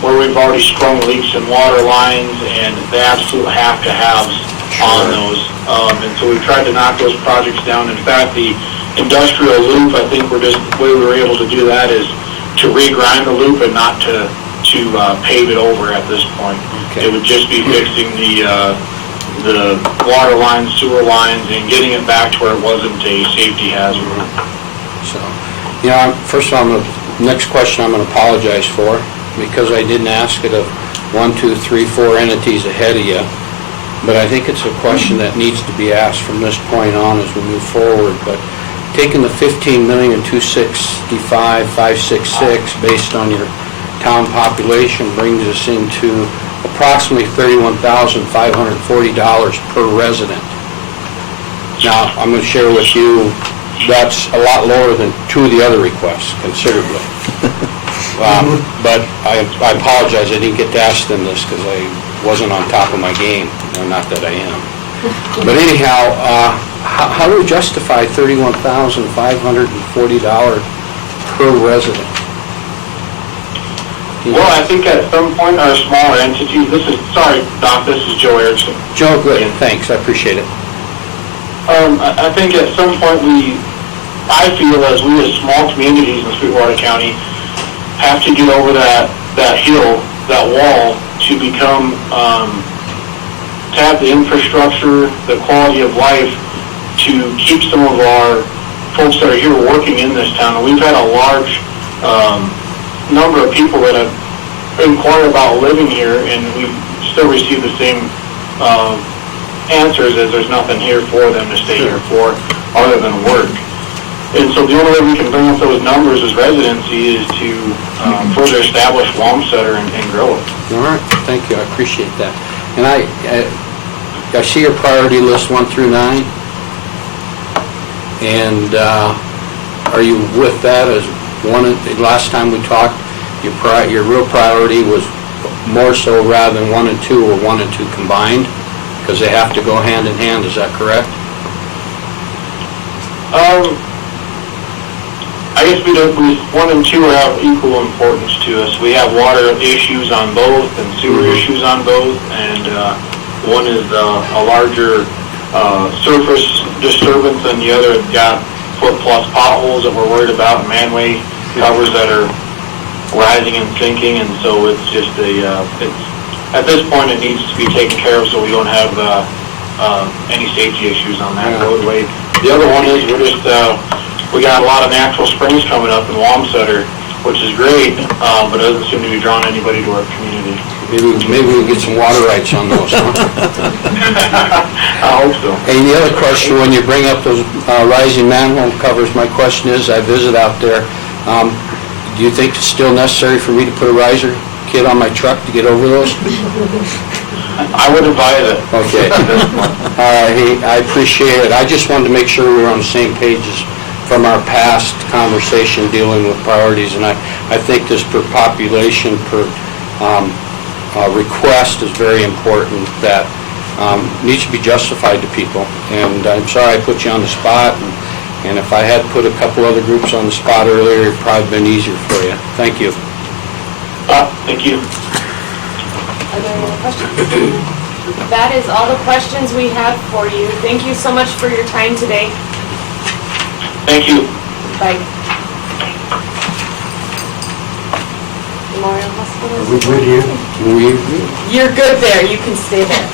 where we've already sprung leaks in water lines and the absolute have-to-haves on those. And so we've tried to knock those projects down. In fact, the industrial loop, I think the way we were able to do that is to regrind the loop and not to pave it over at this point. Okay. It would just be fixing the water lines, sewer lines, and getting it back to where it wasn't a safety hazard. So, first of all, next question I'm going to apologize for, because I didn't ask it of 1, 2, 3, 4 entities ahead of you. But I think it's a question that needs to be asked from this point on as we move forward. But taking the $15,265,566 based on your town population brings us into approximately $31,540 per resident. Now, I'm going to share with you, that's a lot lower than 2 of the other requests, considerably. But I apologize, I didn't get to ask them this because I wasn't on top of my game. No, not that I am. But anyhow, how do we justify $31,540 per resident? Well, I think at some point our smaller entities, sorry, Doc, this is Joe Erickson. Joe, good, thanks, I appreciate it. I think at some point I feel as we as small communities in Sweetwater County have to get over that hill, that wall, to become, to have the infrastructure, the quality of life, to keep some of our folks that are here working in this town. And we've had a large number of people that have inquired about living here, and we still receive the same answers as there's nothing here for them to stay here for other than work. And so the only way we can bring up those numbers as residency is to further establish Wamsutter and grow it. All right, thank you, I appreciate that. And I see your priority list 1 through 9, and are you with that as one, last time we talked, your real priority was more so rather than 1 and 2 or 1 and 2 combined? Because they have to go hand in hand, is that correct? I guess we 1 and 2 have equal importance to us. We have water issues on both and sewer issues on both, and one is a larger surface disturbance and the other has got foot-plus potholes that we're worried about, and manway covers that are rising and sinking, and so it's just at this point, it needs to be taken care of so we don't have any safety issues on that roadway. The other one is we got a lot of natural springs coming up in Wamsutter, which is great, but it doesn't seem to be drawing anybody to our community. Maybe we'll get some water rights on those, huh? I hope so. And the other question, when you bring up those rising manhole covers, my question is, I visit out there, do you think it's still necessary for me to put a riser kit on my truck to get over those? I would advise it. Okay. Hey, I appreciate it. I just wanted to make sure we were on the same pages from our past conversation dealing with priorities, and I think this per population, per request is very important, that needs to be justified to people. And I'm sorry I put you on the spot, and if I had put a couple other groups on the spot earlier, it'd probably been easier for you. Thank you. Thank you. Are there any other questions? That is all the questions we have for you. Thank you so much for your time today. Thank you. Bye. Memorial Hospital. Are we good here? You're good there. You can stay there.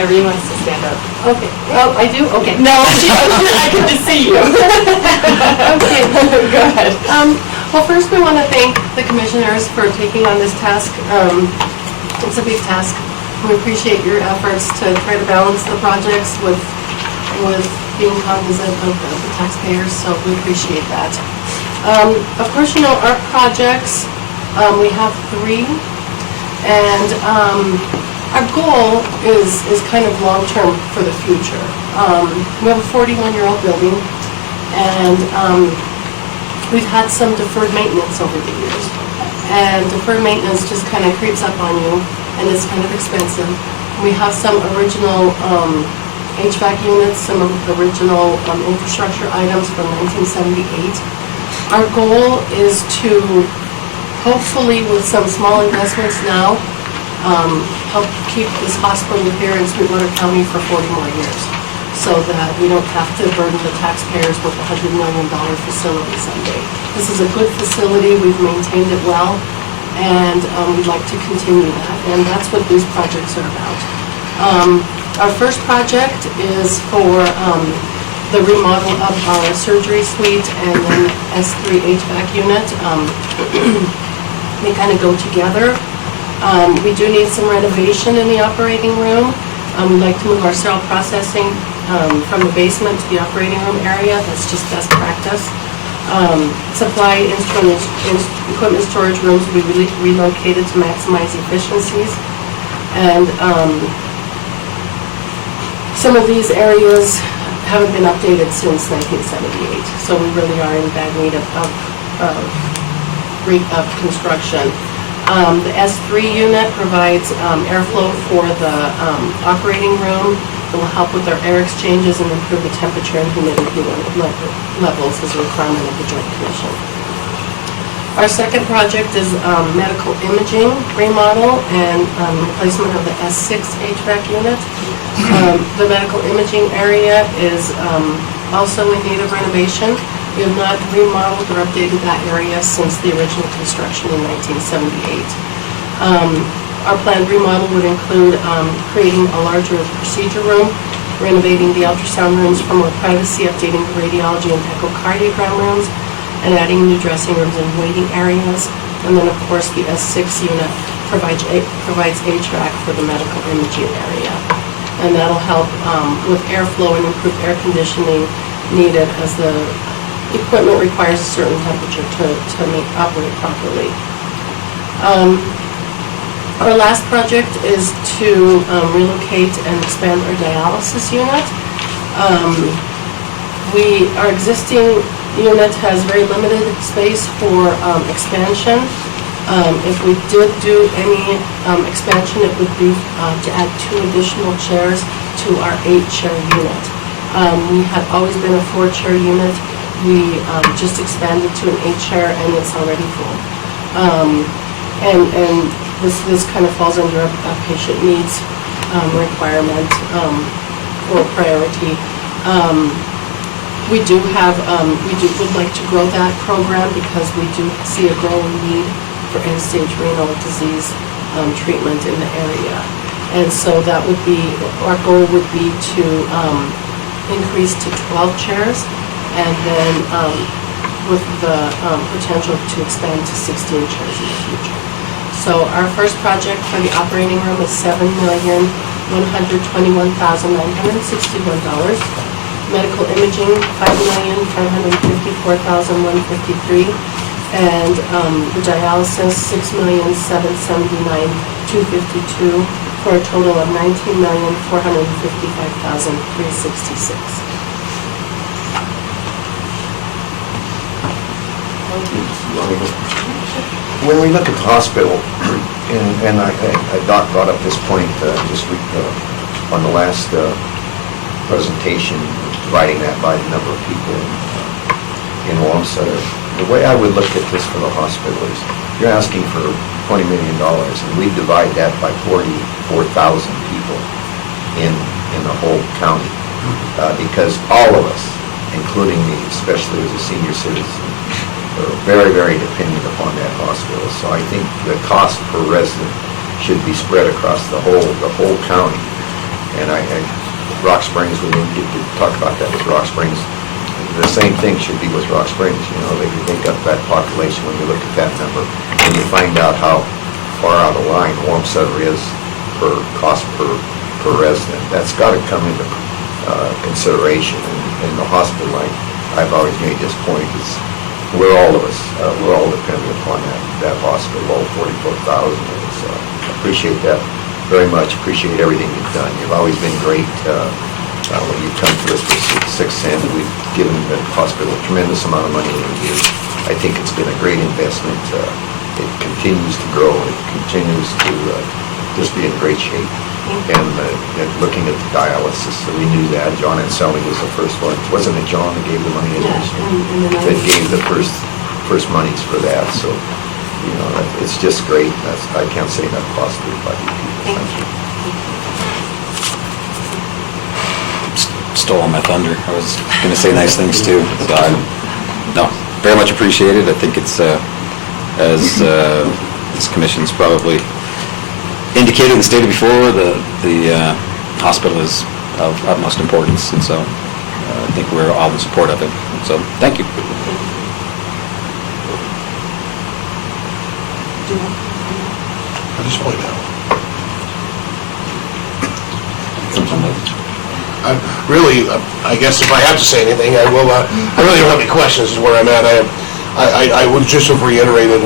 Irene wants to stand up. Okay. Oh, I do? Okay. No, I can just see you. Okay. Go ahead. Well, first we want to thank the commissioners for taking on this task. It's a big task. We appreciate your efforts to try to balance the projects with being cognizant of the taxpayers, so we appreciate that. Of course, you know, our projects, we have 3, and our goal is kind of long-term for the future. We have a 41-year-old building, and we've had some deferred maintenance over the years. And deferred maintenance just kind of creeps up on you, and it's kind of expensive. We have some original HVAC units, some of the original infrastructure items from 1978. Our goal is to, hopefully with some small investments now, help keep this hospital here in Sweetwater County for 40 more years, so that we don't have to burden the taxpayers with a $100 million facility someday. This is a good facility, we've maintained it well, and we'd like to continue that, and that's what these projects are about. Our first project is for the remodel of our surgery suite and then S3 HVAC unit. They kind of go together. We do need some renovation in the operating room. We'd like to move our sterile processing from the basement to the operating room area. That's just best practice. Supply equipment storage rooms will be relocated to maximize efficiencies. And some of these areas haven't been updated since 1978, so we really are in bad need of construction. The S3 unit provides airflow for the operating room. It will help with our air exchanges and improve the temperature and humidity levels as a requirement of the Joint Commission. Our second project is medical imaging remodel and replacement of the S6 HVAC unit. The medical imaging area is also in need of renovation. We have not remodeled or updated that area since the original construction in 1978. Our planned remodel would include creating a larger procedure room, renovating the ultrasound rooms for more privacy, updating the radiology and echocardiogram rooms, and adding new dressing rooms and waiting areas. And then, of course, the S6 unit provides HVAC for the medical imaging area. And that'll help with airflow and improve air conditioning needed as the equipment requires a certain temperature to operate properly. Our last project is to relocate and expand our dialysis unit. Our existing unit has very limited space for expansion. If we did do any expansion, it would be to add 2 additional chairs to our 8-chair unit. We had always been a 4-chair unit. We just expanded to an 8-chair, and it's already full. And this kind of falls under a patient needs requirement or priority. We would like to grow that program because we do see a growing need for end-stage renal disease treatment in the area. And so that would be, our goal would be to increase to 12 chairs, and then with the potential to expand to 16 chairs in the future. So our first project for the operating room is $7,121,961. Medical imaging, $5,554,153. And the dialysis, $6,779,252, for a total of $19,455,366. When we look at the hospital, and Doc brought up this point this week on the last presentation, dividing that by the number of people in Wamsutter. The way I would look at this for the hospital is, you're asking for $20 million, and we divide that by 44,000 people in the whole county. Because all of us, including me, especially as a senior citizen, are very, very dependent upon that hospital. So I think the cost per resident should be spread across the whole county. And Rock Springs, we didn't get to talk about that with Rock Springs. The same thing should be with Rock Springs. They make up that population when you look at that number, and you find out how far out of line Wamsutter is per cost per resident. That's got to come into consideration. And the hospital, I've always made this point, is we're all dependent upon that hospital, all 44,000. So I appreciate that very much. Appreciate everything you've done. You've always been great. When you've come to us for 6 cents, we've given the hospital a tremendous amount of money over the years. I think it's been a great investment. It continues to grow, and it continues to just be in great shape. And looking at the dialysis, we knew that. John Anselmi was the first one. Wasn't it John that gave the money initially? That gave the first monies for that. So, it's just great. I can't say enough positive about you people. Thank you. Stole my thunder. I was going to say nice things too. So very much appreciated. I think it's, as this commission's probably indicated and stated before, the hospital is of utmost importance, and so I think we're all in support of it. So thank you. At this point now. I guess if I have to say anything, I will. I really don't have any questions. Is where I'm at. I would just have reiterated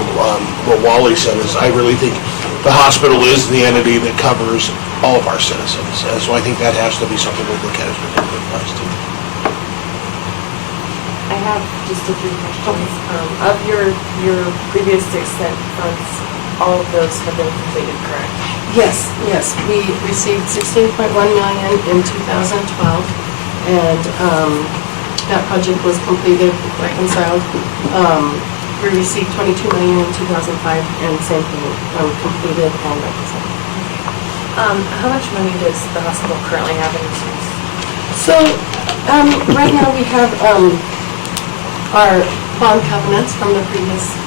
what Wally said. Is I really think the hospital is the entity that covers all of our citizens, and so I think that has to be something we look at as we go to the too. I have just a few questions. Of your previous 6 cent funds, all of those have been completed, correct? Yes. We received $16.1 million in 2012, and that project was completed, reconciled. We received $22 million in 2005, and same thing, completed and reconciled. How much money does the hospital currently have in reserves? So, right now we have our bond covenants from the previous,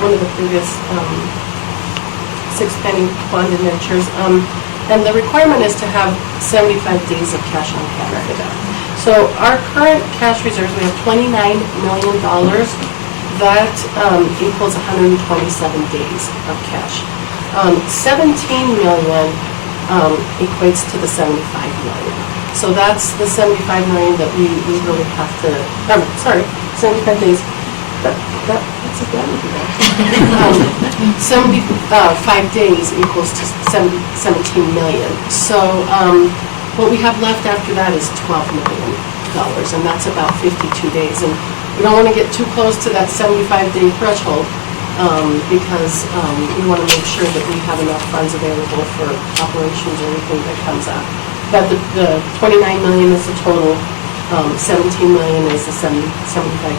one of the previous 6-penny bond indentures, and the requirement is to have 75 days of cash on hand for that. So our current cash reserves, we have $29 million. That equals 127 days of cash. 17 million equates to the 75 million. So that's the 75 million that we really have to, 75 days. That's a bad number. 75 days equals to 17 million. So what we have left after that is 12 million. and that's about 52 days. And we don't want to get too close to that 75-day threshold, because we want to make sure that we have enough funds available for operations or anything that comes up. But the 29 million is the total, 17 million is the 75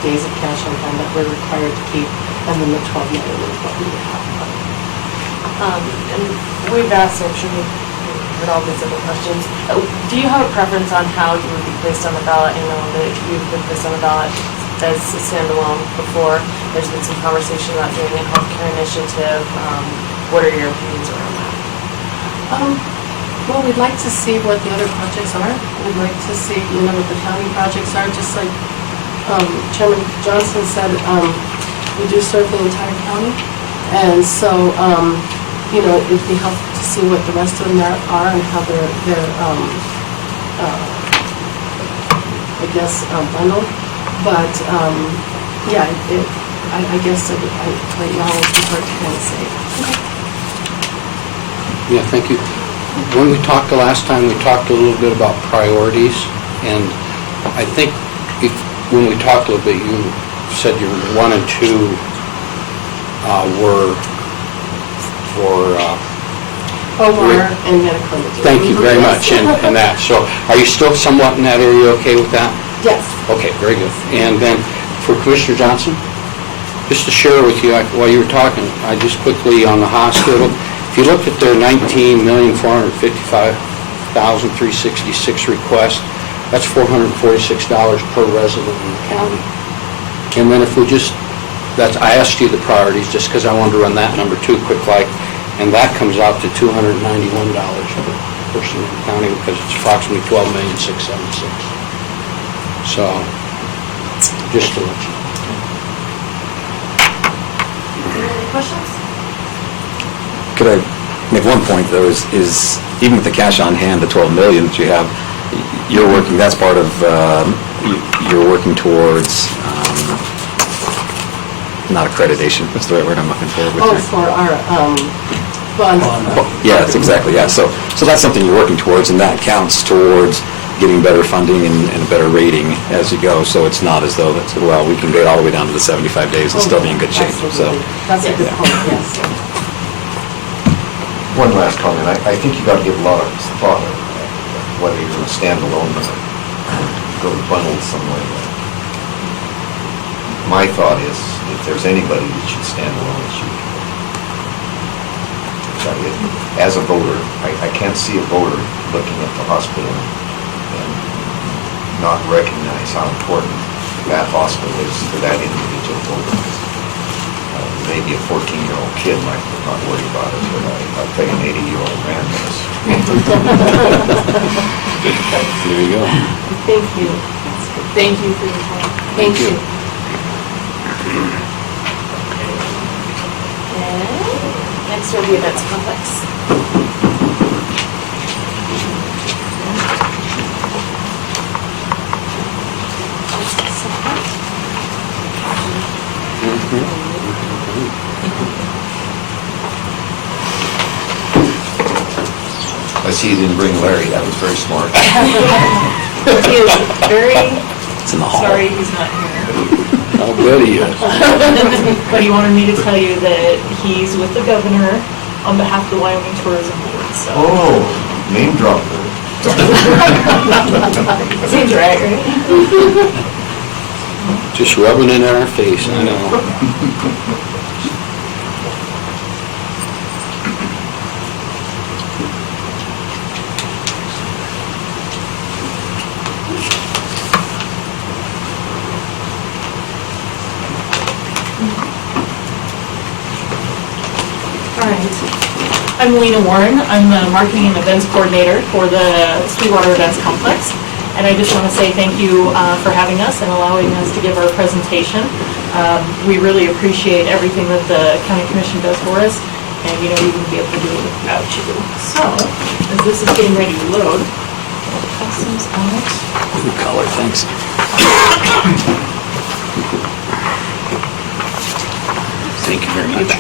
days of cash on hand that we're required to keep, and then the 12 million is what we have. And we've asked, I'm sure we've heard all these other questions. Do you have a preference on how you would be placed on the ballot? I know that you've been placed on the ballot as a standalone before. There's been some conversation about doing a healthcare initiative. What are your opinions around that? Well, we'd like to see what the other projects are. We'd like to see, what the county projects are, just like Chairman Johnson said, we do serve the entire county. And so, it'd be helpful to see what the rest of them are and how they're bundled. But, yeah, I guess right now it's hard to kind of say. Yeah, thank you. When we talked the last time, we talked a little bit about priorities, and I think when we talked a little bit, you said your 1 and 2 were for... OR and medical imaging. Thank you very much, and that. So are you still somewhat in that area okay with that? Yes. Okay, very good. And then for Commissioner Johnson, just to share with you, while you were talking, I just quickly on the hospital, if you look at their $19,455,366 request, that's $446 per resident in the county. And then if we just, I asked you the priorities just because I wanted to run that number too quick like, and that comes out to $291 per person in the county because it's approximately $12,676,000. So, just to let you know. Any other questions? Could I make one point, though, is even with the cash on hand, the 12 million that you have, you're working, that's part of, you're working towards, not accreditation, what's the right word I'm looking for? For our bond. Yeah, that's exactly, yeah. So that's something you're working towards, and that counts towards getting better funding and a better rating as you go. So it's not as though that's, well, we can get all the way down to the 75 days and still be in good shape. So That's a good point, yes. One last comment. I think you got to give a lot of thought of whether you're going to stand alone or go bundled some way. My thought is, if there's anybody that should stand alone, it's you. As a voter, I can't see a voter looking at the hospital and not recognize how important that hospital is for that individual voter. Maybe a 14-year-old kid might not worry about it, but I'll tell you an 80-year-old man does. There you go. Thank you. Thank you for your time. Thank you. And next will be events complex. I see you didn't bring Larry. That was very smart. He is very it's in the hall. sorry he's not here. How good he is. But he wanted me to tell you that he's with the governor on behalf of the Wyoming Tourism Board, so. Oh, name dropper. Seems right, right? Just rubbing it in our face, I know. I'm Lena Warren. I'm the Marketing and Events Coordinator for the Sweetwater Events Complex. And I just want to say thank you for having us and allowing us to give our presentation. We really appreciate everything that the County Commission does for us. And, we wouldn't be able to do it without you. So, as this is getting ready to load, I'll pass those out. Good color, thanks. Thank you very much.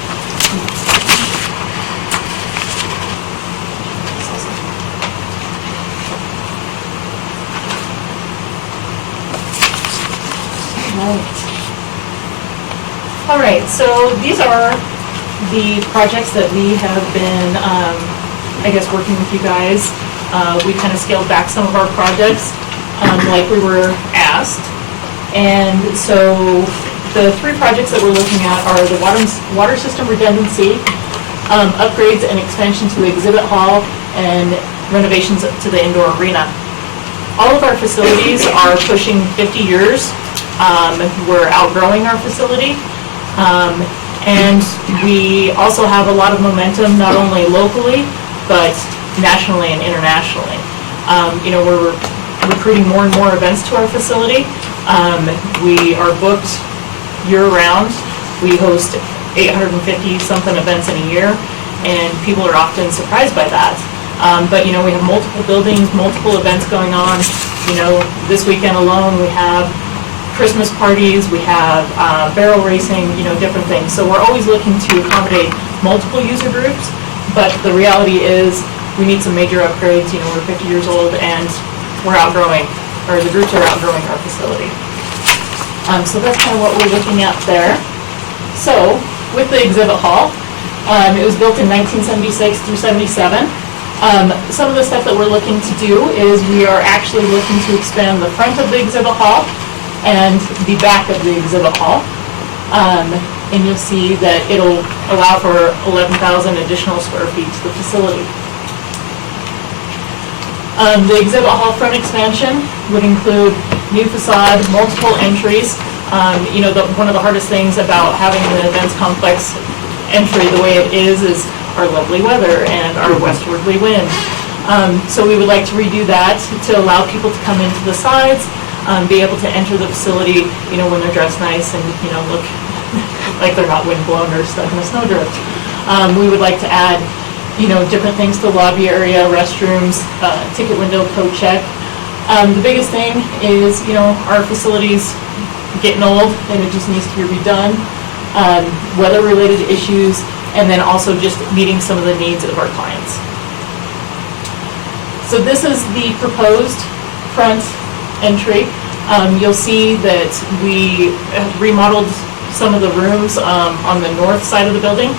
So these are the projects that we have been, I guess, working with you guys. We kind of scaled back some of our projects like we were asked. And so the three projects that we're looking at are the water system redundancy, upgrades and expansion to the exhibit hall, and renovations to the indoor arena. All of our facilities are pushing 50 years. We're outgrowing our facility. And we also have a lot of momentum, not only locally, but nationally and internationally. We're recruiting more and more events to our facility. We are booked year-round. We host 850-something events in a year, and people are often surprised by that. But we have multiple buildings, multiple events going on. This weekend alone, we have Christmas parties, we have barrel racing, different things. So we're always looking to accommodate multiple user groups, but the reality is we need some major upgrades. We're 50 years old and we're outgrowing, or the groups are outgrowing our facility. So that's kind of what we're looking at there. So with the exhibit hall, it was built in 1976 through 77. Some of the stuff that we're looking to do is we are actually looking to expand the front of the exhibit hall and the back of the exhibit hall. And you'll see that it'll allow for 11,000 additional square feet to the facility. The exhibit hall front expansion would include new facade, multiple entries. One of the hardest things about having the events complex entry the way it is our lovely weather and our westwardly wind. So we would like to redo that to allow people to come into the sides, be able to enter the facility, when they're dressed nice and, look like they're not windblown or stuck in a snowdrift. We would like to add, different things to the lobby area, restrooms, ticket window, code check. The biggest thing is, our facility's getting old and it just needs to be redone. Weather-related issues, and then also just meeting some of the needs of our clients. So this is the proposed front entry. You'll see that we have remodeled some of the rooms on the north side of the building.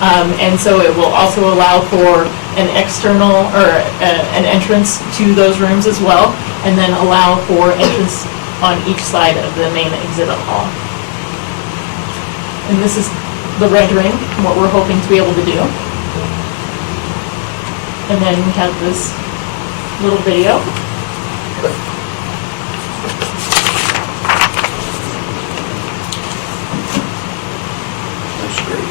And so it will also allow for an external or an entrance to those rooms as well, and then allow for entrance on each side of the main exhibit hall. And this is the rendering, what we're hoping to be able to do. And then we have this little video. That's great.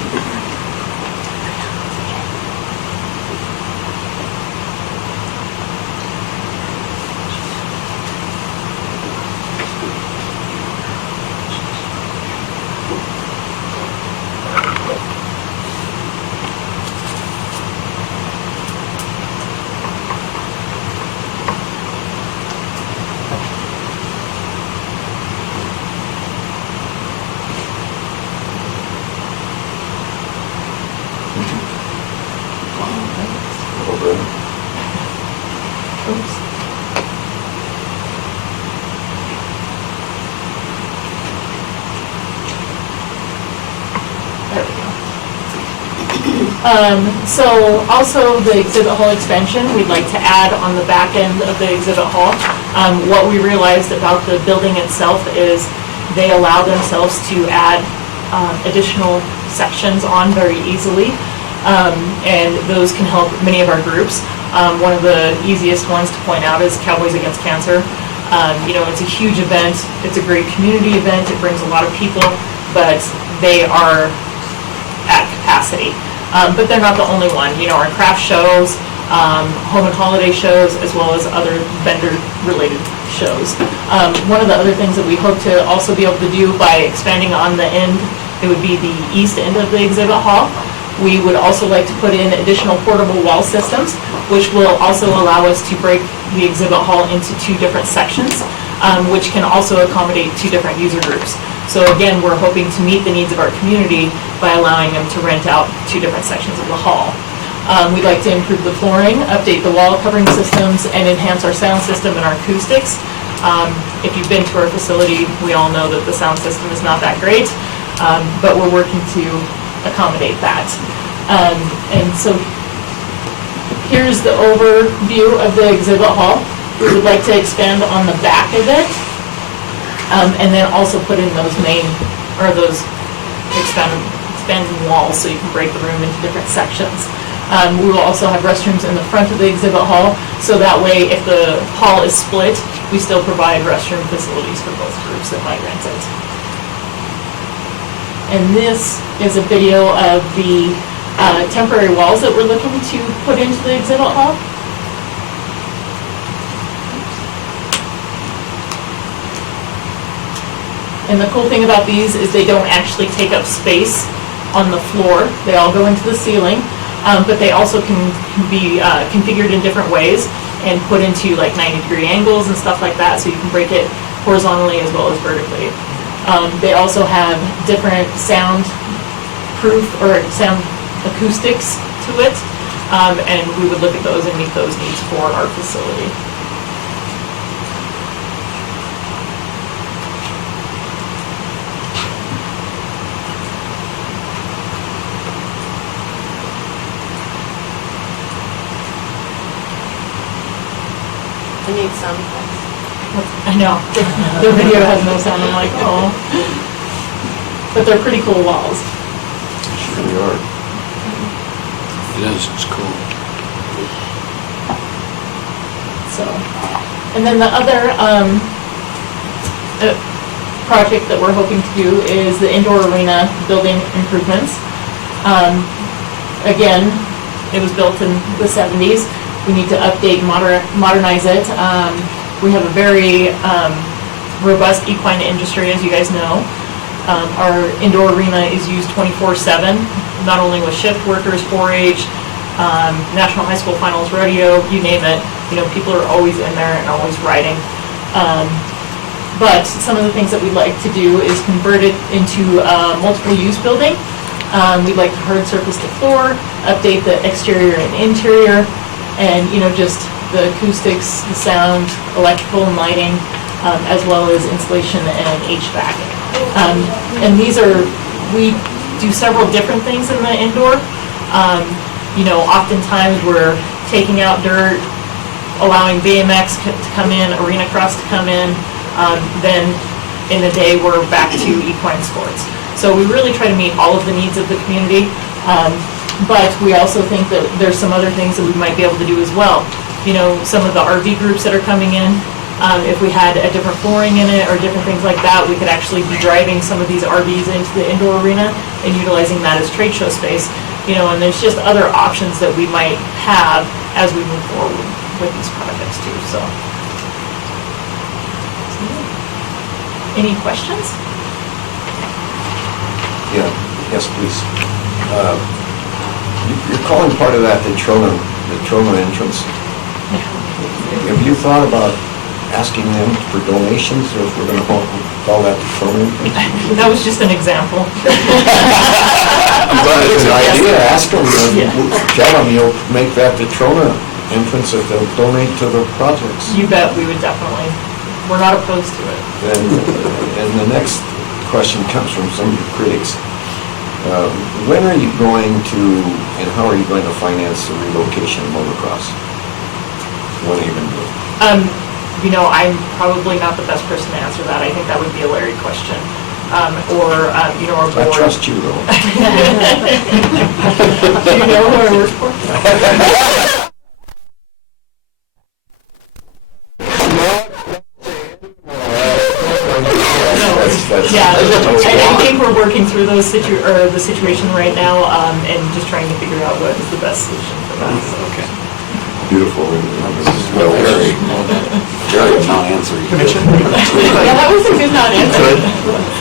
So also the exhibit hall expansion, we'd like to add on the back end of the exhibit hall. What we realized about the building itself is they allow themselves to add additional sections on very easily, and those can help many of our groups. One of the easiest ones to point out is Cowboys Against Cancer. It's a huge event, it's a great community event, it brings a lot of people, but they are at capacity. But they're not the only one. Our craft shows, home and holiday shows, as well as other vendor-related shows. One of the other things that we hope to also be able to do by expanding on the end, it would be the east end of the exhibit hall. We would also like to put in additional portable wall systems, which will also allow us to break the exhibit hall into two different sections, which can also accommodate two different user groups. So again, we're hoping to meet the needs of our community by allowing them to rent out two different sections of the hall. We'd like to improve the flooring, update the wall covering systems, and enhance our sound system and our acoustics. If you've been to our facility, we all know that the sound system is not that great. but we're working to accommodate that. And so here's the overview of the exhibit hall. We would like to expand on the back of it, and then also put in those those expanding walls so you can break the room into different sections. We will also have restrooms in the front of the exhibit hall, so that way if the hall is split, we still provide restroom facilities for both groups that might rent it. And this is a video of the temporary walls that we're looking to put into the exhibit hall. And the cool thing about these is they don't actually take up space on the floor. They all go into the ceiling, but they also can be configured in different ways and put into like 90-degree angles and stuff like that, so you can break it horizontally as well as vertically. They also have different sound-proof or sound acoustics to it, and we would look at those and meet those needs for our facility. I need sound effects. I know, the video has no sound, I'm like, oh. But they're pretty cool walls. Sure they are. It is, it's cool. So, and then the other project that we're hoping to do is the indoor arena building improvements. Again, it was built in the 70s. We need to update, modernize it. We have a very robust equine industry, as you guys know. Our indoor arena is used 24/7, not only with shift workers, 4-H, National High School Finals Rodeo, you name it. You know, people are always in there and always riding. But some of the things that we'd like to do is convert it into a multiple-use building. We'd like to hard surface the floor, update the exterior and interior, and just the acoustics, the sound, electrical and lighting, as well as insulation and HVAC. And we do several different things in the indoor. Oftentimes we're taking out dirt, allowing BMX to come in, arena cross to come in, then in the day we're back to equine sports. So we really try to meet all of the needs of the community. But we also think that there's some other things that we might be able to do as well. Some of the RV groups that are coming in, if we had a different flooring in it or different things like that, we could actually be driving some of these RVs into the indoor arena and utilizing that as trade show space. And there's just other options that we might have as we move forward with these projects too, so. Any questions? Yeah, yes, please. You're calling part of that the Trona entrance. Have you thought about asking them for donations, or if we're going to call that the Trona entrance? That was just an example. But it's an idea, ask them, tell them you'll make that the Trona entrance if they'll donate to the projects. You bet, we would definitely. We're not opposed to it. And the next question comes from some of your critics. When are you going to, and how are you going to finance the relocation of motocross? When are you going to do it? I'm probably not the best person to answer that. I think that would be a Larry question. Our board. I trust you, though. Do you know who I work for? Yeah, I think we're working through the situation right now, and just trying to figure out what is the best solution for that. So. Okay. Beautiful. Well, very non-answering. Yeah, that was a good non-answer.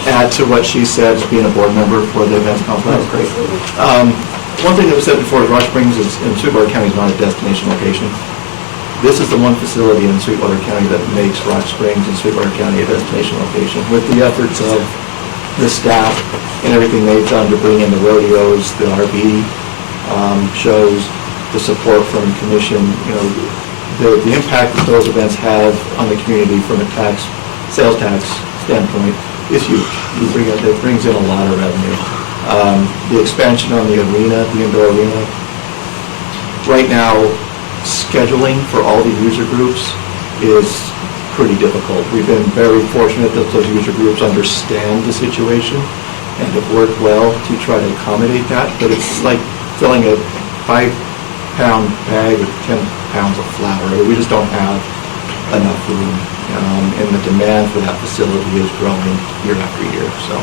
Add to what she said, being a board member for the events complex. Great. One thing that was said before, Rock Springs in Sweetwater County is not a destination location. This is the one facility in Sweetwater County that makes Rock Springs and Sweetwater County a destination location. With the efforts of the staff and everything they've done to bring in the rodeos, the RV shows, the support from the commission, the impact that those events have on the community from a sales tax standpoint is huge. It brings in a lot of revenue. The expansion on the arena, the indoor arena, right now, scheduling for all the user groups is pretty difficult. We've been very fortunate that those user groups understand the situation and have worked well to try to accommodate that, but it's like filling a 5-pound bag with 10 pounds of flour. We just don't have enough room, and the demand for that facility is growing year after year, so.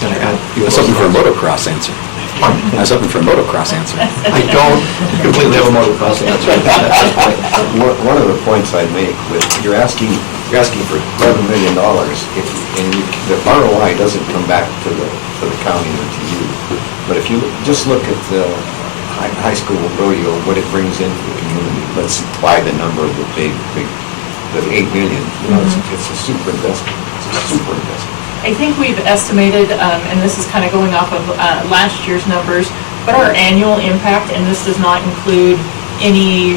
That's something for a motocross answer. That's something for a motocross answer. I don't completely have a motocross answer. One of the points I'd make with, you're asking for $11 million, the ROI doesn't come back to the county or to you. But if you just look at the high school rodeo, what it brings into the community, let's buy the number of the big, the 8 million, it's a super investment. It's a super investment. I think we've estimated, and this is kind of going off of last year's numbers, but our annual impact, and this does not include any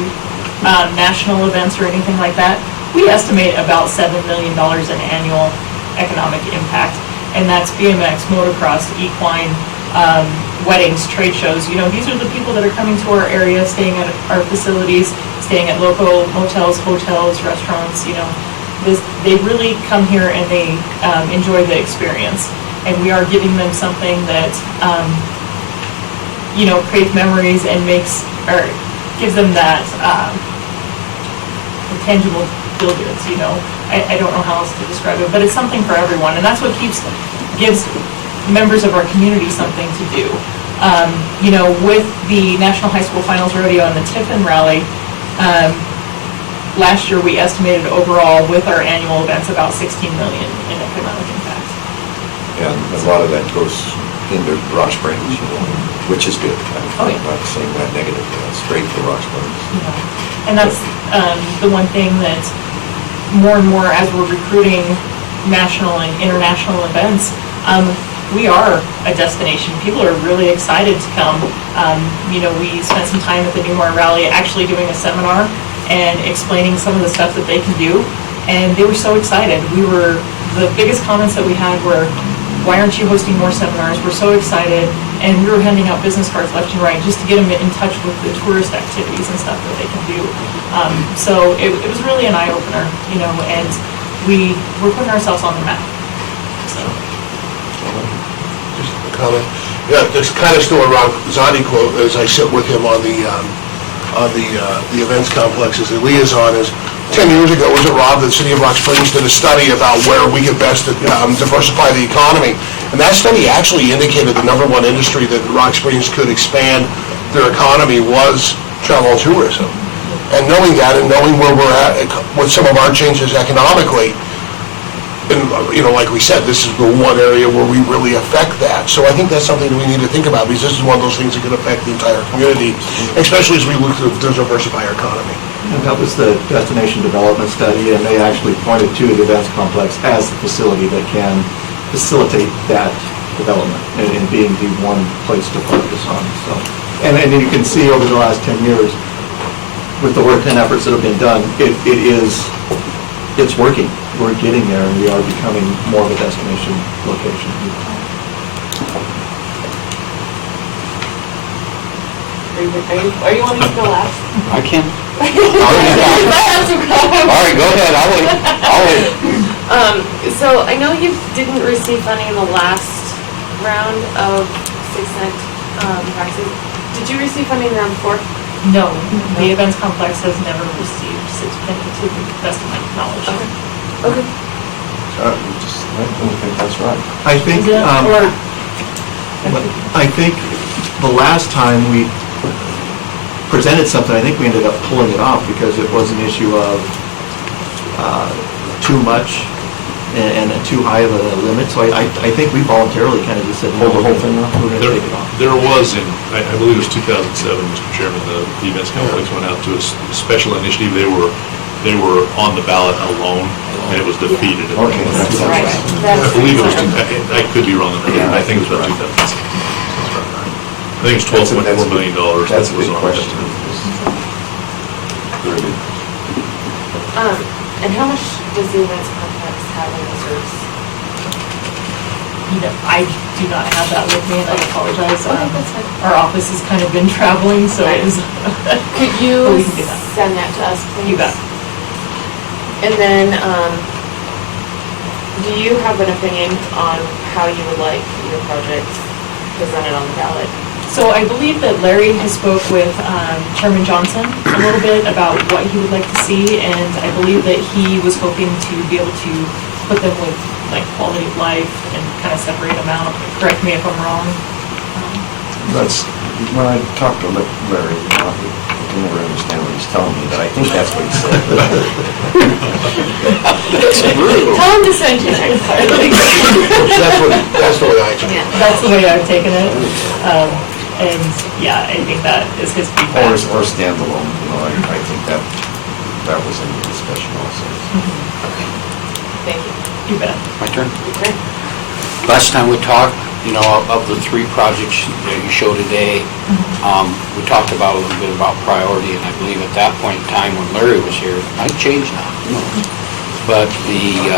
national events or anything like that, we estimate about $7 million in annual economic impact. And that's BMX, motocross, equine, weddings, trade shows. These are the people that are coming to our area, staying at our facilities, staying at local motels, hotels, restaurants, They really come here and they enjoy the experience, and we are giving them something that creates memories and gives them that tangible feel goods. I don't know how else to describe it, but it's something for everyone, and that's what gives members of our community something to do. With the National High School Finals Rodeo and the Tiffin Rally. Last year, we estimated overall with our annual events about $16 million in economic impact. And a lot of that goes into Rock Springs, which is good. I'm not saying that negatively, that's straight for Rock Springs. And that's the one thing that more and more as we're recruiting national and international events, we are a destination. People are really excited to come. We spent some time at the Newmar Rally actually doing a seminar and explaining some of the stuff that they can do, and they were so excited. The biggest comments that we had were, why aren't you hosting more seminars? We're so excited, and we were handing out business cards left and right just to get them in touch with the tourist activities and stuff that they can do. So it was really an eye-opener, and we're putting ourselves on the map. So. Just a comment. Yeah, there's kind of still a Ron Zani quote as I sit with him on the events complex as a liaison is 10 years ago, was it Rob, the city of Rock Springs did a study about where we could best diversify the economy. And that study actually indicated the number one industry that Rock Springs could expand their economy was travel and tourism. And knowing that and knowing where we're at with some of our changes economically, and, like we said, this is the one area where we really affect that. So I think that's something that we need to think about, because this is one of those things that could affect the entire community, especially as we look to diversify our economy. And that was the destination development study, and they actually pointed to the events complex as the facility that can facilitate that development and being the one place to focus on. So, and you can see over the last 10 years, with the work and efforts that have been done, it's working. We're getting there, and we are becoming more of a destination location. Are you wanting to go last? I can. All right, go ahead. I'll wait. So I know you didn't receive funding in the last round of 6-cent taxes. Did you receive funding in round 4? No, the events complex has never received 6 pennies to the best of my knowledge. Okay. I don't think that's right. I think the last time we presented something, I think we ended up pulling it off because it was an issue of too much and too high of a limit. So I think we voluntarily kind of just said, no, we're going to take it off. There was, I believe it was 2007, Mr. Chairman, the events complex went out to a special initiative. They were on the ballot alone, and it was defeated. Okay, that's right. I believe it was, I could be wrong on that, I think it was about 2006. I think it was $12.4 million. That's a big question. Very good. And how much does the events complex have in reserves? I do not have that with me, and I apologize. Our office has kind of been traveling, so it is. Could But you we can do that. send that to us, please? You bet. And then, do you have an opinion on how you would like your projects presented on the ballot? So I believe that Larry has spoke with Chairman Johnson a little bit about what he would like to see, and I believe that he was hoping to be able to put them with like quality of life and kind of separate them out. Correct me if I'm wrong. That's, when I talked to Larry, I can never understand what he's telling me, but I think that's what he said. Tell him to send you next time. That's the way I took it. That's the way I've taken it. And yeah, I think that is his feedback. Or standalone, I think that was in the discussion also. Thank you. You bet. My turn? Okay. Last time we talked, of the 3 projects that you showed today, we talked about a little bit about priority, and I believe at that point in time when Larry was here, it might change now, who knows? But the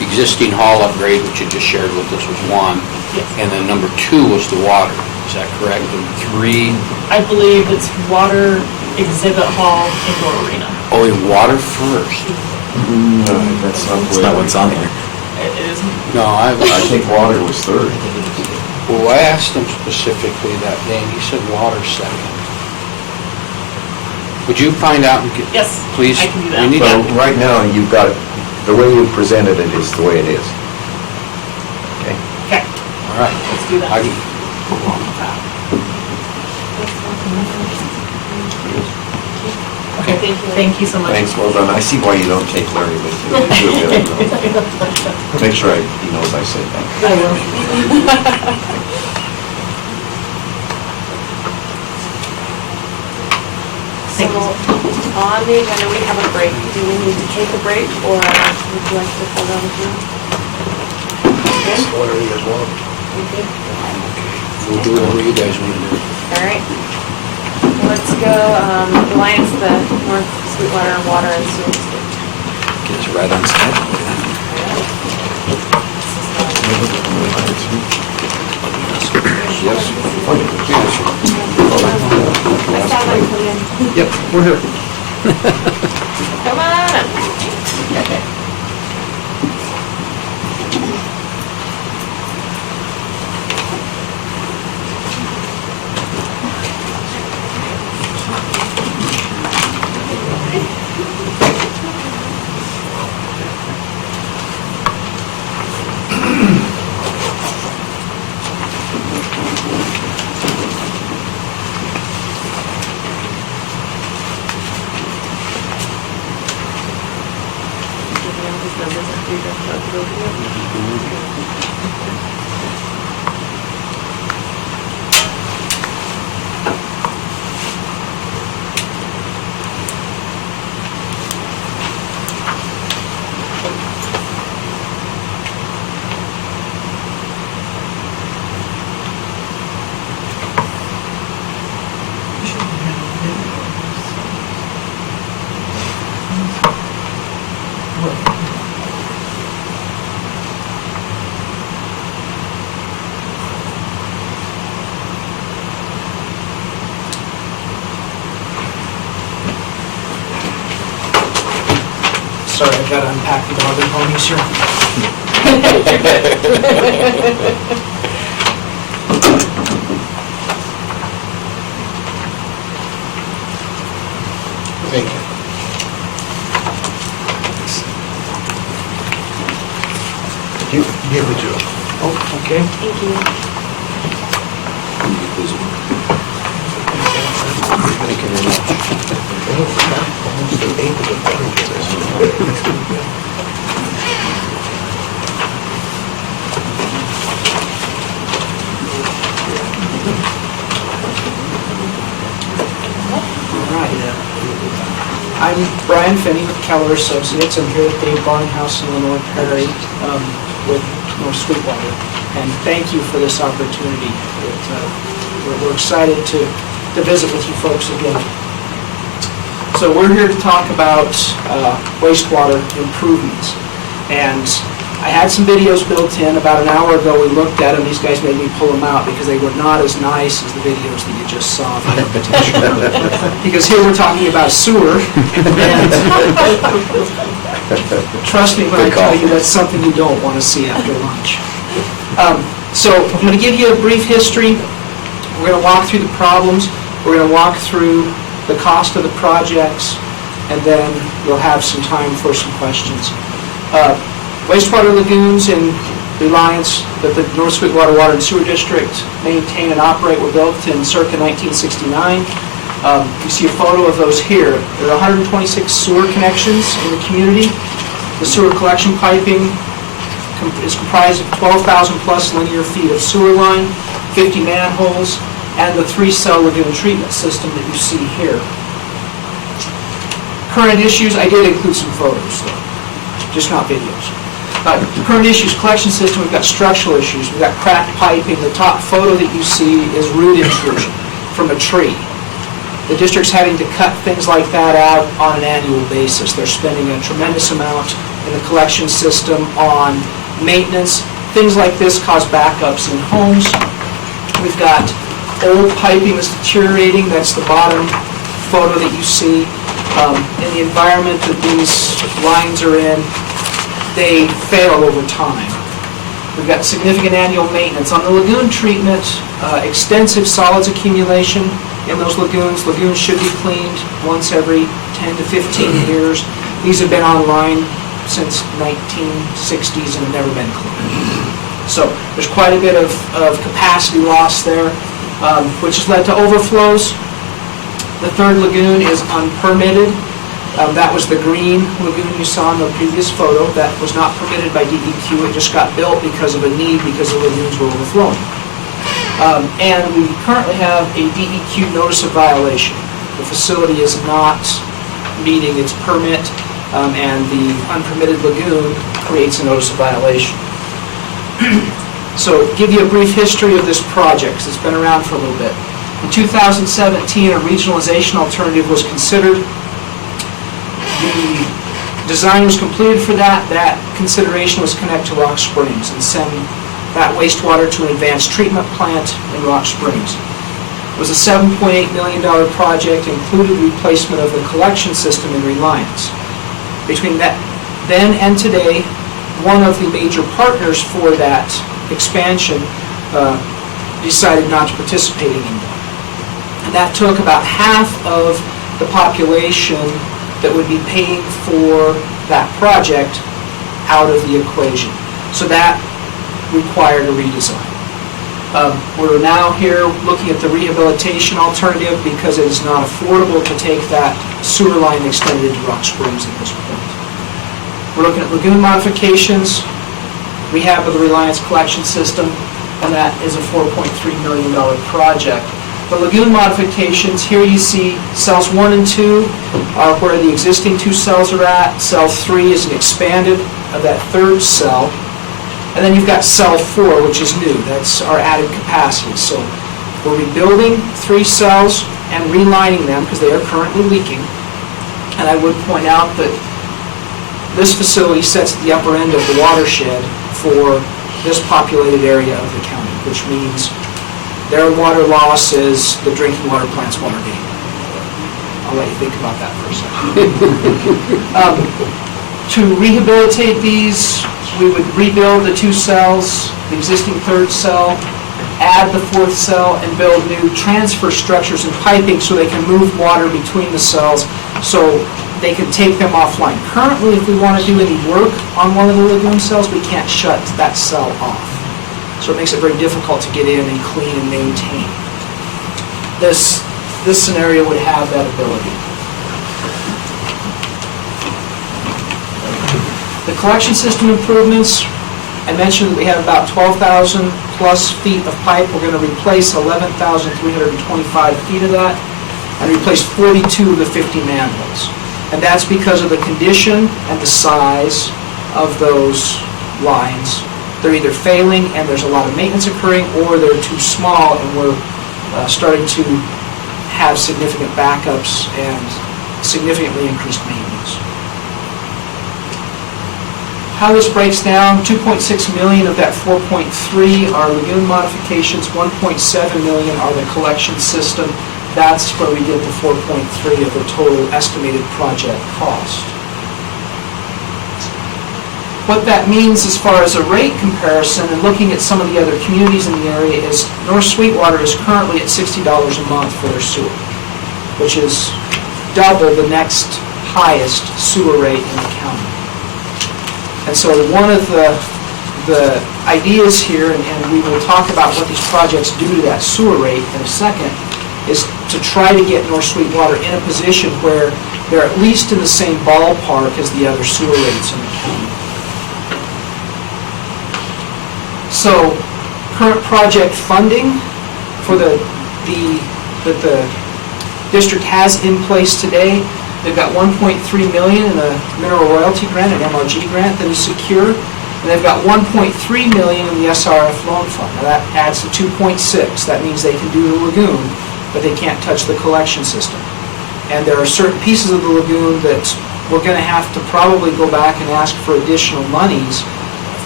existing hall upgrade, which you just shared with us, was 1. Yes. And then number 2 was the water. Is that correct? And 3? I believe it's water, exhibit hall, indoor arena. Oh, in water first. No, that's not what's on here. It is. No, I think water was 3rd. Well, I asked him specifically that day, and he said water 2nd. Would you find out and get? Yes, please? I can do that. We need So that. right now, you've got, the way you presented it is the way it is. Okay? Okay, All right. let's do that. I can go along with that. Okay, thank you so much. Thanks, well done. I see why you don't take Larry with you. You do a bit. Make sure he knows I said that. I will. So, on the agenda, we have a break. Do we need to take a break, or would you like to hold on to? Whatever you guys want. Okay. We'll do whatever you guys want to do. All right. Let's go, Alliance, the North Sweetwater Water and Sewer District. Gets right on schedule. Yep, we're here. Come on up. Sorry, I've got to unpack the dog and ponies here. Thank you. Give me two. Oh, okay. Thank you. I'm Brian Finney with Keller Associates. I'm here with Dave Barnhouse and Lenore Perry with North Sweetwater. And thank you for this opportunity. We're excited to visit with you folks again. So we're here to talk about wastewater improvements. And I had some videos built in. About an hour ago, we looked at them. These guys made me pull them out because they were not as nice as the videos that you just saw. Because here we're talking about sewer. And trust me when I tell you that's something you don't want to see after lunch. So I'm going to give you a brief history. We're going to walk through the problems. We're going to walk through the cost of the projects, and then we'll have some time for some questions. Wastewater lagoons in Reliance that the North Sweetwater Water and Sewer District maintain and operate were built in circa 1969. You see a photo of those here. There are 126 sewer connections in the community. The sewer collection piping is comprised of 12,000 plus linear feet of sewer line, 50 manholes, and the 3-cell lagoon treatment system that you see here. Current issues, I did include some photos though, just not videos. Current issues, collection system, we've got structural issues, we've got cracked piping. The top photo that you see is root intrusion from a tree. The district's having to cut things like that out on an annual basis. They're spending a tremendous amount in the collection system on maintenance. Things like this cause backups in homes. We've got old piping that's deteriorating. That's the bottom photo that you see. In the environment that these lines are in, they fail over time. We've got significant annual maintenance. On the lagoon treatment, extensive solids accumulation in those lagoons. Lagoons should be cleaned once every 10 to 15 years. These have been online since 1960s and have never been cleaned. So there's quite a bit of capacity loss there, which has led to overflows. The third lagoon is unpermitted. That was the green lagoon you saw in the previous photo. That was not permitted by DEQ. It just got built because of a need, because the lagoons were overflowing. And we currently have a DEQ notice of violation. The facility is not meeting its permit, and the unpermitted lagoon creates a notice of violation. So give you a brief history of this project, 'cause it's been around for a little bit. In 2017, a regionalization alternative was considered. The design was completed for that. That consideration was connect to Rock Springs and send that wastewater to an advanced treatment plant in Rock Springs. It was a $7.8 million project, included replacement of the collection system in Reliance. Between that then and today, one of the major partners for that expansion decided not to participate anymore. And that took about half of the population that would be paying for that project out of the equation. So that required a redesign. We're now here looking at the rehabilitation alternative because it is not affordable to take that sewer line extended to Rock Springs at this point. We're looking at lagoon modifications, rehab of the Reliance collection system, and that is a $4.3 million project. The lagoon modifications, here you see cells 1 and 2 are where the existing 2 cells are at. Cell 3 is an expanded of that 3rd cell. And then you've got cell 4, which is new. That's our added capacity. So we're rebuilding 3 cells and relining them because they are currently leaking. And I would point out that this facility sits at the upper end of the watershed for this populated area of the county, which means their water loss is the drinking water plant's water gain. I'll let you think about that for a second. To rehabilitate these, we would rebuild the 2 cells, the existing 3rd cell, add the 4th cell, and build new transfer structures and piping so they can move water between the cells so they can take them offline. Currently, if we want to do any work on one of the lagoon cells, we can't shut that cell off. So it makes it very difficult to get in and clean and maintain. This scenario would have that ability. The collection system improvements, I mentioned that we have about 12,000 plus feet of pipe. We're going to replace 11,325 feet of that and replace 42 of the 50 manholes. And that's because of the condition and the size of those lines. They're either failing and there's a lot of maintenance occurring, or they're too small and we're starting to have significant backups and significantly increased maintenance. How this breaks down, 2.6 million of that 4.3 are lagoon modifications, 1.7 million are the collection system. That's where we get the 4.3 of the total estimated project cost. What that means as far as a rate comparison and looking at some of the other communities in the area is North Sweetwater is currently at $60 a month for their sewer, which is double the next highest sewer rate in the county. And so one of the ideas here, and we will talk about what these projects do to that sewer rate in a second, is to try to get North Sweetwater in a position where they're at least in the same ballpark as the other sewer rates in the county. So current project funding for that the district has in place today, they've got 1.3 million in a mineral royalty grant, an MRG grant that is secure, and they've got 1.3 million in the SRF loan fund. Now that adds to 2.6. That means they can do the lagoon, but they can't touch the collection system. And there are certain pieces of the lagoon that we're going to have to probably go back and ask for additional monies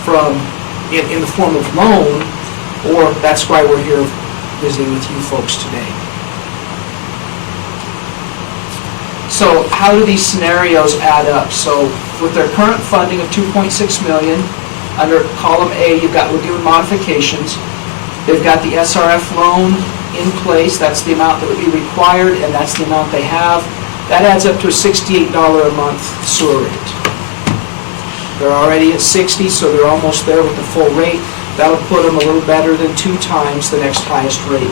from in the form of loan, or that's why we're here visiting with you folks today. So how do these scenarios add up? So with their current funding of 2.6 million, under column A, you've got lagoon modifications. They've got the SRF loan in place. That's the amount that would be required, and that's the amount they have. That adds up to a $68 a month sewer rate. They're already at 60, so they're almost there with the full rate. That'll put them a little better than 2 times the next highest rate.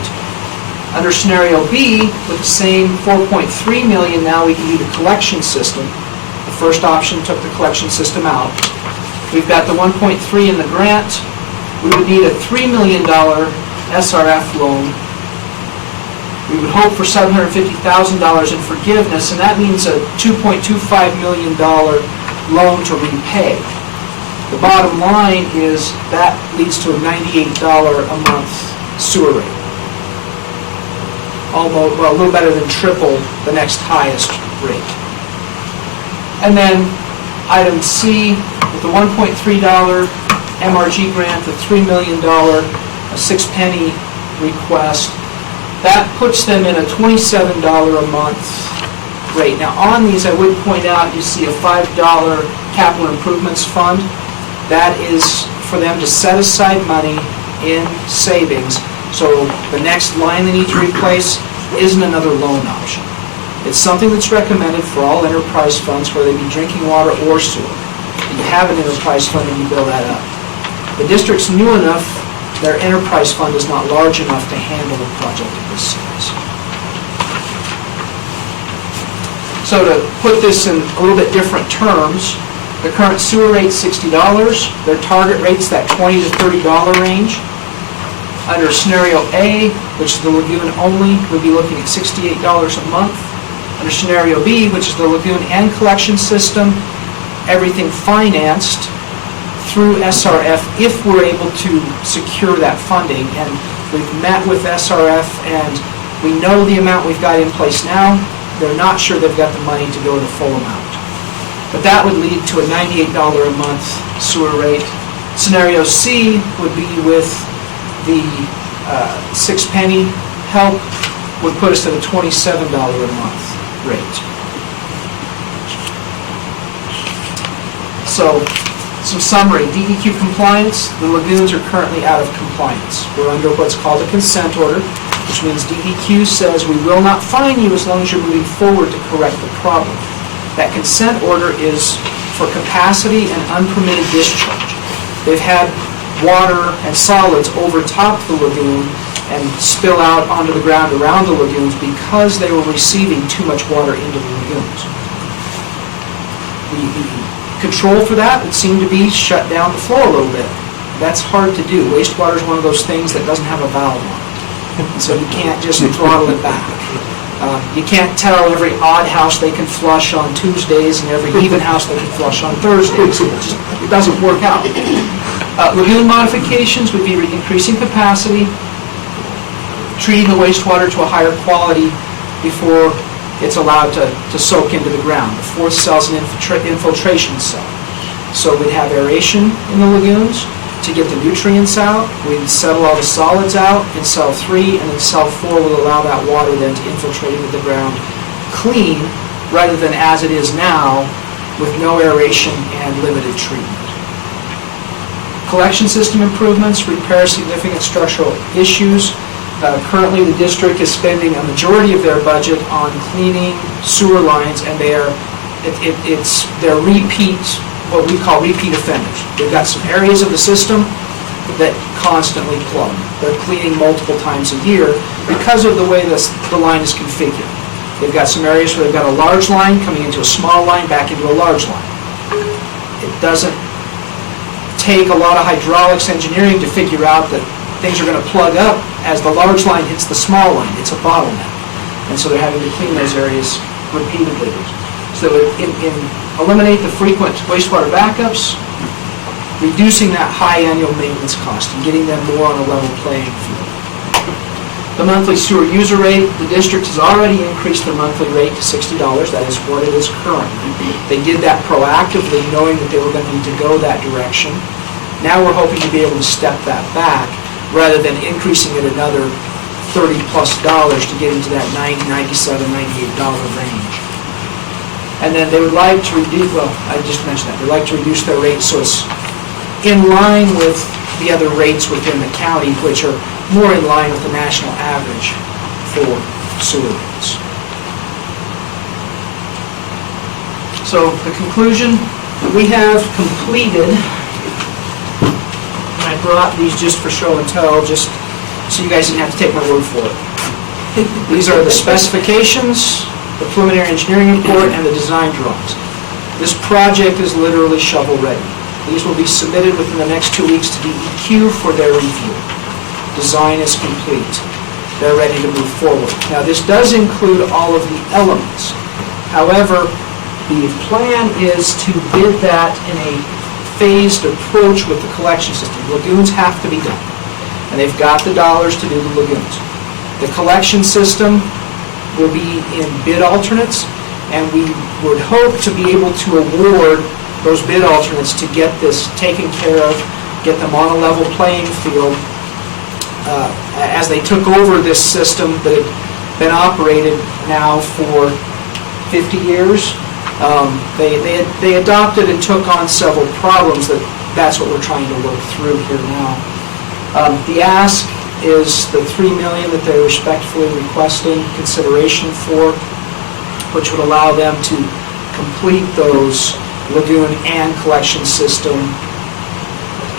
Under scenario B, with the same 4.3 million, now we can do the collection system. The first option took the collection system out. We've got the 1.3 in the grant. We would need a $3 million SRF loan. We would hope for $750,000 in forgiveness, and that means a $2.25 million loan to repay. The bottom line is that leads to a $98 a month sewer rate. Almost, well, a little better than triple the next highest rate. And then item C, with the $1.3 MRG grant, the $3 million, a 6 penny request, that puts them in a $27 a month rate. Now on these, I would point out, you see a $5 capital improvements fund. That is for them to set aside money in savings. So the next line they need to replace isn't another loan option. It's something that's recommended for all enterprise funds, whether they be drinking water or sewer. You have an enterprise fund and you build that up. The district's new enough, their enterprise fund is not large enough to handle a project of this size. So to put this in a little bit different terms, the current sewer rate's $60. Their target rate's that $20 to $30 range. Under scenario A, which is the lagoon only, we'd be looking at $68 a month. Under scenario B, which is the lagoon and collection system, everything financed through SRF if we're able to secure that funding. And we've met with SRF and we know the amount we've got in place now. They're not sure they've got the money to go the full amount. But that would lead to a $98 a month sewer rate. Scenario C would be with the 6 penny help, would put us at a $27 a month rate. So, some summary. DEQ compliance, the lagoons are currently out of compliance. We're under what's called a consent order, which means DEQ says we will not fine you as long as you're moving forward to correct the problem. That consent order is for capacity and unpermitted discharge. They've had water and solids overtop the lagoon and spill out onto the ground around the lagoons because they were receiving too much water into the lagoons. The control for that would seem to be shut down the flow a little bit. That's hard to do. Wastewater is one of those things that doesn't have a valve on it. And so you can't just throttle it back. You can't tell every odd house they can flush on Tuesdays and every even house they can flush on Thursdays. It doesn't work out. Lagoon modifications would be increasing capacity, treating the wastewater to a higher quality before it's allowed to soak into the ground. The fourth cell is an infiltration cell. So we'd have aeration in the lagoons to get the nutrients out. We'd settle all the solids out in cell 3, and then cell 4 will allow that water then to infiltrate into the ground clean, rather than as it is now with no aeration and limited treatment. Collection system improvements, repair significant structural issues. Currently, the district is spending a majority of their budget on cleaning sewer lines, and they're repeat, what we call repeat offenders. They've got some areas of the system that constantly plug. They're cleaning multiple times a year because of the way the line is configured. They've got some areas where they've got a large line coming into a small line, back into a large line. It doesn't take a lot of hydraulics engineering to figure out that things are going to plug up as the large line hits the small line. It's a bottleneck. And so they're having to clean those areas repeatedly. So in eliminate the frequent wastewater backups, reducing that high annual maintenance cost and getting them more on a level playing field. The monthly sewer user rate, the district has already increased their monthly rate to $60. That is what it is currently. They did that proactively, knowing that they were going to need to go that direction. Now we're hoping to be able to step that back rather than increasing it another $30+ to get into that $90, $97, $98 range. And then they would like to reduce, well, I just mentioned that, they'd like to reduce their rate so it's in line with the other rates within the county, which are more in line with the national average for sewer rates. So the conclusion, we have completed, and I brought these just for show and tell, just so you guys didn't have to take my word for it. These are the specifications, the preliminary engineering report, and the design drawings. This project is literally shovel-ready. These will be submitted within the next 2 weeks to DEQ for their review. Design is complete. They're ready to move forward. Now, this does include all of the elements. However, the plan is to bid that in a phased approach with the collection system. Lagoons have to be done, and they've got the dollars to do the lagoons. The collection system will be in bid alternates, and we would hope to be able to award those bid alternates to get this taken care of, get them on a level playing field. As they took over this system that had been operated now for 50 years, they adopted and took on several problems that's what we're trying to work through here now. The ask is the $3 million that they're respectfully requesting consideration for, which would allow them to complete those lagoon and collection system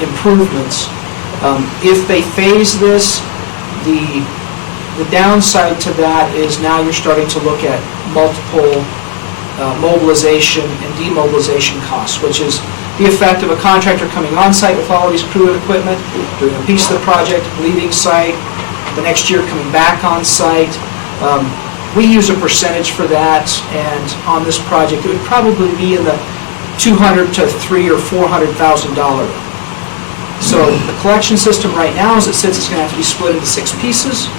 improvements. If they phase this, the downside to that is now you're starting to look at multiple mobilization and demobilization costs, which is the effect of a contractor coming on site with all of his crew and equipment, doing a piece of the project, leaving site, the next year coming back on site. We use a percentage for that, and on this project it would probably be in the $200,000 to $300,000 or $400,000. So the collection system right now, as it sits, is going to have to be split into 6 pieces.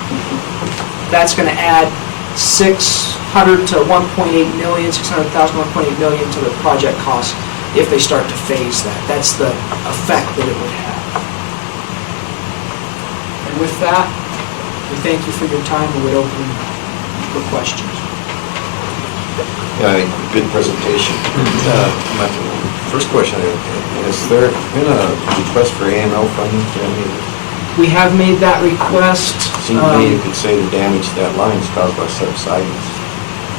That's going to add $600,000 to $1.8 million, $600,000 to $1.8 million to the project cost if they start to phase that. That's the effect that it would have. And with that, we thank you for your time and would open for questions. Yeah, good presentation. My first question is there been a request for AML funding for any of this? We have made that request. Seems to me you could say the damage to that line is caused by subsidence.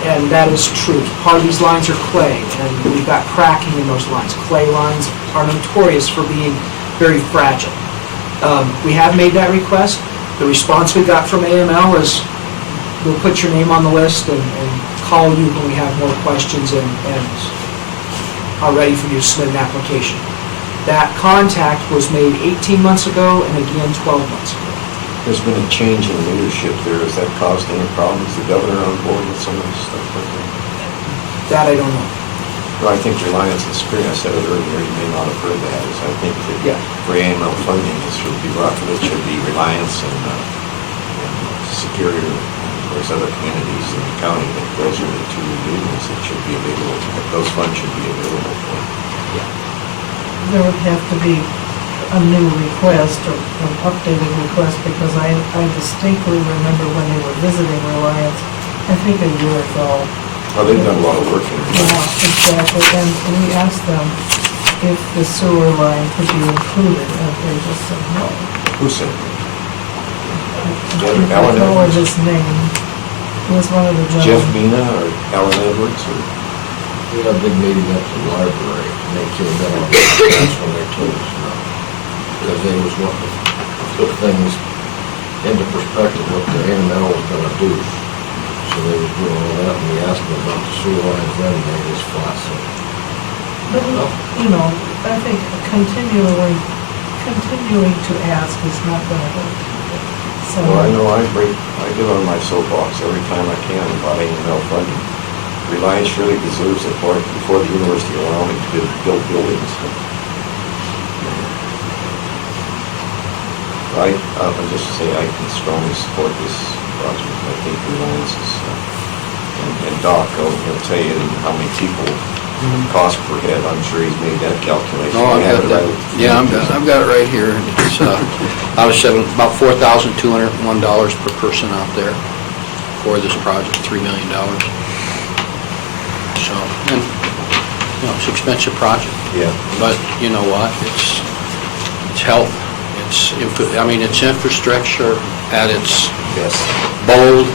And that is true. Part of these lines are clay, and we've got cracking in those lines. Clay lines are notorious for being very fragile. We have made that request. The response we got from AML is, we'll put your name on the list and call you when we have more questions and are ready for you to submit an application. That contact was made 18 months ago and again 12 months ago. There's been a change in leadership there. Has that caused any problems? Is the governor on board with some of this stuff like that? That I don't know. Well, I think Reliance and Spring, I said it earlier, you may not have heard that, is I think that for AML funding, it should be brought to it should be Reliance and Superior. There's other communities in the county that those are the 2 unions that should be available, that those funds should be available for. there would have to be a new request or an updated request, because I distinctly remember when they were visiting Reliance, I think a year ago. Well, they've done a lot of work here. Yeah, exactly, and we asked them if the sewer line could be included, and they just said no. Who said? I don't know his name. It was one of the Jeff gentlemen. Mina or Alan Edwards or? We had a big meeting at the library, and they came in on that, that's when they told us no. Because they was wanting to put things into perspective, what the A&L was gonna do. So they was doing all that, and we asked them about the sewer lines, then and they just flat said, But, you know, I think continuing to ask is not gonna hurt. So, Well, I know I get on my soapbox every time I can about A&L funding. Reliance really deserves it before the University of Wyoming to build buildings. I just say I can strongly support this project. I think Reliance is, and Doc, he'll tell you how many people, cost per head, I'm sure he's made that calculation. No, I have it right. Yeah, I've got it right here. It's about $4,201 per person out there for this project, $3 million. So, and, you know, it's an expensive project. Yeah. But you know what? It's health. It's infrastructure at its bold,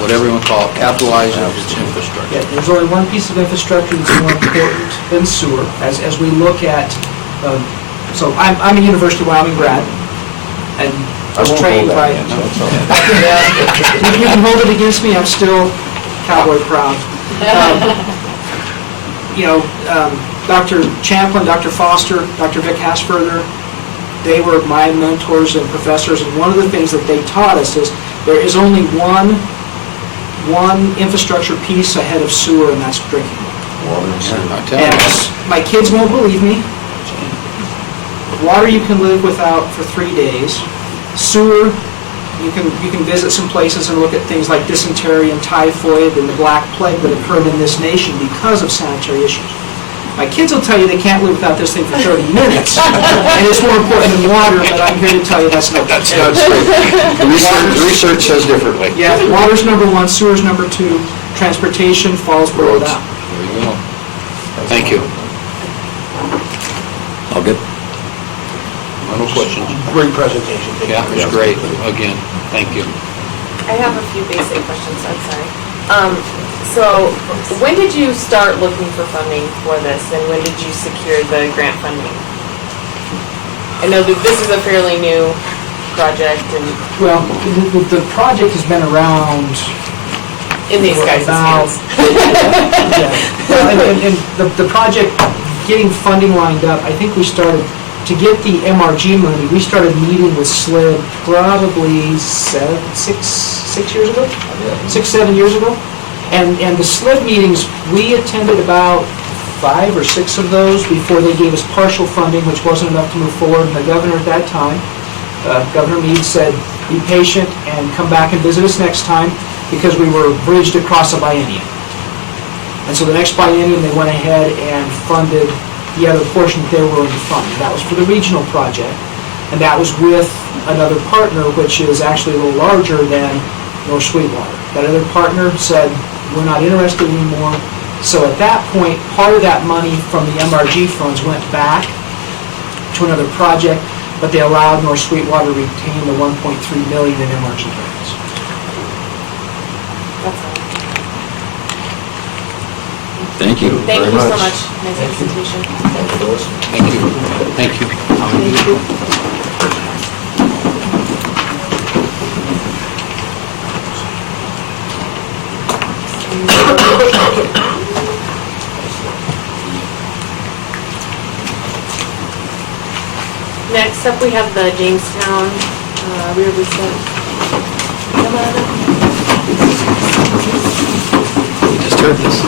whatever you want to call it, capitalizing its infrastructure. Yeah, there's only one piece of infrastructure that's more important than sewer, as we look at, so I'm a University of Wyoming grad, and I was trained by... You can hold it against me, I'm still cowboy proud. Dr. Champlin, Dr. Foster, Dr. Vic Hasfurther, they were my mentors and professors, and one of the things that they taught us is there is only one infrastructure piece ahead of sewer, and that's drinking water. And my kids won't believe me. Water you can live without for 3 days. Sewer, you can visit some places and look at things like dysentery and typhoid and the Black Plague that occurred in this nation because of sanitary issues. My kids will tell you they can't live without this thing for 30 minutes, and it's more important than water, but I'm here to tell you that's not the case. The research says differently. Yeah, water's number one, sewer's number two, transportation falls below that. There you go. Thank you. All good? No questions? Great presentation. Yeah, it was great. Again, thank you. I have a few basic questions, I'm sorry. So, when did you start looking for funding for this, and when did you secure the grant funding? I know that this is a fairly new project, and... Well, the project has been around... In these guys' hands. And the project, getting funding lined up, I think we started, to get the MRG money, we started meeting with SLID probably 6 years ago? 6-7 years ago? And the SLID meetings, we attended about 5 or 6 of those before they gave us partial funding, which wasn't enough to move forward. And the governor at that time, Governor Meade, said, be patient and come back and visit us next time, because we were bridged across a biennium. And so the next biennium, they went ahead and funded the other portion that they were willing to fund. That was for the regional project, and that was with another partner, which is actually a little larger than North Sweetwater. That other partner said, we're not interested anymore. So at that point, part of that money from the MRG funds went back to another project, but they allowed North Sweetwater to retain the $1.3 million in MRG grants. Thank you. Thank you so much. Nice presentation. Thank you. Thank you. Thank you. Next up, we have the Jamestown Rear Wisdom. Just heard this.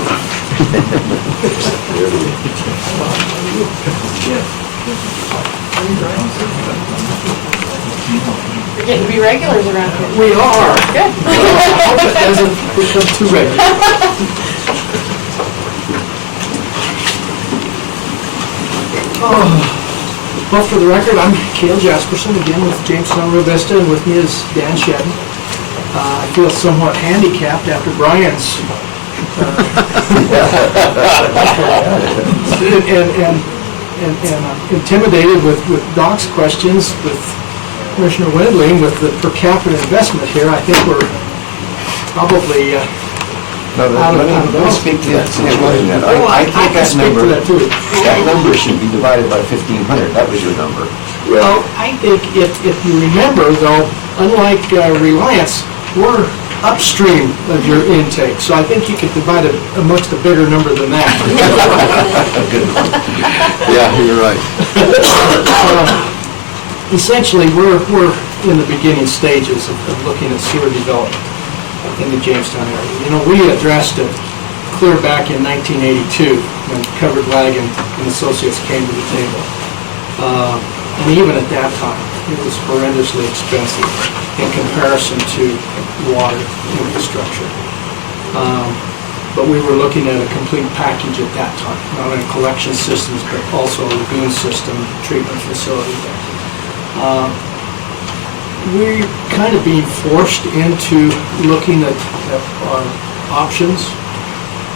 You're getting to be regulars around here. We are. Good. I hope it doesn't become too regular. Oh. Well, for the record, I'm Cale Jasperson, again with Jamestown Rio Vista, and with me is Dan Shedden. I feel somewhat handicapped after Brian's and intimidated with Doc's questions, with Commissioner Wendling, with the per capita investment here. I think we're probably Let me speak to that situation then. I think can speak to that too. that number should be divided by 1,500. That was your number. Well, I think if you remember, though, unlike Reliance, we're upstream of your intake, so I think you could divide it amongst a bigger number than that. Yeah, you're right. Essentially, we're in the beginning stages of looking at sewer development in the Jamestown area. You know, we addressed it clear back in 1982 when Covered Wagon and Associates came to the table. And even at that time, it was horrendously expensive in comparison to water infrastructure. But we were looking at a complete package at that time, not only collection systems, but also a lagoon system, treatment facility. We're kind of being forced into looking at our options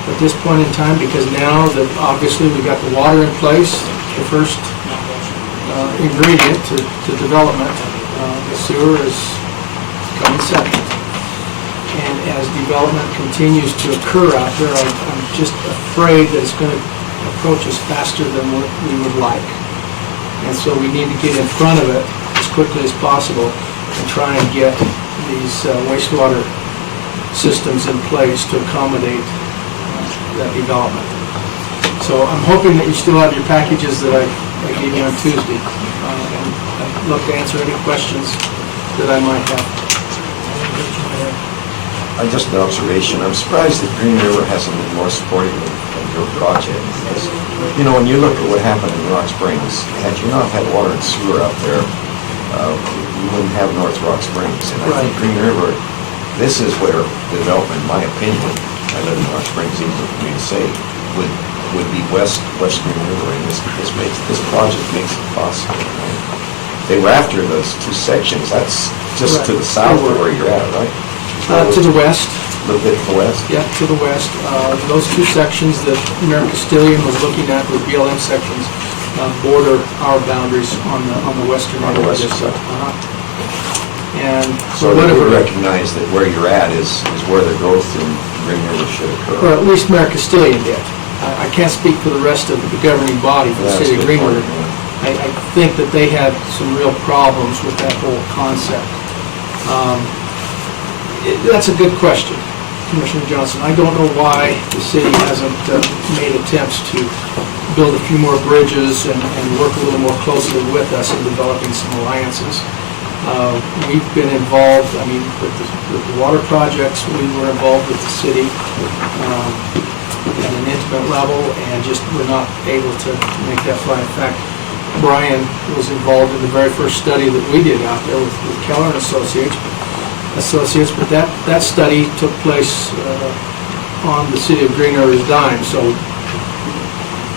at this point in time, because now that obviously we got the water in place, the first ingredient to development, the sewer is coming second. And as development continues to occur out there, I'm just afraid that it's going to approach us faster than what we would like. And so we need to get in front of it as quickly as possible and try and get these wastewater systems in place to accommodate that development. So I'm hoping that you still have your packages that I gave you on Tuesday. And I'd love to answer any questions that I might have. Just an observation. I'm surprised that Green River hasn't been more supportive of your project, because, you know, when you look at what happened in Rock Springs, had you not had water and sewer out there, you wouldn't have North Rock Springs. And I think Green River, this is where the development, in my opinion, I live in Rock Springs, easy for me to say, would be west Green River, and this project makes it possible. Right? They were after those two sections. That's just to the south of where you're at, right? To the west. A little bit to the west? Yeah, to the west. Those two sections that Mayor Castillion was looking at, the BLM sections, border our boundaries on the western end of this. And so they would recognize that where you're at is where the growth in Green River should occur. Or at least Mayor Castillion did. I can't speak for the rest of the governing body for the city of Green River. I think that they had some real problems with that whole concept. That's a good question, Commissioner Johnson. I don't know why the city hasn't made attempts to build a few more bridges and work a little more closely with us in developing some alliances. We've been involved, I mean, with the water projects, we were involved with the city at an intimate level, and just were not able to make that fly. In fact, Brian was involved in the very first study that we did out there with Keller and Associates, but that study took place on the city of Green River's dime, so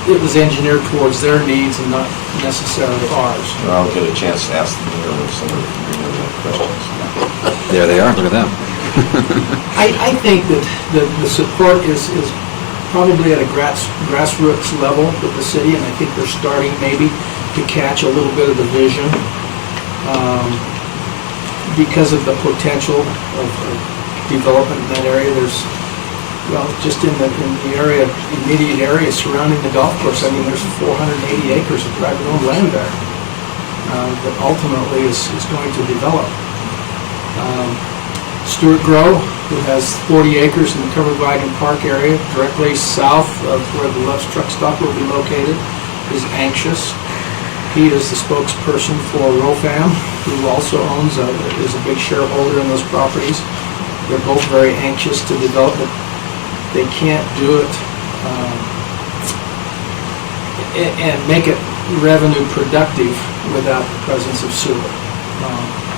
it was engineered towards their needs and not necessarily ours. Well, I'll get a chance to ask the mayor some of the questions. There they are, look at them. I think that the support is probably at a grassroots level with the city, and I think they're starting maybe to catch a little bit of the vision. Because of the potential of development in that area, there's, well, just in the area, immediate area surrounding the golf course, I mean, there's 480 acres of private owned land there that ultimately is going to develop. Stuart Grove, who has 40 acres in the Covered Wagon Park area, directly south of where the Love's Truck Stop will be located, is anxious. He is the spokesperson for ROFAM, who also is a big shareholder in those properties. They're both very anxious to develop it. They can't do it and make it revenue productive without the presence of sewer.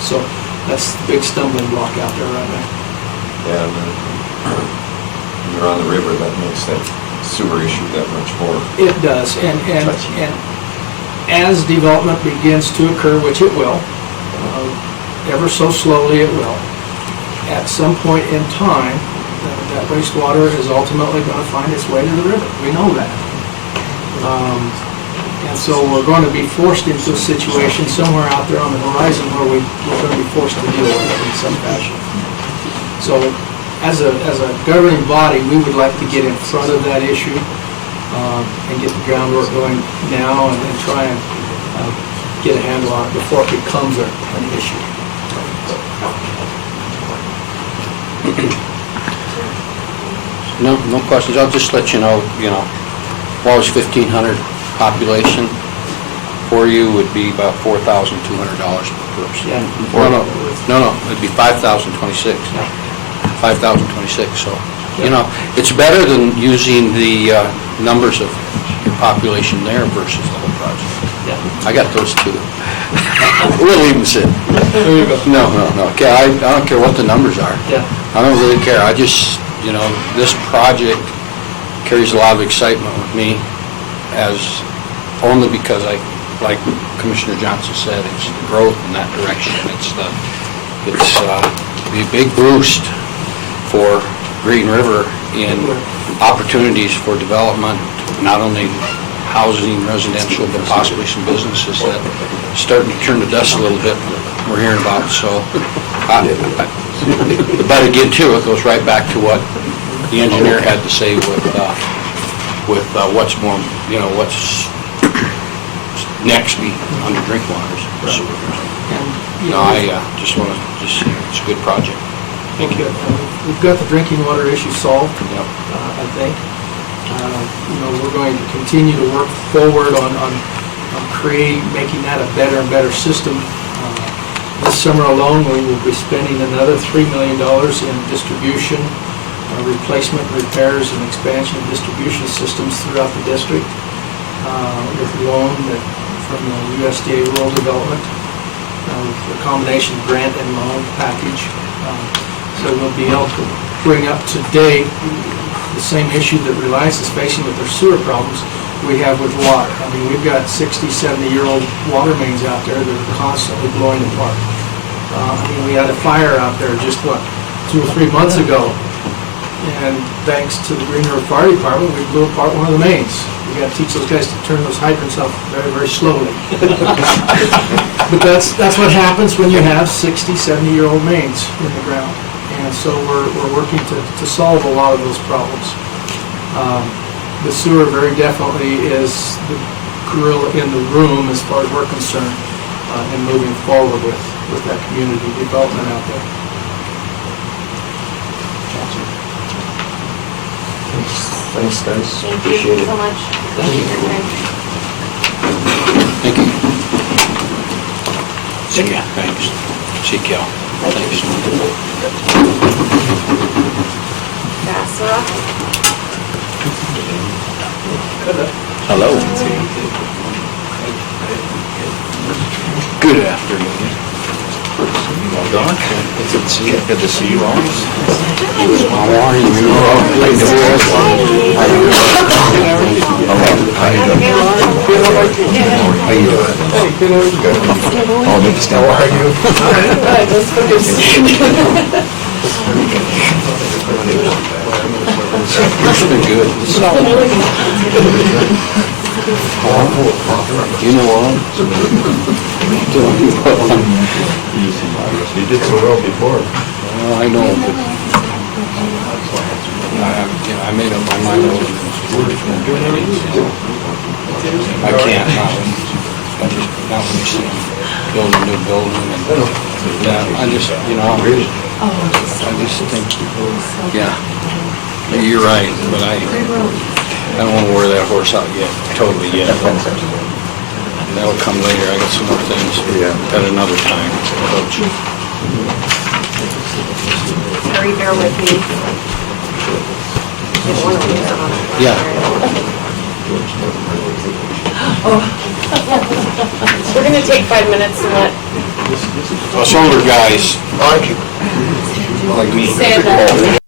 So that's the big stumbling block out there right now. Yeah, when you're on the river, that makes that sewer issue that much more. It does, and as development begins to occur, which it will, ever so slowly it will, at some point in time, that wastewater is ultimately going to find its way to the river. We know that. And so we're going to be forced into a situation somewhere out there on the horizon where we're going to be forced to deal with it in some fashion. So as a governing body, we would like to get in front of that issue and get the groundwork going now and try and get a handle on it before it becomes an issue. No questions. I'll just let you know, Wallace 1,500 population for you would be about $4,200 per person. Yeah. No, it'd be 5,026. 5,026, so, it's better than using the numbers of your population there versus the whole project. Yeah. I got those two. We'll even sit. There you go. No. Okay, I don't care what the numbers are. Yeah. I don't really care. I just, this project carries a lot of excitement with me only because like Commissioner Johnson said, it's the growth in that direction. It's the big boost for Green River in opportunities for development, not only housing, residential, but possibly some businesses that are starting to turn the dust a little bit, we're hearing about. So, but again, too, it goes right back to what the engineer had to say with what's more, what's next under drinking waters. I just want to it's a good project. Thank you. We've got the drinking water issue solved, I think. We're going to continue to work forward on making that a better and better system. This summer alone, we will be spending another $3 million in distribution, replacement, repairs, and expansion of distribution systems throughout the district with loan from the USDA Rural Development, with a combination grant and loan package. So we'll be able to bring up to date the same issue that Reliance is facing with their sewer problems we have with water. I mean, we've got 60, 70-year-old water mains out there that are constantly blowing apart. We had a fire out there just, 2 or 3 months ago, and thanks to the Green River Fire Department, we blew apart one of the mains. We got to teach those guys to turn those hydrants off very, very slowly. But that's what happens when you have 60, 70-year-old mains in the ground. And so we're working to solve a lot of those problems. The sewer very definitely is the gorilla in the room as far as we're concerned in moving forward with that community development out there. Thanks, guys. Thank you so much. Thank you. See ya. Thanks. See you, Cal. Thanks. Vassar. Hello. Good afternoon. Well done. Good to see you all. How are you? How you doing? Oh, good. How are you? It's been good. You know what? You did so well before. Well, I know, but I made up my mind. I can't now. Not when you see them build a new building and I just, I just think, yeah, you're right, but I don't want to wear that horse out yet, totally yet. That'll come later. I got some more things at another time. Harry, bear with me. Didn't want to lose it on it. Yeah. We're going to take 5 minutes and let Us older guys, like me. stand up.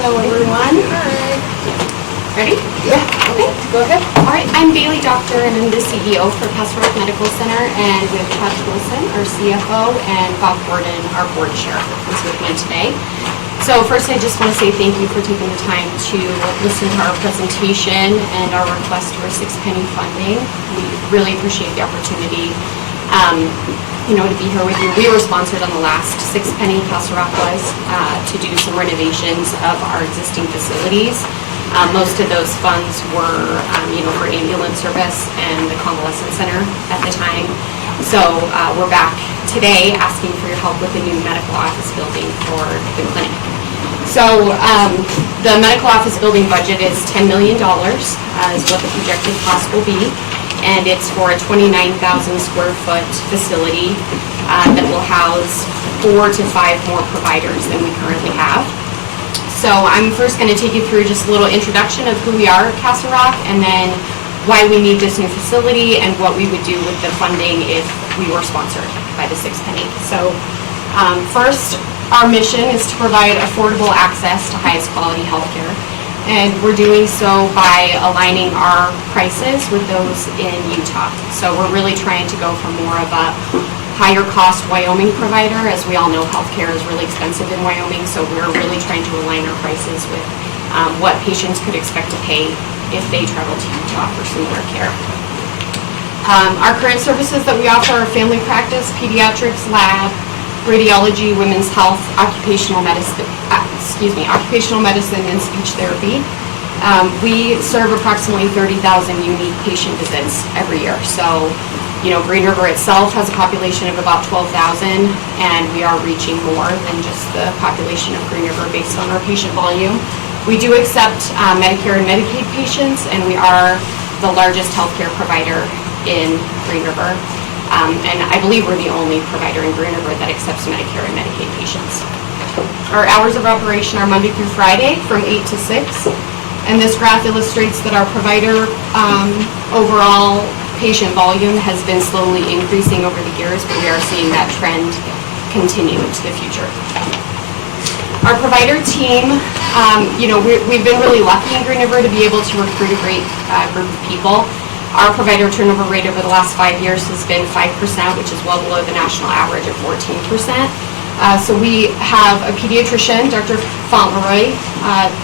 Hello, everyone. Ready? Yeah. Okay, go ahead. All right, I'm Bailey Doctor, and I'm the CEO for Castle Rock Medical Center, and with Todd Wilson, our CFO, and Bob Gordon, our board chair, who's with me today. So first, I just want to say thank you for taking the time to listen to our presentation and our request for 6-penny funding. We really appreciate the opportunity to be here with you. We were sponsored on the last 6-penny Castle Rock was to do some renovations of our existing facilities. Most of those funds were, for ambulance service and the convalescent center at the time. So we're back today asking for your help with a new medical office building for the clinic. So the medical office building budget is $10 million is what the projected cost will be. And it's for a 29,000 square foot facility that will house 4 to 5 more providers than we currently have. So I'm first going to take you through just a little introduction of who we are at Castle Rock, and then why we need this new facility and what we would do with the funding if we were sponsored by the 6-penny. So first, our mission is to provide affordable access to highest quality healthcare. And we're doing so by aligning our prices with those in Utah. So we're really trying to go for more of a higher cost Wyoming provider. As we all know, healthcare is really expensive in Wyoming, so we're really trying to align our prices with what patients could expect to pay if they travel to Utah for similar care. Our current services that we offer are family practice, pediatrics, lab, radiology, women's health, occupational medicine, and speech therapy. We serve approximately 30,000 unique patient visits every year. So, Green River itself has a population of about 12,000, and we are reaching more than just the population of Green River based on our patient volume. We do accept Medicare and Medicaid patients, and we are the largest healthcare provider in Green River. And I believe we're the only provider in Green River that accepts Medicare and Medicaid patients. Our hours of operation are Monday through Friday from 8 to 6. And this graph illustrates that our provider overall patient volume has been slowly increasing over the years, but we are seeing that trend continue into the future. Our provider team, we've been really lucky in Green River to be able to recruit a great group of people. Our provider turnover rate over the last 5 years has been 5%, which is well below the national average of 14%. So we have a pediatrician, Dr. Fauntleroy,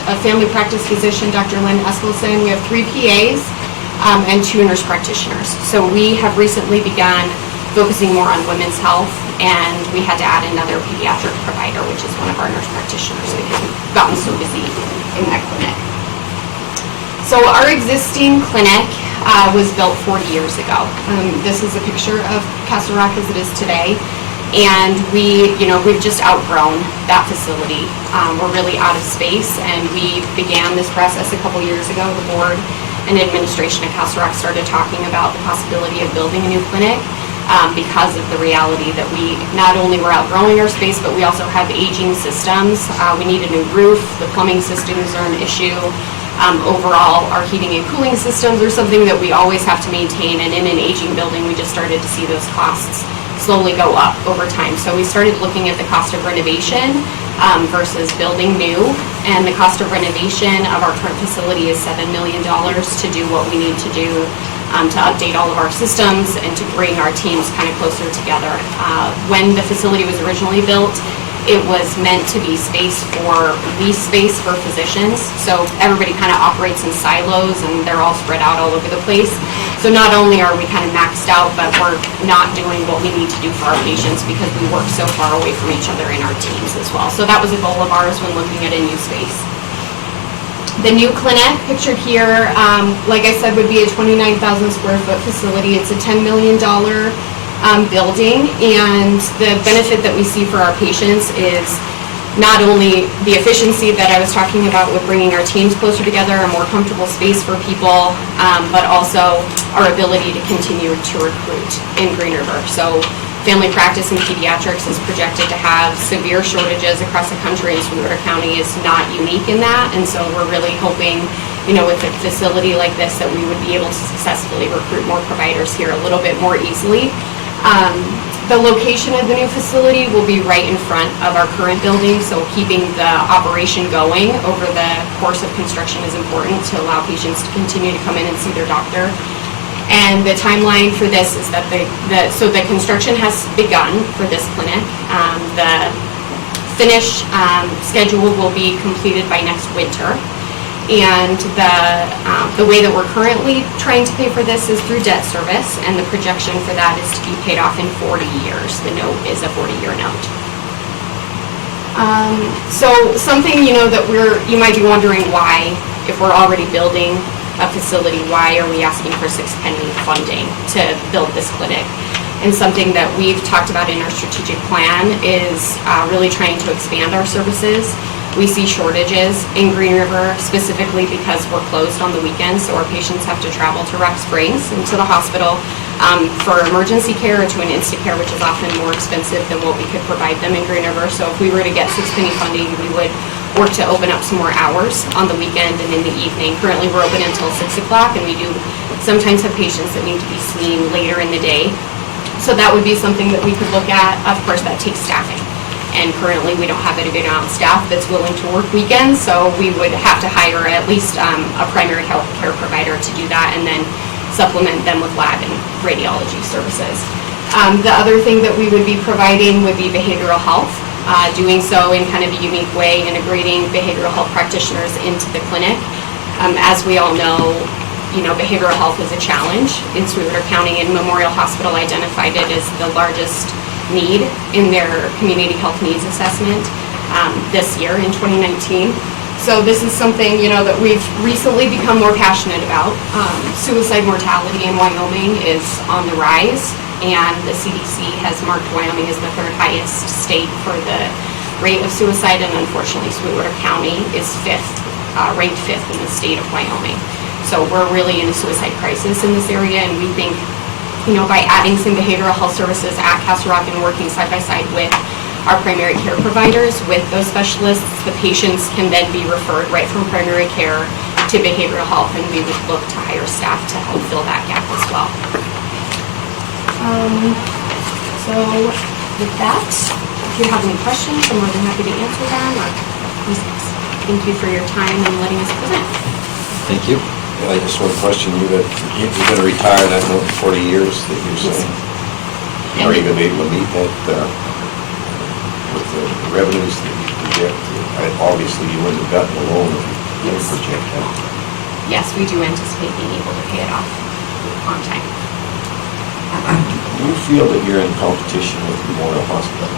a family practice physician, Dr. Lynn Eskelson. We have 3 PAs and 2 nurse practitioners. So we have recently begun focusing more on women's health, and we had to add another pediatric provider, which is one of our nurse practitioners, because we've gotten so busy in that clinic. So our existing clinic was built 40 years ago. This is a picture of Castle Rock as it is today, and we've just outgrown that facility. We're really out of space, and we began this process a couple years ago. The board and administration at Castle Rock started talking about the possibility of building a new clinic because of the reality that we not only were outgrowing our space, but we also have aging systems. We need a new roof. The plumbing systems are an issue. Overall, our heating and cooling systems are something that we always have to maintain, and in an aging building, we just started to see those costs slowly go up over time. So we started looking at the cost of renovation versus building new, and the cost of renovation of our current facility is $7 million to do what we need to do to update all of our systems and to bring our teams kind of closer together. When the facility was originally built, it was meant to be lease space for physicians. So everybody kind of operates in silos, and they're all spread out all over the place. So not only are we kind of maxed out, but we're not doing what we need to do for our patients because we work so far away from each other in our teams as well. So that was a goal of ours when looking at a new space. The new clinic, pictured here, like I said, would be a 29,000 square foot facility. It's a $10 million building, and the benefit that we see for our patients is not only the efficiency that I was talking about with bringing our teams closer together, a more comfortable space for people, but also our ability to continue to recruit in Green River. So family practice and pediatrics is projected to have severe shortages across the country, and Sweetwater County is not unique in that, and so we're really hoping, with a facility like this, that we would be able to successfully recruit more providers here a little bit more easily. The location of the new facility will be right in front of our current building, so keeping the operation going over the course of construction is important to allow patients to continue to come in and see their doctor. And the timeline for this is that so the construction has begun for this clinic. The finish schedule will be completed by next winter. And the way that we're currently trying to pay for this is through debt service, and the projection for that is to be paid off in 40 years. The note is a 40-year note. So something, that you might be wondering why, if we're already building a facility, why are we asking for 6-penny funding to build this clinic? And something that we've talked about in our strategic plan is really trying to expand our services. We see shortages in Green River specifically because we're closed on the weekends, so our patients have to travel to Rock Springs and to the hospital for emergency care or to an Instacare, which is often more expensive than what we could provide them in Green River. So if we were to get 6-penny funding, we would work to open up some more hours on the weekend and in the evening. Currently, we're open until 6 o'clock, and we do sometimes have patients that need to be seen later in the day. So that would be something that we could look at. Of course, that takes staffing. And currently, we don't have a good amount of staff that's willing to work weekends, so we would have to hire at least a primary health care provider to do that, and then supplement them with lab and radiology services. The other thing that we would be providing would be behavioral health, doing so in kind of a unique way, integrating behavioral health practitioners into the clinic. As we all know, behavioral health is a challenge in Sweetwater County, and Memorial Hospital identified it as the largest need in their community health needs assessment this year in 2019. So this is something, that we've recently become more passionate about. Suicide mortality in Wyoming is on the rise, and the CDC has marked Wyoming as the 3rd highest state for the rate of suicide, and unfortunately Sweetwater County is ranked 5th in the state of Wyoming. So we're really in a suicide crisis in this area, and we think by adding some behavioral health services at Castle Rock and working side by side with our primary care providers, with those specialists, the patients can then be referred right from primary care to behavioral health, and we would look to hire staff to help fill that gap as well. So with that, if you have any questions, I'm more than happy to answer them. Thank you for your time and letting us present. Thank you. Yeah, I just want to question you that you're going to retire that in 40 years that you're saying. Are you going to be able to meet that with the revenues that you project? Obviously, you wouldn't have gotten a loan if you didn't project that. Yes, we do anticipate being able to pay it off on time. Do you feel that you're in competition with Memorial Hospital?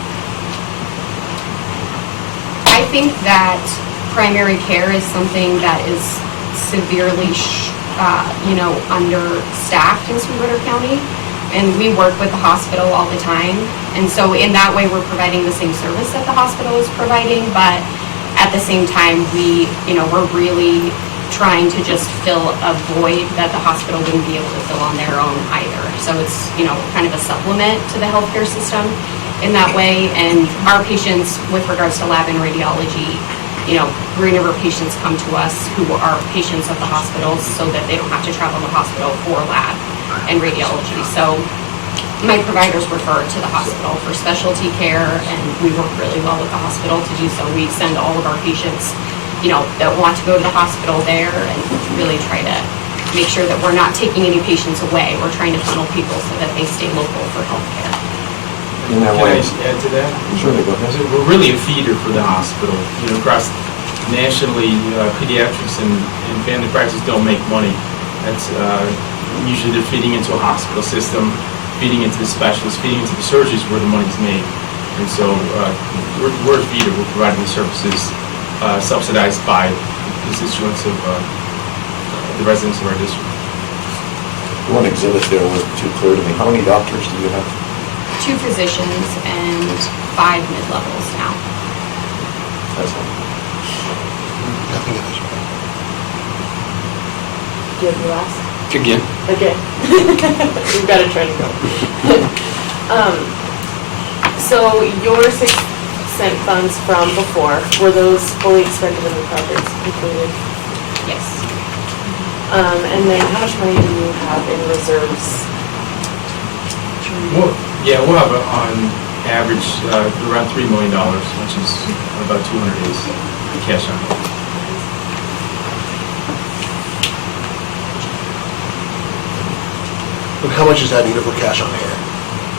I think that primary care is something that is severely, understaffed in Sweetwater County, and we work with the hospital all the time, and so in that way, we're providing the same service that the hospital is providing, but at the same time, we're really trying to just fill a void that the hospital wouldn't be able to fill on their own either. So it's, kind of a supplement to the healthcare system in that way, and our patients, with regards to lab and radiology, Green River patients come to us who are patients of the hospitals so that they don't have to travel to the hospital for lab and radiology. So my providers refer to the hospital for specialty care, and we work really well with the hospital to do so. We send all of our patients, that want to go to the hospital there, and really try to make sure that we're not taking any patients away. We're trying to funnel people so that they stay local for healthcare. In that Can way. I add to that? Sure, go ahead. So we're really a feeder for the hospital. Across nationally, pediatrics and family practice don't make money. That's usually they're feeding into a hospital system, feeding into the specialists, feeding into the surgeries where the money's made. And so we're a feeder. We're providing the services subsidized by the constituents of the residents of our district. One exhibit there wasn't too clear to me. How many doctors do you have? 2 physicians and 5 mid-levels now. That's all. Nothing in this one. Do you have the last? Again. Okay. We've got to try to go. So your 6-cent funds from before, were those fully expended in the projects completed? Yes. And then how much money do you have in reserves? Yeah, we'll have on average around $3 million, which is about 200 days cash on hand. But how much is that needed for cash on hand?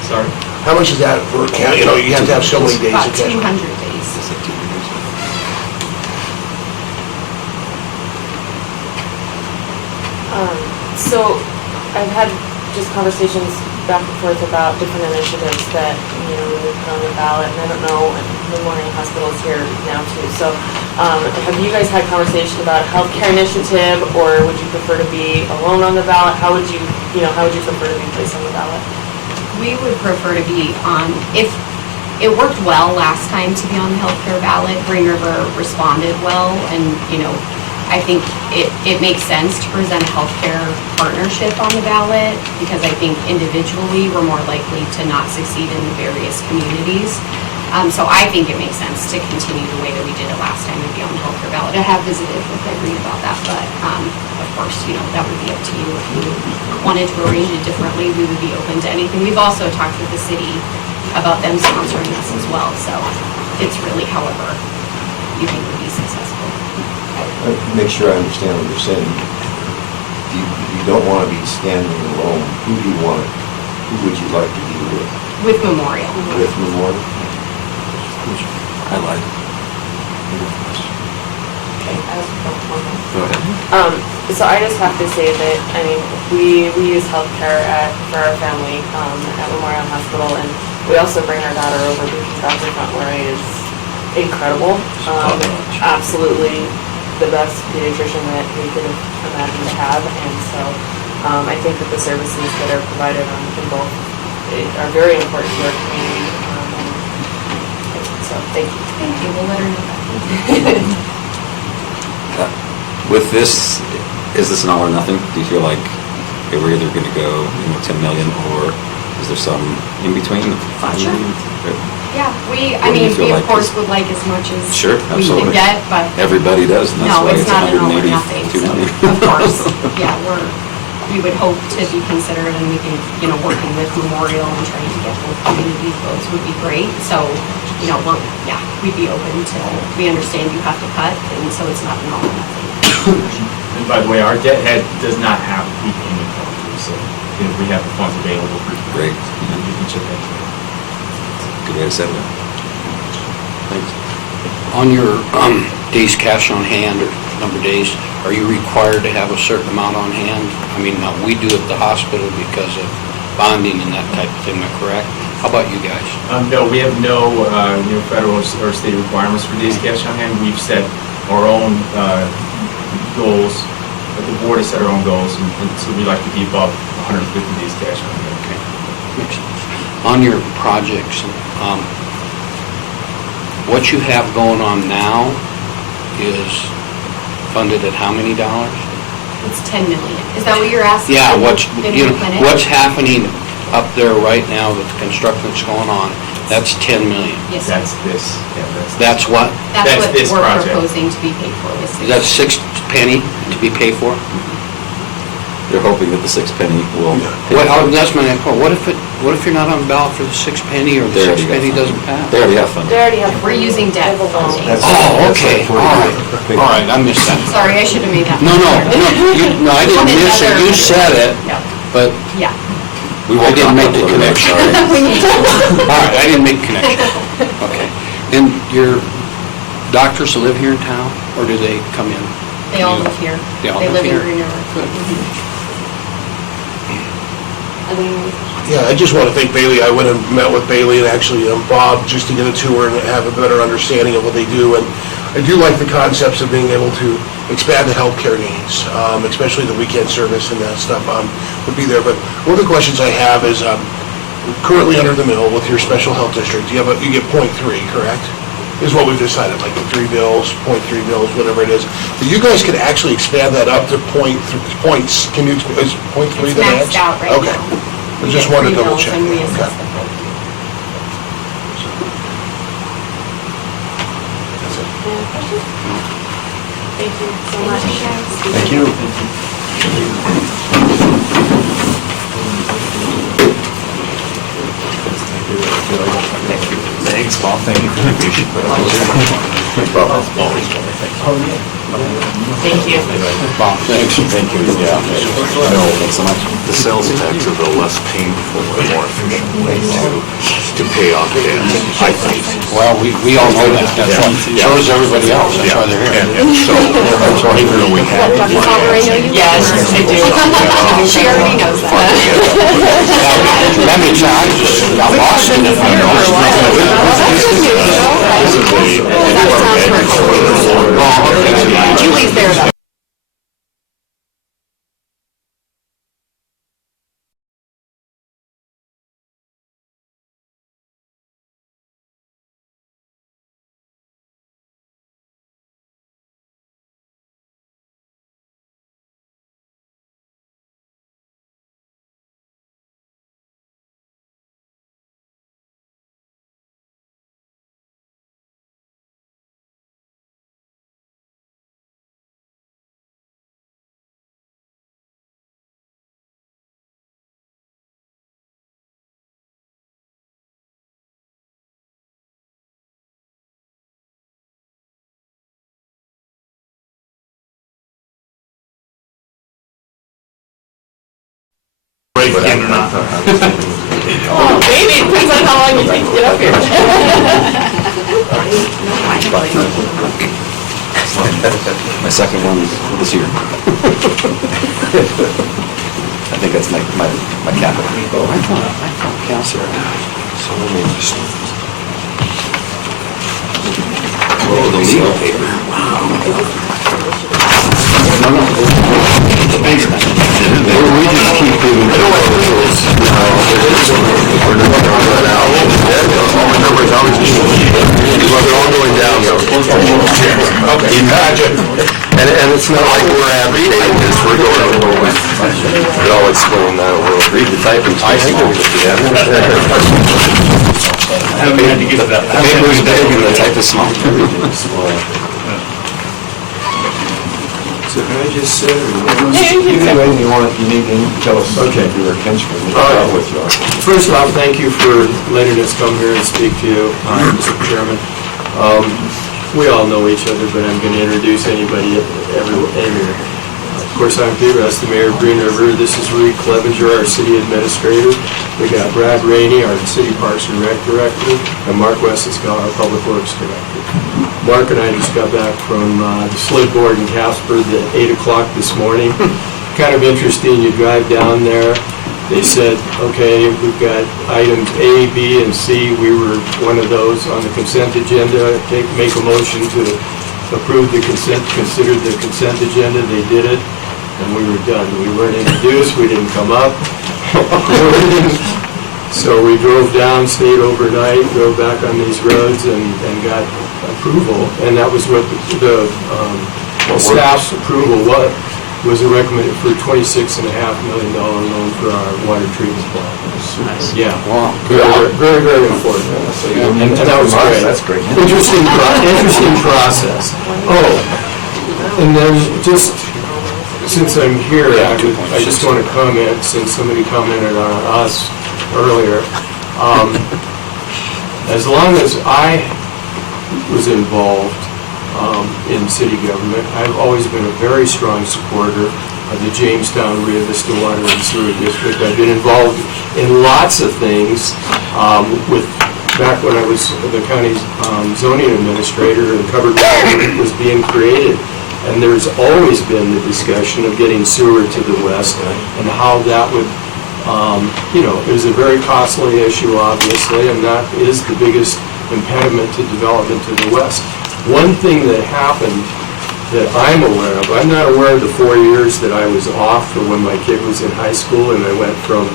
Sorry? How much is that for, you know, you have to have so many days About of cash? 200 days. So I've had just conversations back and forth about different initiatives that, you know, we put on the ballot, and I don't know, and Memorial Hospital's here now too. So have you guys had conversation about a healthcare initiative, or would you prefer to be alone on the ballot? How would you prefer to be placed on the ballot? We would prefer to be on, if it worked well last time to be on the healthcare ballot, Green River responded well, and, you know, I think it makes sense to present a healthcare partnership on the ballot, because I think individually we're more likely to not succeed in the various communities. So I think it makes sense to continue the way that we did it last time and be on the healthcare ballot. I have visited with Irene about that, but of course, you know, that would be up to you. If you wanted to arrange it differently, we would be open to anything. We've also talked with the city about them sponsoring us as well, so it's really however you think would be successful. Make sure I understand what you're saying. You don't want to be standing alone. Who do you want? Who would you like to be with? With Memorial. With Memorial? I like. Okay, I have one more. Go ahead. So I just have to say that, I mean, we use healthcare for our family at Memorial Hospital, and we also bring our daughter over because Dr. Fontwary is incredible. Absolutely the best pediatrician that we could have imagined to have, and so I think that the services that are provided in both are very important to our community. So thank you. Thank you. We'll let her know that. With this, is this an all or nothing? Do you feel like okay, we're either going to go 10 million, or is there some in between? 5 Sure. million? Yeah, What do you feel we of like course is- would like as much as Sure, we can absolutely. get, but. Everybody does, and that's No, why it's it's not an all or nothing, 182 so, million. of course, yeah, we would hope to be considerate, and we think, you know, working with Memorial and trying to get both communities votes would be great, so, you know, we'd be open to, we understand you have to cut, and so it's not an all or nothing. And by the way, our debt head does not have a prepayment penalty, so if we have the funds available for Great. we can chip in. Good way to set it up. Thanks. On your days cash on hand, or number of days, are you required to have a certain amount on hand? I mean, we do at the hospital because of bonding and that type of thing, am I correct? How about you guys? No, we have no federal or state requirements for days cash on hand. We've set our own goals. The board has set our own goals, and so we like to be above 150 days cash on hand. Okay, makes sense. On your projects, what you have going on now is funded at how many dollars? It's 10 million. Is that what you're asking? Yeah, In the clinic? what's happening up there right now with the construction that's going on? That's 10 million. Yes, sir. That's this. Yeah, That's what? That's what this we're project. proposing to be paid for with Is that 6 penny to be paid for? They're hoping that the 6 penny will. That's my next point. What if you're not on the ballot for the 6 penny, or the 6 penny doesn't pass? They already have funding. They already have. We're using debt funding. Oh, okay, all right, I missed that. Sorry, I should have made that. No, I didn't miss it, you said it, Yeah. but Yeah. I didn't make the connection. We need to. All right, I didn't make the connection. Okay. And your doctors live here in town, or do they come in? They all live here. They all They live live in here? Green River. Yeah, I just want to thank Bailey. I went and met with Bailey and actually Bob just to get a tour and have a better understanding of what they do. And I do like the concepts of being able to expand the healthcare needs, especially the weekend service and that stuff would be there. But one of the questions I have is currently under the mill with your special health district, you get 0.3, correct? Is what we've decided, like the 3 bills, 0.3 bills, whatever it is. But you guys could actually expand that up to points. Can you, is 0.3 the max? It's maxed out right Okay. now. I just wanted to double check. And we Okay. assess the program. Thank you so much. Thank you. Thanks, Bob, thank you for your patience. Thank you. Bob, thanks. Thank you, yeah. No, thanks so much. The sales tax is a less painful and more efficient way to pay off debt, I think. Well, we all know that, that's why, so does everybody else, that's why they're here. And so, even though we have. Yes, I do. She already knows that. That means I just got lost in it. Julie's there though. Break in or not. Oh, maybe, it depends on how long you take to get up here. My second one this year. I think that's my capital. Oh, I thought cancer. So let me just. Oh, the legal paper. Wow. No. We just keep moving. They're all going down though. Okay. Imagine. And it's not like we're advocating this, we're going a little way. But I'll explain that a little. Read the typing. I think it was Haven't had to get to that. paper is big and the type is small. So can I just say, You need to tell us subject your attention with you. first off, thank you for letting us come here and speak to you, Mr. Chairman. We all know each other, but I'm going to introduce anybody anywhere. Of course, I'm Peter, that's the mayor of Green River. This is Reed Clevenger, our city administrator. We got Brad Rainey, our city parks and rec director, and Mark Westenscott, our public works director. Mark and I just got back from the sled board in Casper at 8 o'clock this morning. Kind of interesting, you drive down there, they said, okay, we've got items A, B, and C. We were one of those on the consent agenda. Make a motion to approve the consent, consider the consent agenda. They did it, and we were done. We weren't introduced, we didn't come up. So we drove down, stayed overnight, drove back on these roads and got approval. And that was what the staff's approval was a recommended for $26.5 million loan for our water treatment plant. Nice. Yeah. Wow. Very, very important. And that was great. That's great. Interesting process. Oh, and then just, since I'm here, I just want to comment, since somebody commented on us earlier. As long as I was involved in city government, I've always been a very strong supporter of the Jamestown Rio Vista Water and Sewer District. I've been involved in lots of things back when I was the county's zoning administrator and covered water was being created. And there's always been the discussion of getting sewer to the west and how that would, it was a very costly issue, obviously, and that is the biggest impediment to development to the west. One thing that happened that I'm aware of, I'm not aware of the 4 years that I was off for when my kid was in high school, and I went from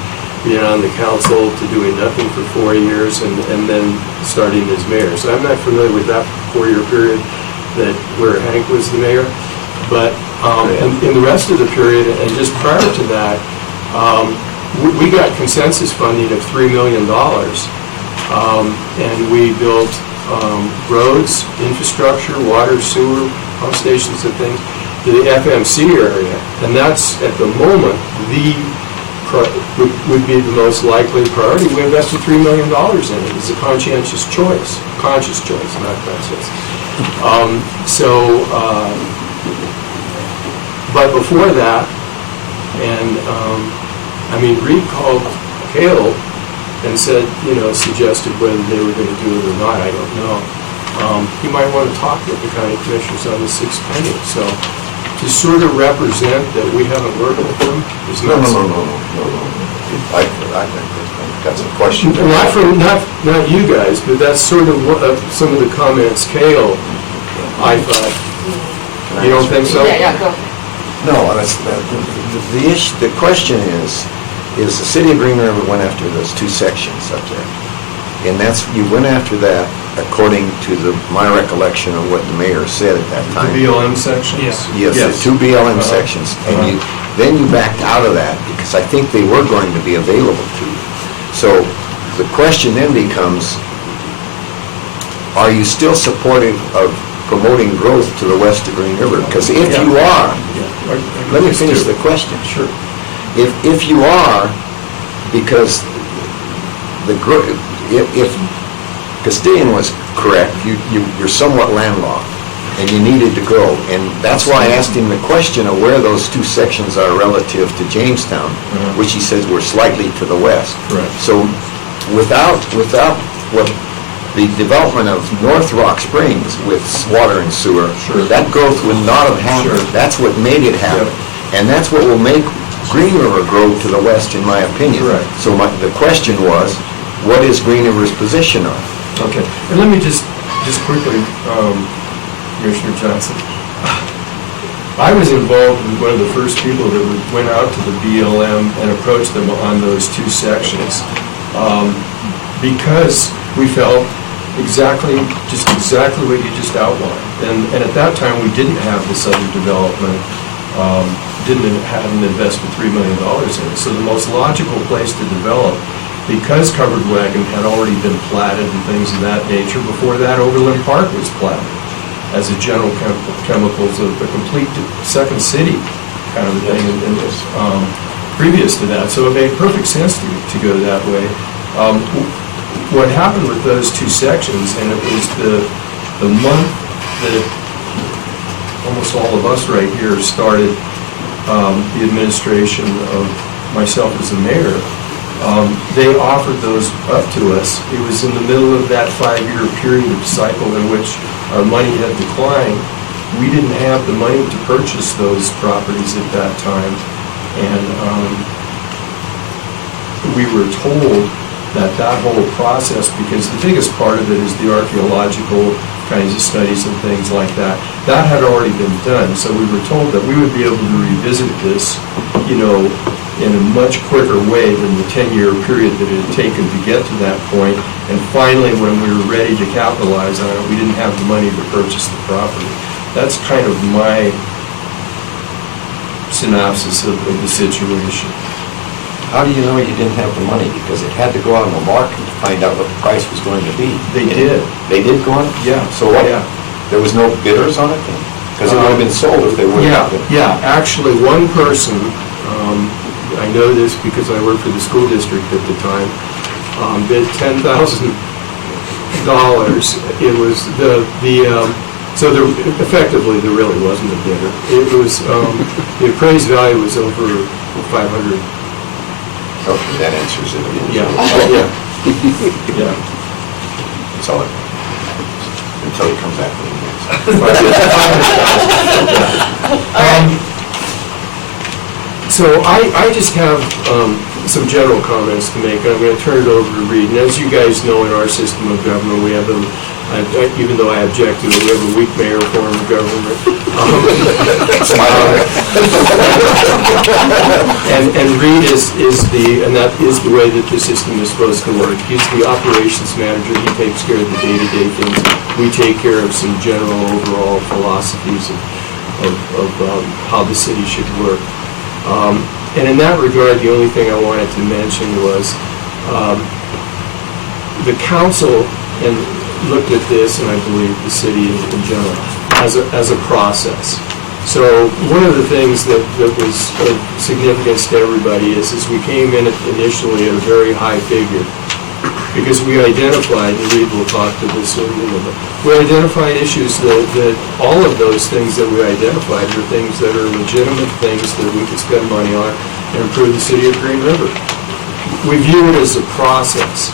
being on the council to doing nothing for 4 years and then starting as mayor. So I'm not familiar with that 4-year period where Hank was the mayor. But in the rest of the period, and just prior to that, we got consensus funding of $3 million. And we built roads, infrastructure, water, sewer, pump stations and things to the FMC area. And that's, at the moment, the would be the most likely priority. We invested $3 million in it. It's a conscious choice, not conscious. But before that, and Reed called Cale and said, suggested whether they were going to do it or not, I don't know. He might want to talk with the county commissioners on the 6th penny. So to sort of represent that we haven't worked with them is No. not... I think that's a question. Not you guys, but that's sort of some of the comments Cale, I thought. You don't think so? Yeah, go. No, the question is the city of Green River went after those 2 sections up there. And you went after that according to my recollection of what the mayor said at that time. The BLM sections? Yes, the 2 BLM sections. And then you backed out of that because I think they were going to be available to you. So the question then becomes, are you still supportive of promoting growth to the west of Green River? Because if you are, let me finish the question. Sure. If you are, because if Castilian was correct, you're somewhat landlocked, and you needed to grow. And that's why I asked him the question of where those 2 sections are relative to Jamestown, which he says were slightly to the west. Right. So without what the development of North Rock Springs with water and sewer, that growth would not have happened. Sure. That's what made it happen. And that's what will make Green River grow to the west, in my opinion. Correct. So the question was, what is Green River's position on it? Okay. And let me just quickly, Commissioner Johnson. I was involved with one of the first people that went out to the BLM and approached them on those 2 sections because we felt exactly what you just outlined. And at that time, we didn't have this other development, hadn't invested $3 million in it. So the most logical place to develop, because Covered Wagon had already been platted and things of that nature, before that Overland Park was platted as a general chemicals, a complete second city kind of a thing, and previous to that. So it made perfect sense to go that way. What happened with those 2 sections, and it was the month that almost all of us right here started the administration of myself as the mayor, they offered those up to us. It was in the middle of that 5-year period of cycle in which our money had declined. We didn't have the money to purchase those properties at that time, and we were told that whole process, because the biggest part of it is the archaeological kinds of studies and things like that, that had already been done. So we were told that we would be able to revisit this, in a much quicker way than the 10-year period that it had taken to get to that point. And finally, when we were ready to capitalize on it, we didn't have the money to purchase the property. That's kind of my synopsis of the situation. How do you know you didn't have the money? Because it had to go out on the market to find out what the price was going to be. They did. They did go on? Yeah. So what? Yeah. There was no bidders on it then? Because it would have been sold if they would have been. Yeah, actually, one person, I know this because I worked for the school district at the time, bid $10,000. It was so there, effectively, there really wasn't a bidder. It was, the appraised value was over 500. Okay, that answers it. Yeah. That's all it until he comes back with the So I just have some general comments to make. I'm going to turn it over to Reed. And as you guys know, in our system of government, we have even though I object to it, we have a weak mayor form of government. And Reed and that is the way that the system is supposed to work. He's the operations manager. He takes care of the day-to-day things. We take care of some general overall philosophies of how the city should work. And in that regard, the only thing I wanted to mention was the council looked at this, and I believe the city in general, as a process. So one of the things that was of significance to everybody is we came in initially at a very high figure, because we identified, and Reed will talk to this in a little bit, we identified issues that all of those things that we identified were things that are legitimate things that we could spend money on and improve the city of Green River. We view it as a process.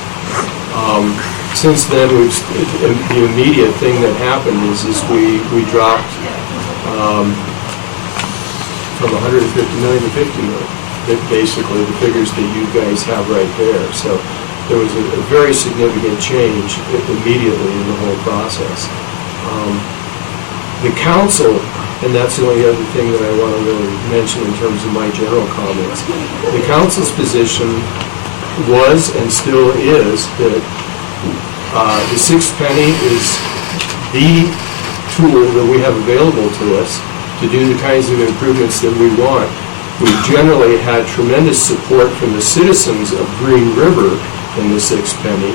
Since then, the immediate thing that happened is we dropped from 150 million to 50 million, basically the figures that you guys have right there. So there was a very significant change immediately in the whole process. The council, and that's the only other thing that I want to really mention in terms of my general comments, the council's position was and still is that the sixth penny is the tool that we have available to us to do the kinds of improvements that we want. We've generally had tremendous support from the citizens of Green River in the sixth penny,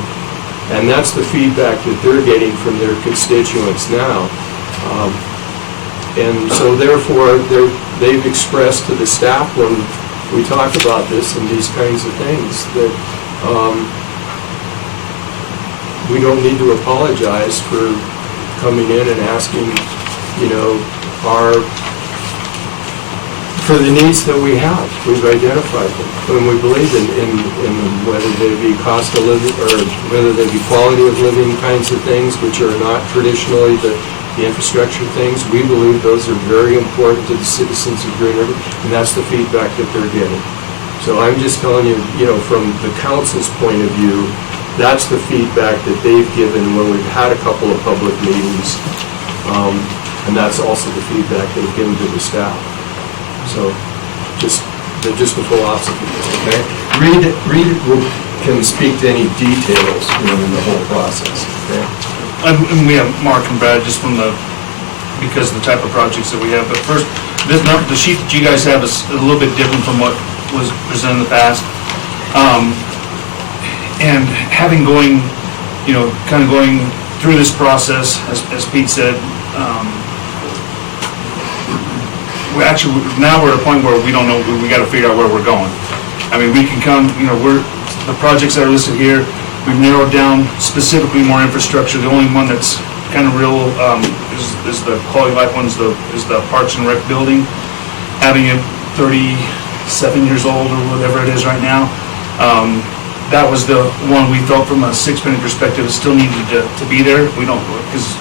and that's the feedback that they're getting from their constituents now. And so therefore, they've expressed to the staff when we talk about this and these kinds of things that we don't need to apologize for coming in and asking, for the needs that we have. We've identified them, and we believe in whether they be cost of living or whether they be quality of living kinds of things, which are not traditionally the infrastructure things. We believe those are very important to the citizens of Green River, and that's the feedback that they're getting. So I'm just telling you, from the council's point of view, that's the feedback that they've given when we've had a couple of public meetings, and that's also the feedback they've given to the staff. So, just the philosophy, okay? Reed can speak to any details, in the whole process, okay? And we have Mark and Brad just because of the type of projects that we have. But first, the sheet that you guys have is a little bit different from what was presented in the past. And having going through this process, as Pete said, now we're at a point where we don't know, we got to figure out where we're going. I mean, we can come, the projects that are listed here, we've narrowed down specifically more infrastructure. The only one that's kind of real is the quality of life one, is the Parks and Rec building. Having it 37 years old or whatever it is right now, that was the one we felt from a six-penny perspective it still needed to be there. We don't, because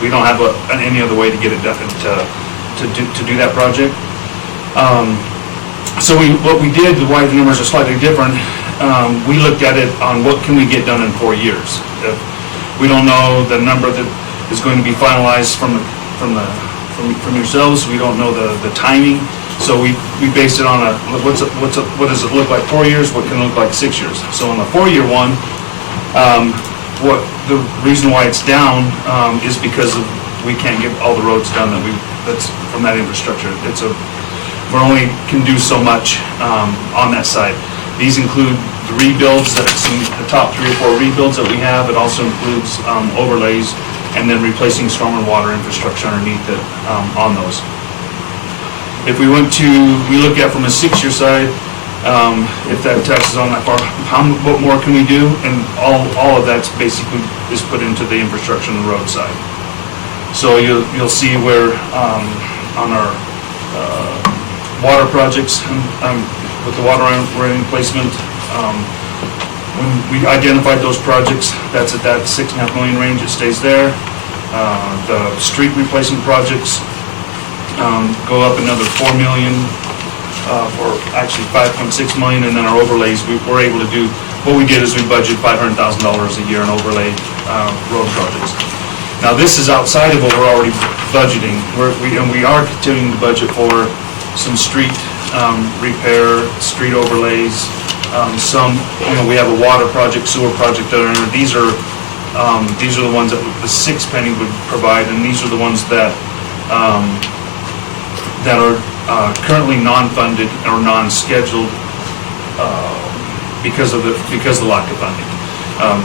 we don't have any other way to get it done to do that project. So what we did, why the numbers are slightly different, we looked at it on what can we get done in 4 years. We don't know the number that is going to be finalized from yourselves. We don't know the timing. So we based it on what does it look like 4 years? What can it look like 6 years? So on the 4-year one, what the reason why it's down is because we can't get all the roads done that's from that infrastructure. We only can do so much on that side. These include the rebuilds, the top 3 or 4 rebuilds that we have. It also includes overlays and then replacing storm and water infrastructure underneath it on those. If we look at from a 6-year side, if that tax is on that far, what more can we do? And all of that's basically is put into the infrastructure on the road side. So you'll see where on our water projects with the water line replacement, when we identified those projects, that's at that $6.5 million range. It stays there. The street replacement projects go up another $4 million, or actually $5.6 million, and then our overlays, we're able to do, what we did is we budgeted $500,000 a year in overlay road projects. Now this is outside of what we're already budgeting. We are continuing to budget for some street repair, street overlays, we have a water project, sewer project that are, these are the ones that the 6 penny would provide, and these are the ones that are currently non-funded or non-scheduled because of the lack of funding.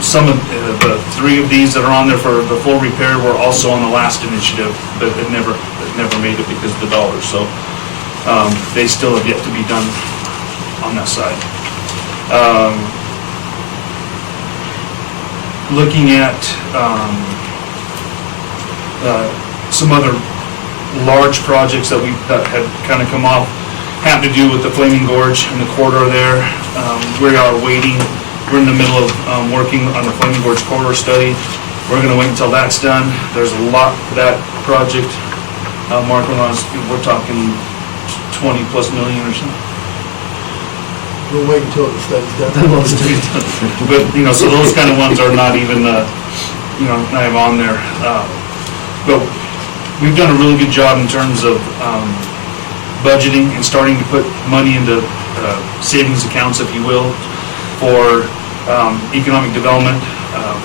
Some of the 3 of these that are on there for the full repair were also on the last initiative, but it never made it because of the dollars. So they still have yet to be done on that side. Looking at some other large projects that had kind of come off, have to do with the Flaming Gorge and the corridor there. We are waiting. We're in the middle of working on the Flaming Gorge corridor study. We're going to wait until that's done. There's a lot to that project. Mark, we're talking 20+ million or something. We'll wait until the study's done. But, so those kind of ones are not even, not even on there. But we've done a really good job in terms of budgeting and starting to put money into savings accounts, if you will, for economic development.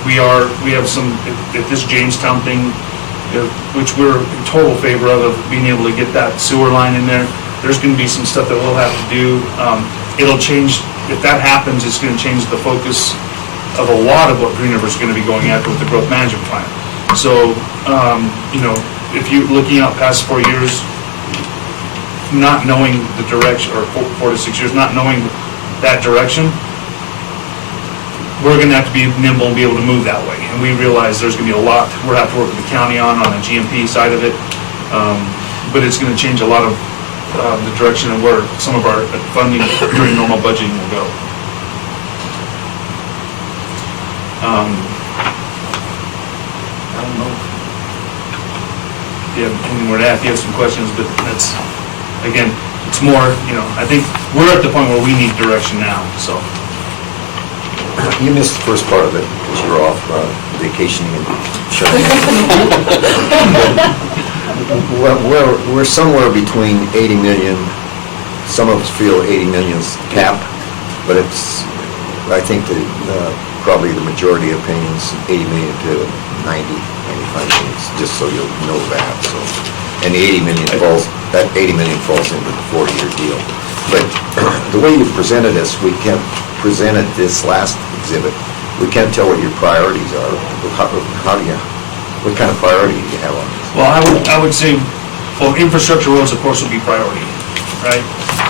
We have some, at this Jamestown thing, which we're in total favor of being able to get that sewer line in there. There's going to be some stuff that we'll have to do. It'll change, if that happens, it's going to change the focus of a lot of what Green River is going to be going after with the growth management plan. So, if you're looking out past 4 years, not knowing the direction, or 4 to 6 years, not knowing that direction, we're going to have to be nimble and be able to move that way. And we realize there's going to be a lot we'll have to work with the county on the GMP side of it. But it's going to change a lot of the direction of where some of our funding during normal budgeting will go. I don't know if you have any more to add, if you have some questions, but that's, again, it's more, I think we're at the point where we need direction now, so. You missed the first part of it, because you were off vacationing and shutting. We're somewhere between 80 million, some of us feel 80 million's cap, but I think that probably the majority of opinions, 80 million to 90, 95 million, just so you'll know that. So, and the 80 million falls into the 40-year deal. But the way you presented us, we can't present it this last exhibit. We can't tell what your priorities are. What kind of priority do you have on this? Well, I would say, infrastructure roads, of course, will be priority, right?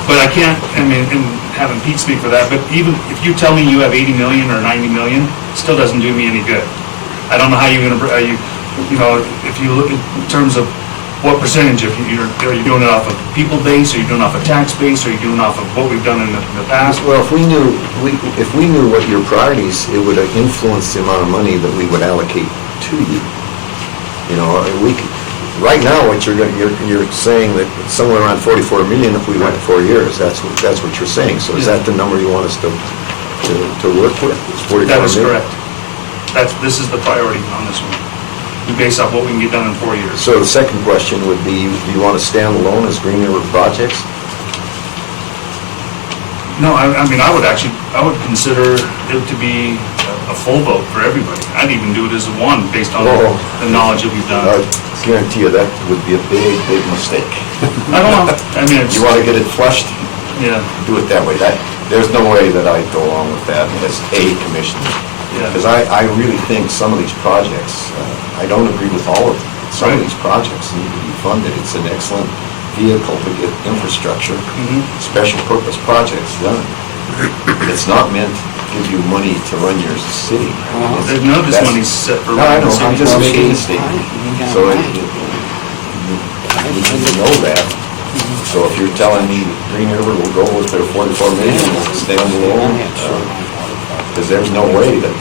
But I can't, and having Pete speak for that, but even if you tell me you have 80 million or 90 million, it still doesn't do me any good. I don't know how you're going to, if you look in terms of what percentage, are you doing it off of people base, are you doing it off of tax base, are you doing it off of what we've done in the past? Well, if we knew what your priorities, it would influence the amount of money that we would allocate to you. Right now, what you're saying that somewhere around 44 million if we went 4 years. That's what you're saying. So is that the number you want us to work with? It's 44 That is million? correct. This is the priority on this one. We base off what we can get done in 4 years. So the second question would be, do you want to stand alone as Green River projects? No, I would consider it to be a full vote for everybody. I'd even do it as a one based on the knowledge that we've done. I guarantee you that would be a big, big mistake. I don't know. You want to get it flushed? Yeah. Do it that way. There's no way that I'd go along with that as a commissioner. Because I really think some of these projects, I don't agree with all of them. Some of these projects need to be funded. It's an excellent vehicle to get infrastructure, special purpose projects done. It's not meant to give you money to run your city. None of this money's set for running the city. I'm just making a city. statement. So you need to know that. So if you're telling me Green River will go with their 44 million and stay on the loan, because there's no way that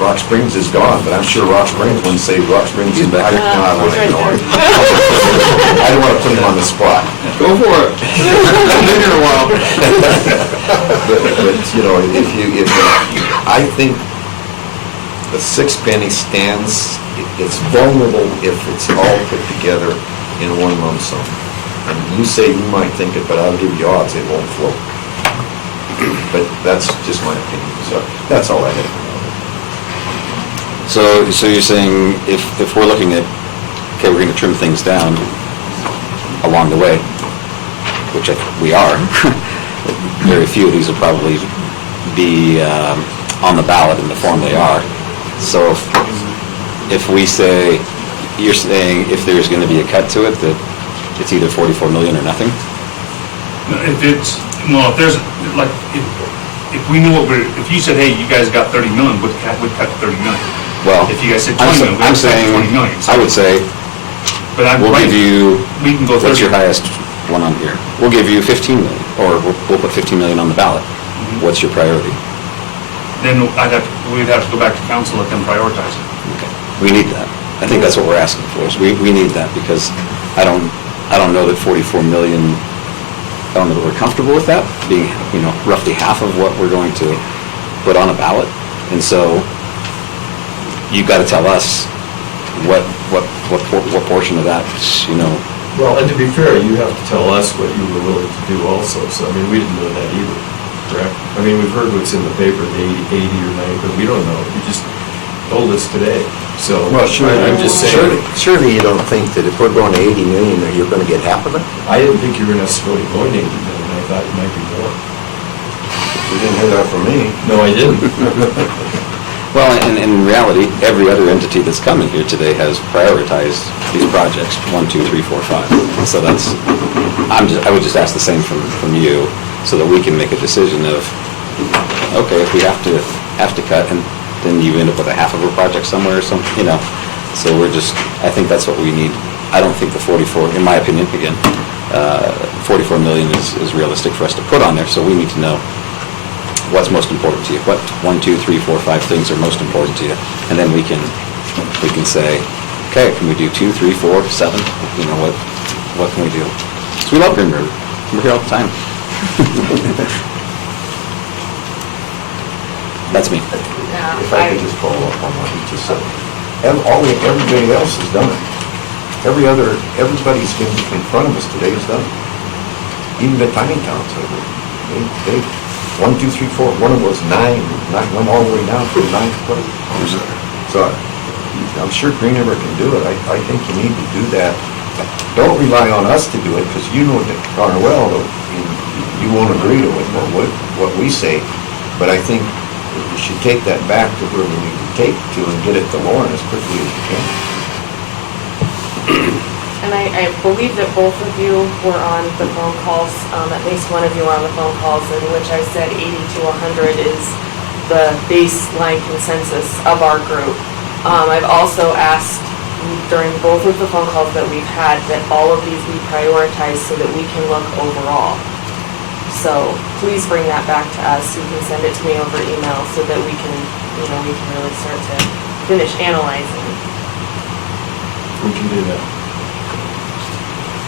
Rock Springs is gone, but I'm sure Rock Springs wouldn't say Rock Springs is back. I don't want to put him on the spot. Go for it. I've been here a while. But I think the 6 penny stands, it's vulnerable if it's all put together in one lump sum. And you say you might think it, but I'll give you odds it won't float. But that's just my opinion. So that's all I have. So you're saying if we're looking at, okay, we're going to trim things down along the way, which we are, very few of these will probably be on the ballot in the form they are. So if we say, you're saying if there's going to be a cut to it, that it's either 44 million or nothing? If it's, well, if there's, like, if we knew what if you said, hey, you guys got 30 million, we'd cut 30 million. Well, If you guys said 20 million, I'm we'd cut saying, 20 million. I would say, But I'm we'll right. give you, We can go 30. what's your highest one on here? We'll give you 15 million, or we'll put 15 million on the ballot. What's your priority? Then we'd have to go back to council, let them prioritize it. Okay. We need that. I think that's what we're asking for, is we need that, because I don't know that 44 million, I don't know that we're comfortable with that, being, roughly half of what we're going to put on a ballot. And so, you've got to tell us what portion of that, Well, and to be fair, you have to tell us what you were willing to do also, so, I mean, we didn't know that either, correct? I mean, we've heard what's in the paper, the 80 or 90, but we don't know, you just told us today, so. Well, surely, I'm just saying. surely you don't think that if we're going to 80 million, that you're going to get half of it? I didn't think you were necessarily going to 80 million, I thought it might be more. You didn't hear that from me. No, I didn't. well, in reality, every other entity that's coming here today has prioritized these projects, 1, 2, 3, 4, 5. So that's, I would just ask the same from you, so that we can make a decision of, okay, if we have to cut, and then you end up with a half of a project somewhere or something, So we're just, I think that's what we need. I don't think the 44, in my opinion, again, 44 million is realistic for us to put on there, so we need to know what's most important to you. What 1, 2, 3, 4, 5 things are most important to you, and then we can say, okay, can we do 2, 3, 4, 7? What can we do? So we love Green River. We're here all the time. That's me. If I could just follow up on what you just said. Everybody else has done it. Everybody's been in front of us today has done it. Even the tiny towns have it. They 1, 2, 3, 4, one of those 9 went all the way down to 9th place. So I'm sure Green River can do it. I think you need to do that. Don't rely on us to do it, because you know darn well that you won't agree to what we say. But I think you should take that back to where we need to take to and get it to Lauren as quickly as you can. And I believe that both of you were on the phone calls, at least one of you were on the phone calls, in which I said 80 to 100 is the baseline consensus of our group. I've also asked during both of the phone calls that we've had that all of these be prioritized so that we can look overall. So please bring that back to us. You can send it to me over email so that we can really start to finish analyzing. We can do that.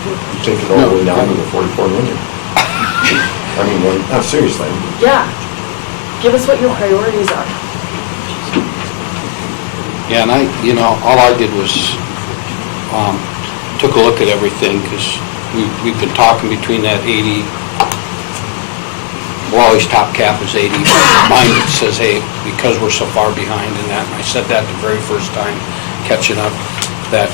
You take it all the way down to the 44 million. I mean, no, seriously. Yeah. Give us what your priorities are. Yeah, and all I did was, took a look at everything, because we've been talking between that 80, Wally's top cap is 80, mine says, hey, because we're so far behind in that, and I said that the very first time, catching up, that,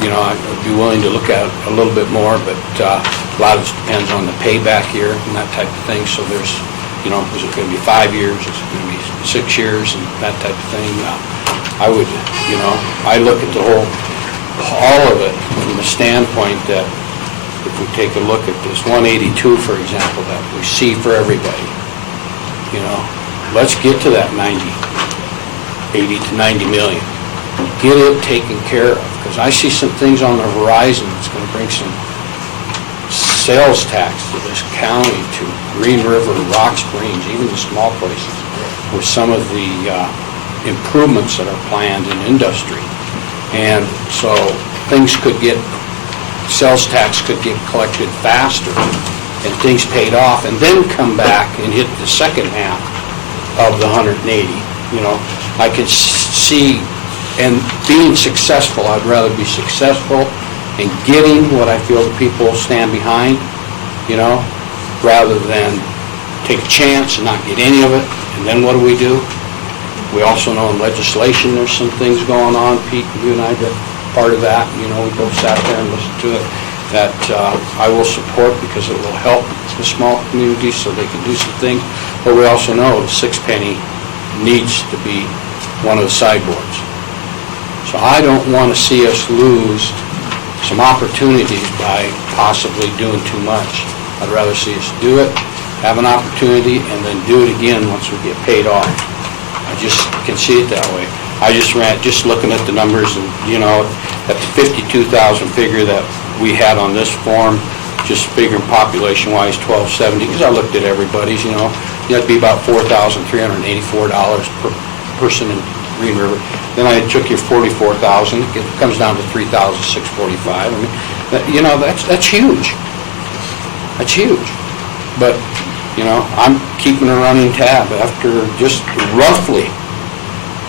I'd be willing to look at a little bit more, but a lot of it depends on the payback here and that type of thing, so there's, is it going to be 5 years, is it going to be 6 years, and that type of thing. I would, I look at all of it from the standpoint that if we take a look at this 182, for example, that we see for everybody, let's get to that 80 to 90 million. Get it taken care of, because I see some things on the horizon that's going to bring some sales tax to this county, to Green River, Rock Springs, even the small places, with some of the improvements that are planned in industry. And so things could get, sales tax could get collected faster and things paid off, and then come back and hit the second half of the 180. I could see, and being successful, I'd rather be successful in getting what I feel the people stand behind, rather than take a chance and not get any of it. And then what do? We also know in legislation there's some things going on. Pete, you and I got part of that. We both sat there and listened to it. That I will support, because it will help the small communities so they can do some things. But we also know the 6 penny needs to be one of the sideboards. So I don't want to see us lose some opportunities by possibly doing too much. I'd rather see us do it, have an opportunity, and then do it again once we get paid off. I just can see it that way. I just looking at the numbers and, at the 52,000 figure that we had on this form, just figuring population-wise, 1,270, because I looked at everybody's, that'd be about $4,384 per person in Green River. Then I took your 44,000, it comes down to 3,645. I mean, that's huge. That's huge. But, I'm keeping a running tab after just roughly,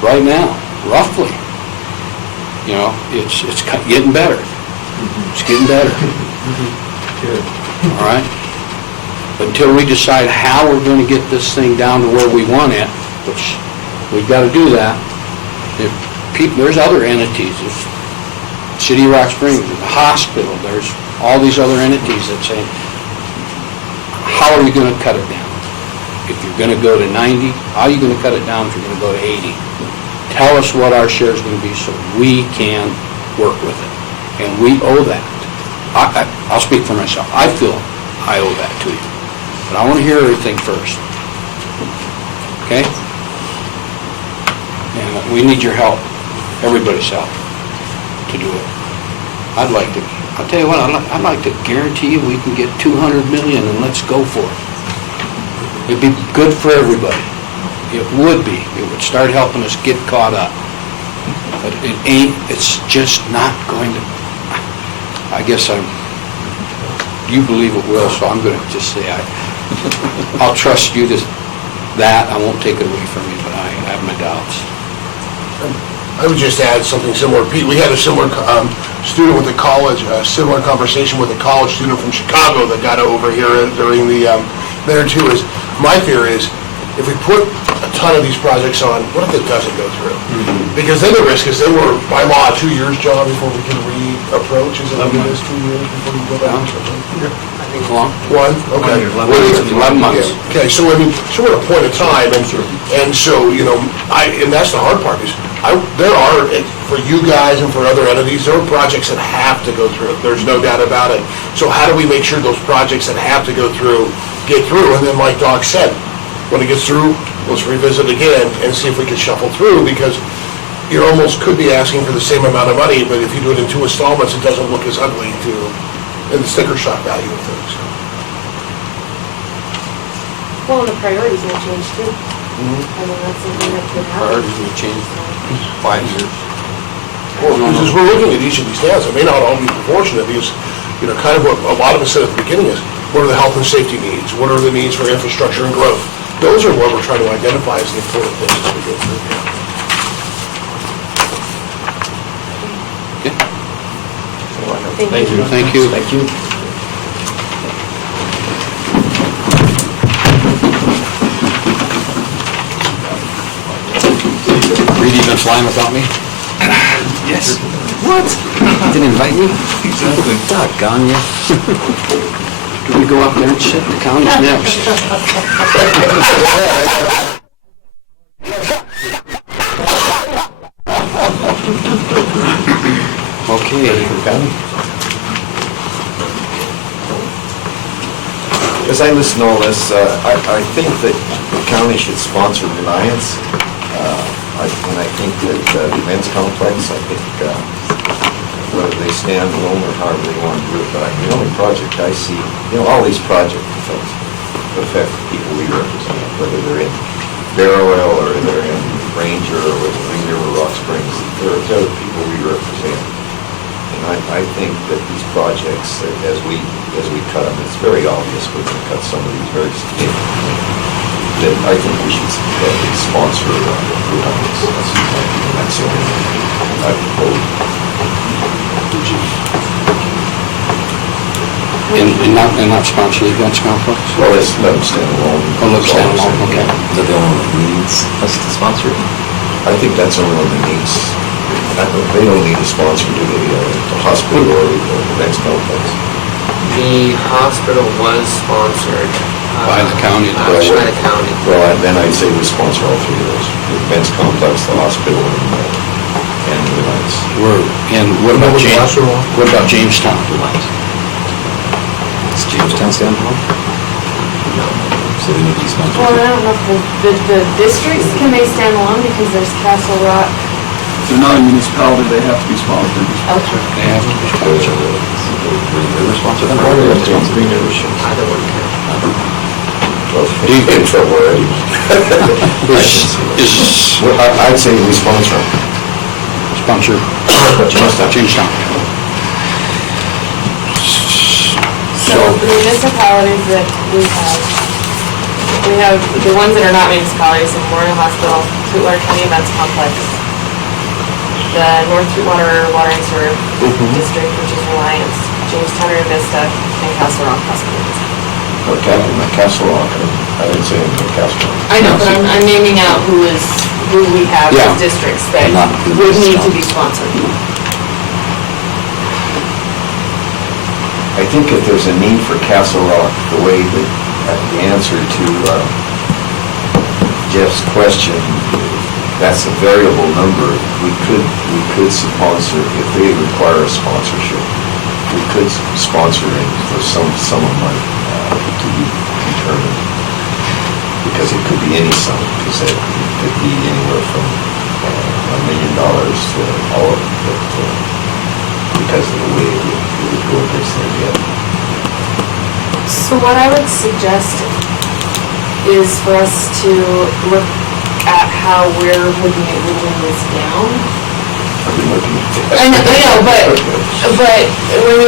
right now, roughly, it's getting better. It's getting better. Good. All right? But until we decide how we're going to get this thing down to where we want it, which we've got to do that, there's other entities. There's City of Rock Springs, there's the hospital, there's all these other entities that say, how are you going to cut it down? If you're going to go to 90, how are you going to cut it down if you're going to go to 80? Tell us what our share is going to be so we can work with it. And we owe that. I'll speak for myself. I feel I owe that to you. But I want to hear everything first. Okay? And we need your help, everybody's help, to do it. I'll tell you what, I'd like to guarantee you we can get 200 million and let's go for it. It'd be good for everybody. It would be. It would start helping us get caught up. But it's just not going to, I guess you believe it will, so I'm going to just say I'll trust you to that. I won't take it away from you, but I have my doubts. I would just add something similar. Pete, we had a similar student with the college, a similar conversation with a college student from Chicago that got over here during the there too. Is my fear is if we put a ton of these projects on, what if it doesn't go through? Because then the risk is then we're by law 2 years, John, before we can reapproach. Is it like it is 2 years before we go back? One. Okay. 11 months. Yeah. Okay. So we're at a point of time, and so and that's the hard part is. There are, for you guys and for other entities, there are projects that have to go through. There's no doubt about it. So how do we make sure those projects that have to go through, get through? And then like Doc said, when it gets through, let's revisit again and see if we can shuffle through, because you almost could be asking for the same amount of money, but if you do it in 2 installments, it doesn't look as ugly in the sticker shock value of things. Well, and the priorities will change too. I mean, that's something that could happen. Priorities will change 5 years. Well, because as we're looking at each of these towns, it may not all be proportionate, because, kind of what a lot of us said at the beginning is, what are the health and safety needs? What are the needs for infrastructure and growth? Those are what we're trying to identify as the important things as we go through here. Thank you. Thank you. Thank you. Reed, you been flying without me? Yes. What? Didn't invite me? Exactly. Doggone you. Do we go up there and shit? The county's next. Okay. As I listen to all this, I think that the county should sponsor Reliance. And I think that the men's complex, I think whether they stand alone or however they want to do it, but the only project I see, all these projects affect the people we represent, whether they're in Barrow or they're in Ranger or Green River, Rock Springs, they're the people we represent. And I think that these projects, as we cut them, it's very obvious we're going to cut some of these very significantly. That I think we should sponsor Reliance. That's the only thing I propose. And not sponsor the events complex? Well, let's let them stand alone. Oh, let them stand alone, okay. Is that the only one that needs us to sponsor it? I think that's the only one that needs, they don't need a sponsor to the hospital or the events complex. The hospital was sponsored By the county. By the county. Well, then I'd say we sponsor all three of those, the events complex, the hospital, and the events. And what about what about Jamestown? Does Jamestown stand alone? No. So they need to be sponsored. Well, I don't know if the districts, can they stand alone because there's Castle Rock? If they're not a municipality, they have to be sponsored. Okay. They have to be sponsored. Green River sponsor them? Green River should. Either one can. Well, you get in trouble already. I'd say we sponsor them. Sponsor Jamestown. So the municipalities that we have the ones that are not municipalities, Memorial Hospital, Sweetwater County Events Complex, the North Sweetwater Water and Sewer District, which is Reliance, Jamestown or Vista, and Castle Rock Hospital. Castle Rock, I didn't say anything about Castle Rock. I know, but I'm naming out who we have as districts that would need to be sponsored. I think if there's a need for Castle Rock, the way that the answer to Jeff's question, that's a variable number. We could sponsor, if they require a sponsorship, we could sponsor it for some sum of money to be determined. Because it could be any sum, because it could be anywhere from $1 million to all of it, but because of the way it would go against their debt. So what I would suggest is for us to look at how we're whittling this down. I've been looking at that. I know, but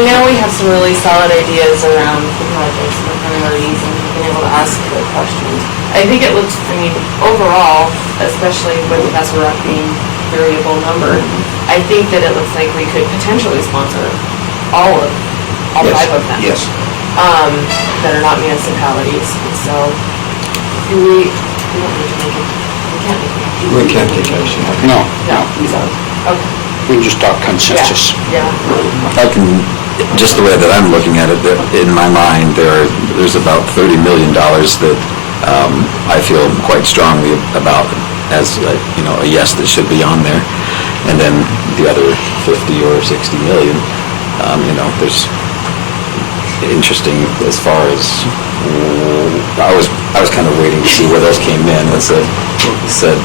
now we have some really solid ideas around the projects and the priorities and being able to ask good questions. I think it looks, overall, especially with Castle Rock being variable number, I think that it looks like we could potentially sponsor all five of them. Yes. That are not municipalities. And so we don't need to make it, We can't take action. No. Okay. We can just talk consensus. Yeah. I can, just the way that I'm looking at it, that in my mind, there's about $30 million that I feel quite strongly about as a yes that should be on there. And then the other 50 or 60 million, there's interesting as far as I was kind of waiting to see where those came in that said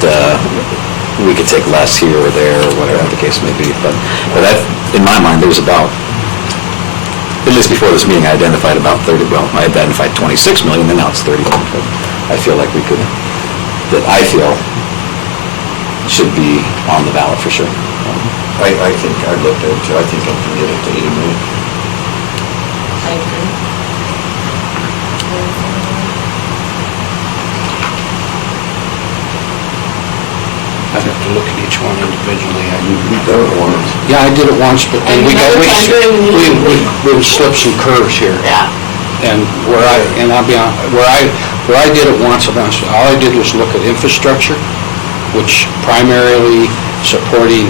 we could take less here or there or whatever the case may be. But in my mind, there was about, at least before this meeting, I identified about 30. Well, I identified 26 million, and now it's 30. But I feel like I feel should be on the ballot for sure. I think I looked at it too. I think I can get it to 80 million. I agree. I'd have to look at each one individually. You've done it once. Yeah, I did it once, but then we slipped some curves here. Yeah. And I'll be honest, where I did it once, all I did was look at infrastructure, which primarily supporting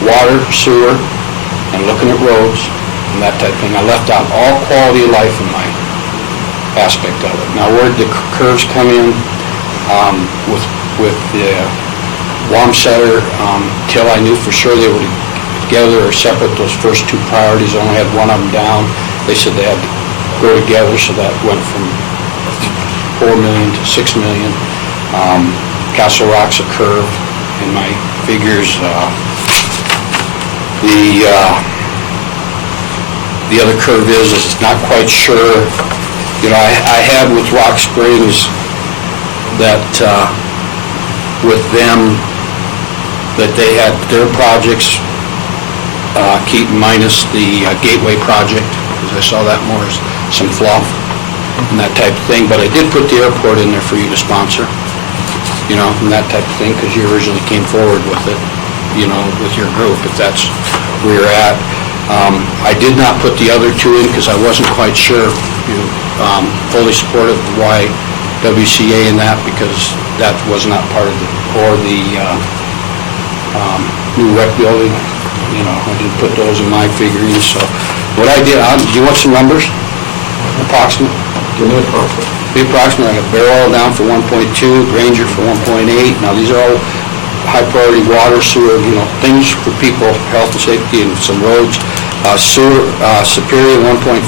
water, sewer, and looking at roads and that type of thing. I left out all quality of life in my aspect of it. Now, where the curves come in with the Wamsetter, till I knew for sure they were together or separate, those first two priorities, I only had one of them down. They said they had to go together, so that went from 4 million to 6 million. Castle Rock's a curve in my figures. The other curve is it's not quite sure. I had with Rock Springs that with them that they had their projects keep minus the Gateway project, because I saw that more as some fluff and that type of thing. But I did put the airport in there for you to sponsor, and that type of thing, because you originally came forward with it, with your group, if that's where you're at. I did not put the other two in because I wasn't quite sure, fully supportive of YWCA in that, because that was not part of the new rec building. I didn't put those in my figurines. So what I did, do you want some numbers? Approximate? Give me a approximate. Be approximately like a Bear Oil down for 1.2, Granger for 1.8. Now, these are all high priority water, sewer, things for people, health and safety and some roads. Sewer, Superior 1.5,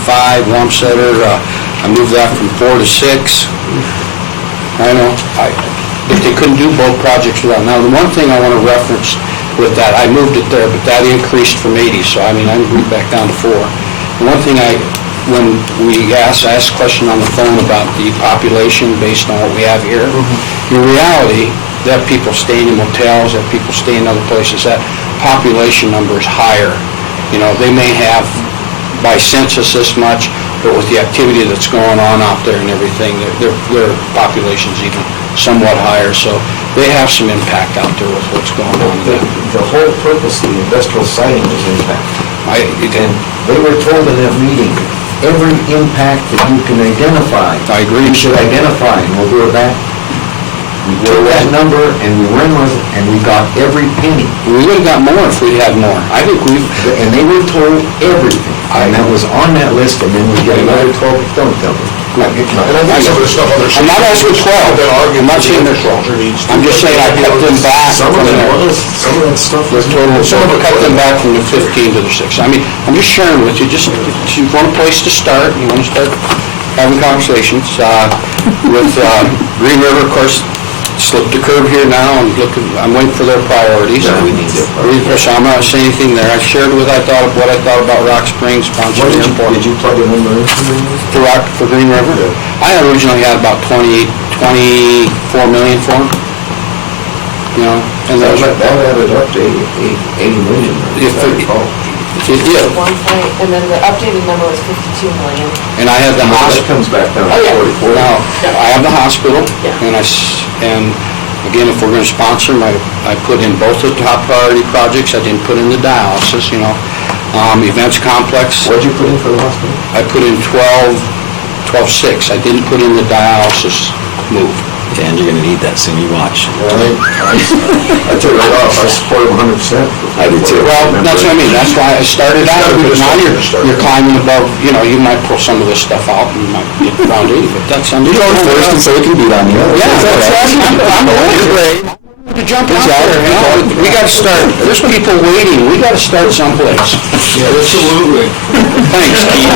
Wamsutter, I moved that from 4 to 6. I know, but they couldn't do both projects without. Now, the one thing I want to reference with that, I moved it there, but that increased from 80, so I moved back down to 4. The one thing when I asked a question on the phone about the population based on what we have here, in reality, that people staying in motels, that people staying in other places, that population number is higher. They may have by census this much, but with the activity that's going on out there and everything, their population's even somewhat higher, so they have some impact out there with what's going on. The whole purpose of the industrial siting was impact. And they were told in that meeting, every impact that you can identify. I agree. You should identify, and we'll do it back. We took that number, and we ran with it, and we got every penny. We would have got more if we had more. I think and they were told everything, and that was on that list, and then we get another 12, don't tell me. And I think some of the stuff on their... I'm not asking 12. I'm not saying they're 12. I'm just saying I cut them back. Some of that stuff was total. Some of it cut them back from the 15 to the 6. I'm just sharing with you, just you want a place to start, you want to start having conversations. With Green River, of course, slipped the curve here now, and I'm waiting for their priorities. Yeah, we need their priorities. So I'm not saying anything there. I shared what I thought about Rock Springs, sponsoring the airport. Did you plug in the money For Green River? Yeah. I originally had about 24 million for them. And That added up to 80 million. If it did. And then the updated number was 52 million. And I had the That hospital. comes back down to Oh, yeah. 44. Now, I have the hospital, Yeah. and again, if we're going to sponsor them, I put in both the top priority projects. I didn't put in the dialysis, events complex. What'd you put in for the hospital? I put in 12.6. I didn't put in the dialysis move. Dan, you're gonna need that soon, you watch. I took it right off. I support them 100%. I do too. Well, that's what I mean, that's why I started out, but now you're climbing above, you might pull some of this stuff out, and you might get around 80, but that's... You're going first, and so we can beat on you. Yeah, I'm brave to jump out there, we gotta start, there's people waiting, we gotta start someplace. Yeah, absolutely. Thanks, Keith.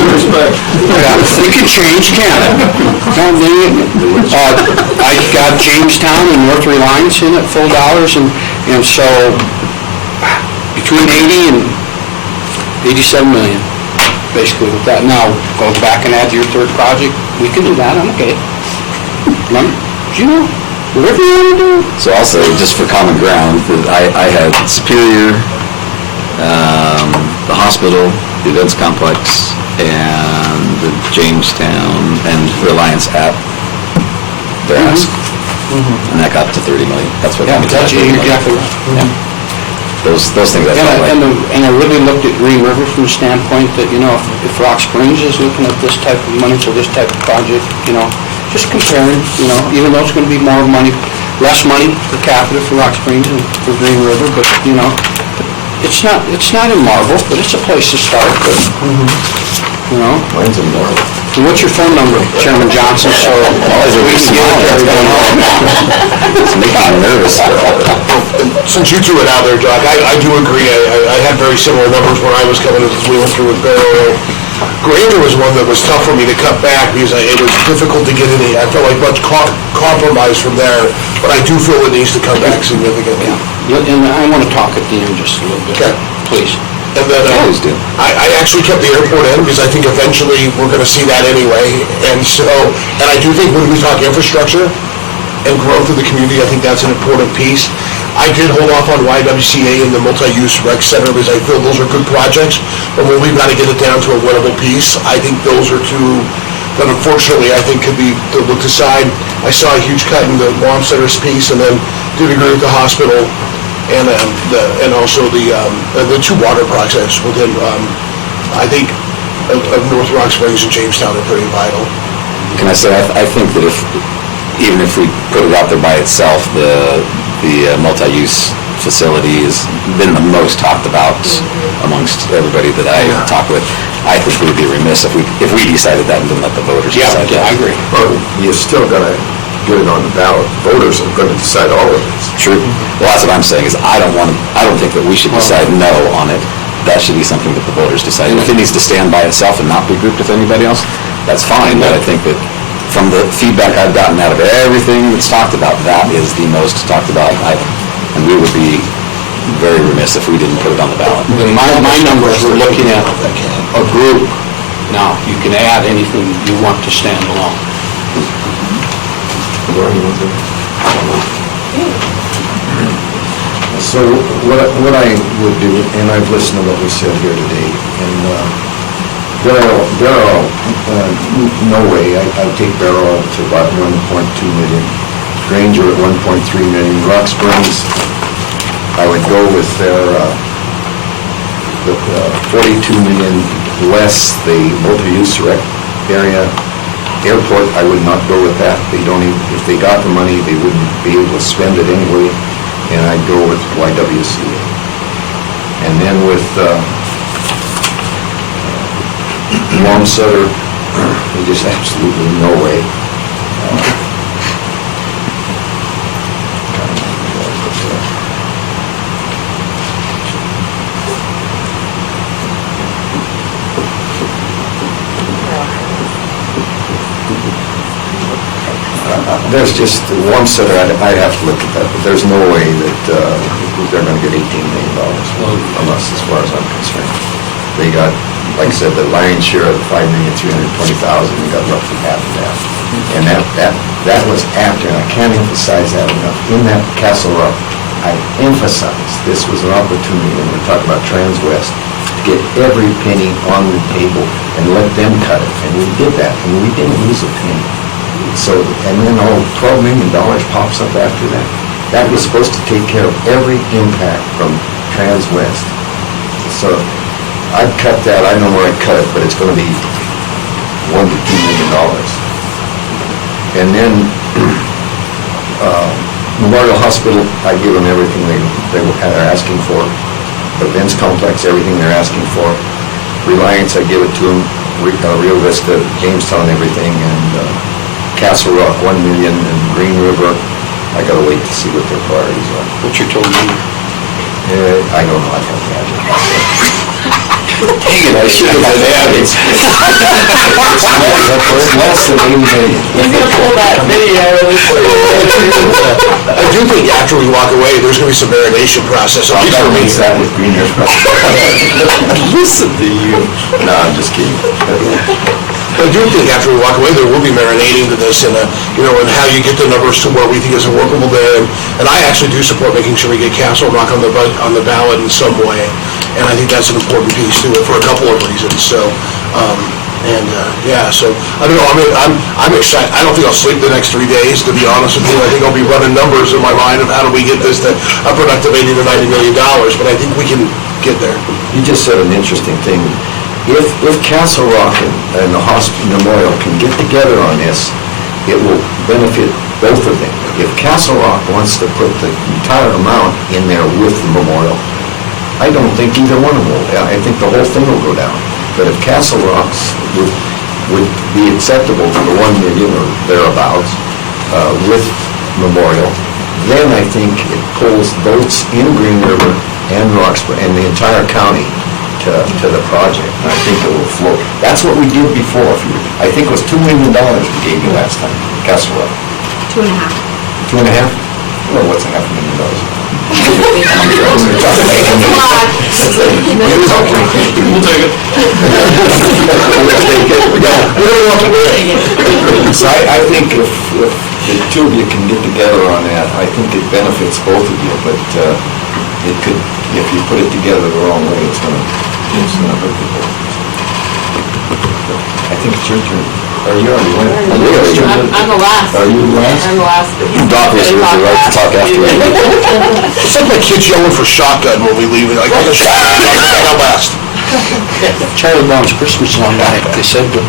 Yeah, we can change, can't it? I got Jamestown and North Reliance in at full dollars, and so between 80 and 87 million, basically with that. Now, go back and add your third project, we can do that, I'm okay. Remember, whatever you want to do. So also, just for common ground, I had Superior, the hospital, the events complex, and the Jamestown and Reliance at their ask. And that got to 30 million. That's what got me to that 30 million. Exactly right. Yeah. Those things I felt like. And I really looked at Green River from the standpoint that, if Rock Springs is looking at this type of money for this type of project, just comparing, even though it's going to be more money, less money per capita for Rock Springs and for Green River, but, it's not in Marble, but it's a place to start, but, Mine's in Marble. And what's your phone number, Chairman Johnson, so we can get it to everyone? It's making me nervous. Since you threw it out there, Doc, I do agree. I had very similar numbers when I was coming as we went through with Bear Oil. Granger was one that was tough for me to cut back because it was difficult to get any. I felt like much compromise from there, but I do feel it needs to come back significantly. And I want to talk at the end just a little bit. Okay. Please. And then I actually kept the airport in because I think eventually we're going to see that anyway. And I do think when we talk infrastructure and growth of the community, I think that's an important piece. I did hold off on YWCA and the multi-use rec center because I feel those are good projects, but when we've got to get it down to a winnable piece, I think those are two that unfortunately I think could be looked aside. I saw a huge cut in the Wamsutter's piece, and then did agree with the hospital and also the two water projects within, I think, of North Rock Springs and Jamestown are pretty vital. Can I say, I think that even if we put it out there by itself, the multi-use facility has been the most talked about amongst everybody that I talk with. I think we would be remiss if we decided that and didn't let the voters decide that. I agree. Well, you still gotta get it on the ballot. Voters are gonna decide all of this. True. Well, that's what I'm saying, is I don't think that we should decide no on it. That should be something that the voters decide. And if it needs to stand by itself and not be grouped with anybody else, that's fine, but I think that from the feedback I've gotten out of everything that's talked about, that is the most talked about item. And we would be very remiss if we didn't put it on the ballot. My numbers, we're looking at a group. Now, you can add anything you want to stand alone. So what I would do, and I've listened to what was said here today, and Barrow, no way, I'd take Barrow to about 1.2 million, Granger at 1.3 million, Rock Springs, I would go with their 42 million less the multi-use area. Airport, I would not go with that. They don't even, if they got the money, they wouldn't be able to spend it anyway, and I'd go with YWCA. And then with Wamsutter, there's just absolutely no way. There's just, Wamsutter, I'd have to look at that, but there's no way that they're going to get $18 million from us, as far as I'm concerned. They got, like I said, the lion's share of the $5,320,000, we got roughly half of that. And that was after, and I can't emphasize that enough, in that Castle Rock, I emphasized this was an opportunity, when we're talking about Trans-West, to get every penny on the table and let them cut it. And we did that, and we didn't lose a penny. So, and then $12 million pops up after that. That was supposed to take care of every impact from Trans-West. So I'd cut that, I don't know where I'd cut it, but it's going to be $1 to $2 million. And then Memorial Hospital, I give them everything they are asking for. The Vince Complex, everything they're asking for. Reliance, I give it to them. Rio Vista, Jamestown, everything, and Castle Rock, 1 million, and Green River, I gotta wait to see what their priorities are. What's your total number? I don't know, I have to add it. Dang it, I should have been added. It's less than 80 million. He's gonna pull that video. I do think after we walk away, there's going to be some marination process. That makes that with Green River. Listen to you. No, I'm just kidding. I do think after we walk away, there will be marinating to this, and and how you get the numbers to where we think is workable there. And I actually do support making sure we get Castle Rock on the ballot in some way, and I think that's an important piece to it for a couple of reasons. So, so I don't know. I mean, I'm excited. I don't think I'll sleep the next 3 days, to be honest with you. I think I'll be running numbers in my mind of how do we get this to a productive $80 to $90 million. But I think we can get there. You just said an interesting thing. If Castle Rock and the hospital Memorial can get together on this, it will benefit both of them. If Castle Rock wants to put the entire amount in there with the Memorial, I don't think either one of them will. I think the whole thing will go down. But if Castle Rocks would be acceptable to the 1 million or thereabouts with Memorial, then I think it pulls votes in Green River and Roxbury and the entire county to the project. And I think it will flow. That's what we did before. I think it was $2 million we gave you last time, Castle Rock. 2.5. 2.5? Well, what's $500,000? We'll take it. So I think if the two of you can get together on that, I think it benefits both of you, but it could, if you put it together the wrong way, it's gonna hurt people. I think it's your turn. Or you already went? I'm the last. Are you the last? I'm the last. Doc was with the right to talk after me. It's like my kids yelling for shotgun when we leave. Like, I'm the shotgun, I'm last. Charlie Brown's Christmas song night, they said the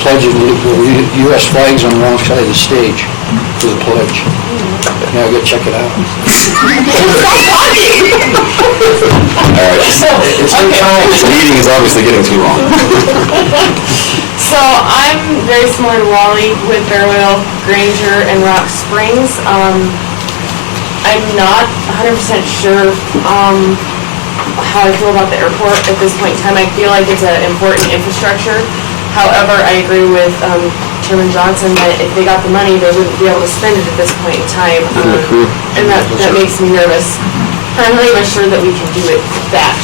pledge of the U.S. flags on the wrong side of the stage for the pledge. Yeah, go check it out. All right. This meeting is obviously getting too long. So I'm very similar to Wally with Bearwell, Granger, and Rock Springs. I'm not 100% sure how I feel about the airport at this point in time. I feel like it's an important infrastructure. However, I agree with Chairman Johnson that if they got the money, they wouldn't be able to spend it at this point in time. And that makes me nervous. I'm not even sure that we can do it that,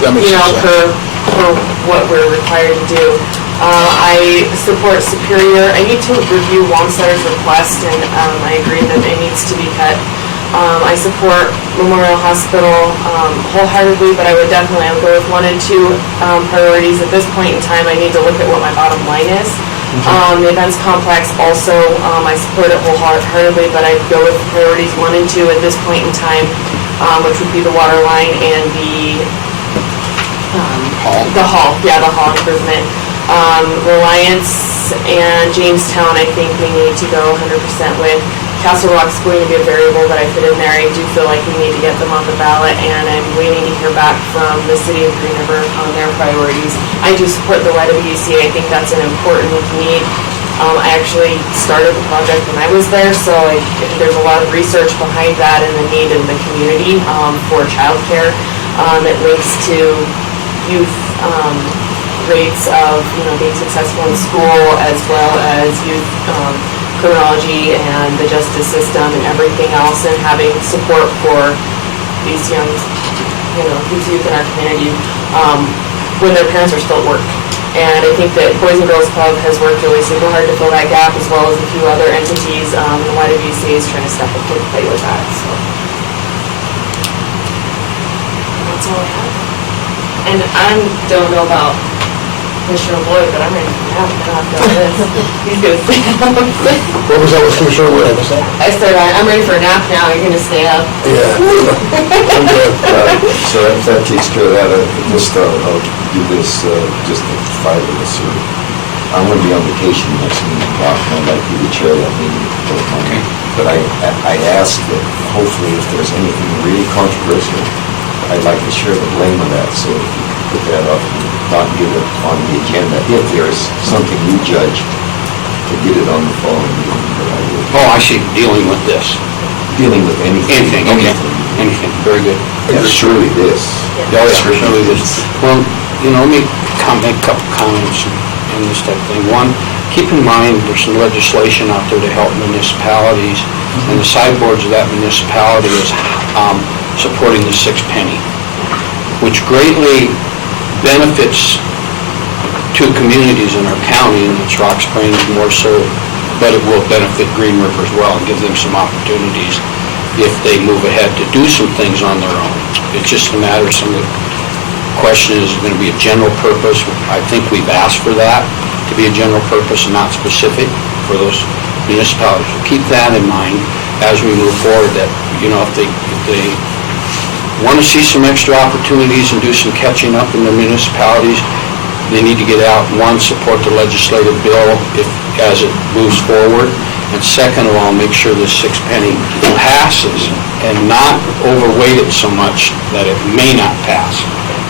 that makes sense. for what we're required to do. I support Superior. I need to review Wamsletter's request, and I agree that it needs to be cut. I support Memorial Hospital wholeheartedly, but I would definitely go with 1 and 2 priorities. At this point in time, I need to look at what my bottom line is. The events complex also, I support it wholeheartedly, but I'd go with priorities 1 and 2 at this point in time, which would be the water line and the hall improvement. Reliance and Jamestown, I think we need to go 100% with. Castle Rock's going to be a variable that I fit in there. I do feel like we need to get them on the ballot, and I'm waiting to hear back from the city of Green River on their priorities. I do support the YWCA. I think that's an important need. I actually started the project when I was there, so there's a lot of research behind that and the need in the community for childcare. It links to youth rates of being successful in school, as well as youth criminology and the justice system and everything else, and having support for these young, these youth in our community when their parents are still at work. And I think that Boys and Girls Club has worked really super hard to fill that gap, as well as a few other entities. And the YWCA is trying to step up to the plate with that. So that's all I have. And I don't know about Commissioner Lloyd, but I'm ready for nap now after all this. He's gonna stay up. What was that with Commissioner Wood? I said, I'm ready for a nap now, you're gonna stay up. Yeah. I'm good. So that takes care of that. I'll do this, just the 5 of us here. I'm going to be on vacation next week, and I'd like you to chair that meeting. But I'd ask that hopefully if there's anything really controversial, I'd like to share the blame of that, so if you could put that up and not get it on the agenda. If there's something you judge, to get it on the following meeting. Oh, I see, dealing with this. Dealing with anything. Anything, very good. Yeah, surely this. Yeah, surely this. Well, let me make a couple comments on this type of thing. One, keep in mind, there's some legislation out there to help municipalities, and the sideboards of that municipality is supporting the 6 penny, which greatly benefits 2 communities in our county, and it's Rock Springs more so, but it will benefit Green River as well and give them some opportunities if they move ahead to do some things on their own. It's just a matter of some of the question is going to be a general purpose. I think we've asked for that to be a general purpose and not specific for those municipalities. So keep that in mind as we move forward, that if they want to see some extra opportunities and do some catching up in their municipalities, they need to get out and, 1, support the legislative bill as it moves forward, and second of all, make sure this 6 penny passes and not overweight it so much that it may not pass.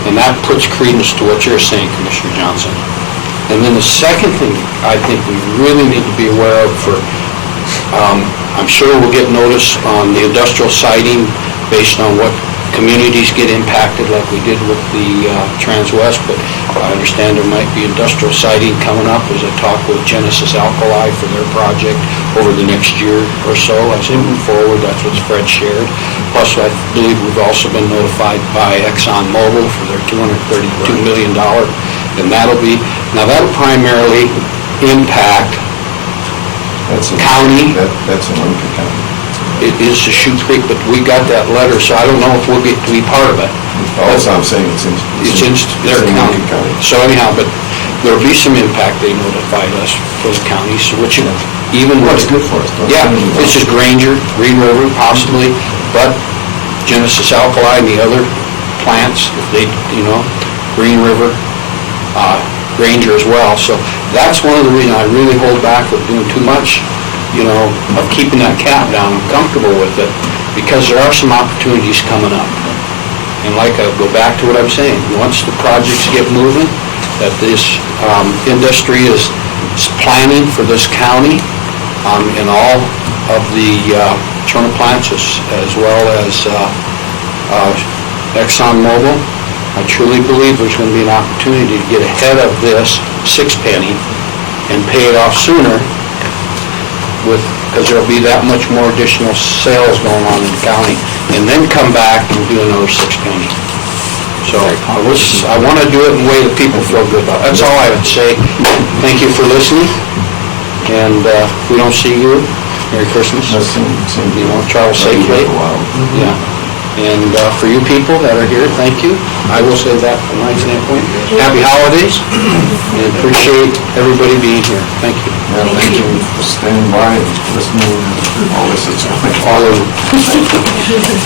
And that puts credence to what you're saying, Commissioner Johnson. And then the second thing I think we really need to be aware of I'm sure we'll get notice on the industrial siting based on what communities get impacted like we did with the Transwest, but I understand there might be industrial siting coming up as I talk with Genesis Alkali for their project over the next year or so as they move forward. That's what Fred shared. Plus, I believe we've also been notified by ExxonMobil for their $232 million, and that'll primarily impact county. That's in Lincoln County. It is to Shoe Creek, but we got that letter, so I don't know if we'll get to be part of it. Also, I'm saying it's in their county. So anyhow, but there'll be some impact. They notified us for the county, so which even what's good for us. Yeah, it's just Granger, Green River, possibly, but Genesis Alkali and the other plants, if they, Green River, Granger as well. So that's one of the reasons I really hold back with doing too much. of keeping that cap down. I'm comfortable with it, because there are some opportunities coming up. And like, I go back to what I'm saying, once the projects get moving, that this industry is planning for this county, in all of the Turner plants, as well as ExxonMobil, I truly believe there's going to be an opportunity to get ahead of this six-penny and pay it off sooner, because there'll be that much more additional sales going on in the county, and then come back and do another six-penny. So I want to do it in a way that people feel good about. That's all I would say. Thank you for listening, and if we don't see you, Merry Christmas. Travel safely. Yeah. And for you people that are here, thank you. I will say that from my standpoint. Happy holidays, and appreciate everybody being here. Thank you. Yeah, thank you for standing by and listening to all this. It's all over.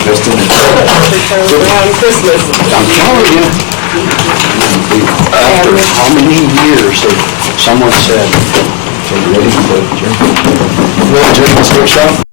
Just in Around Christmas. I'm telling you, after how many years that someone said, "Are you ready to adjourn this workshop?"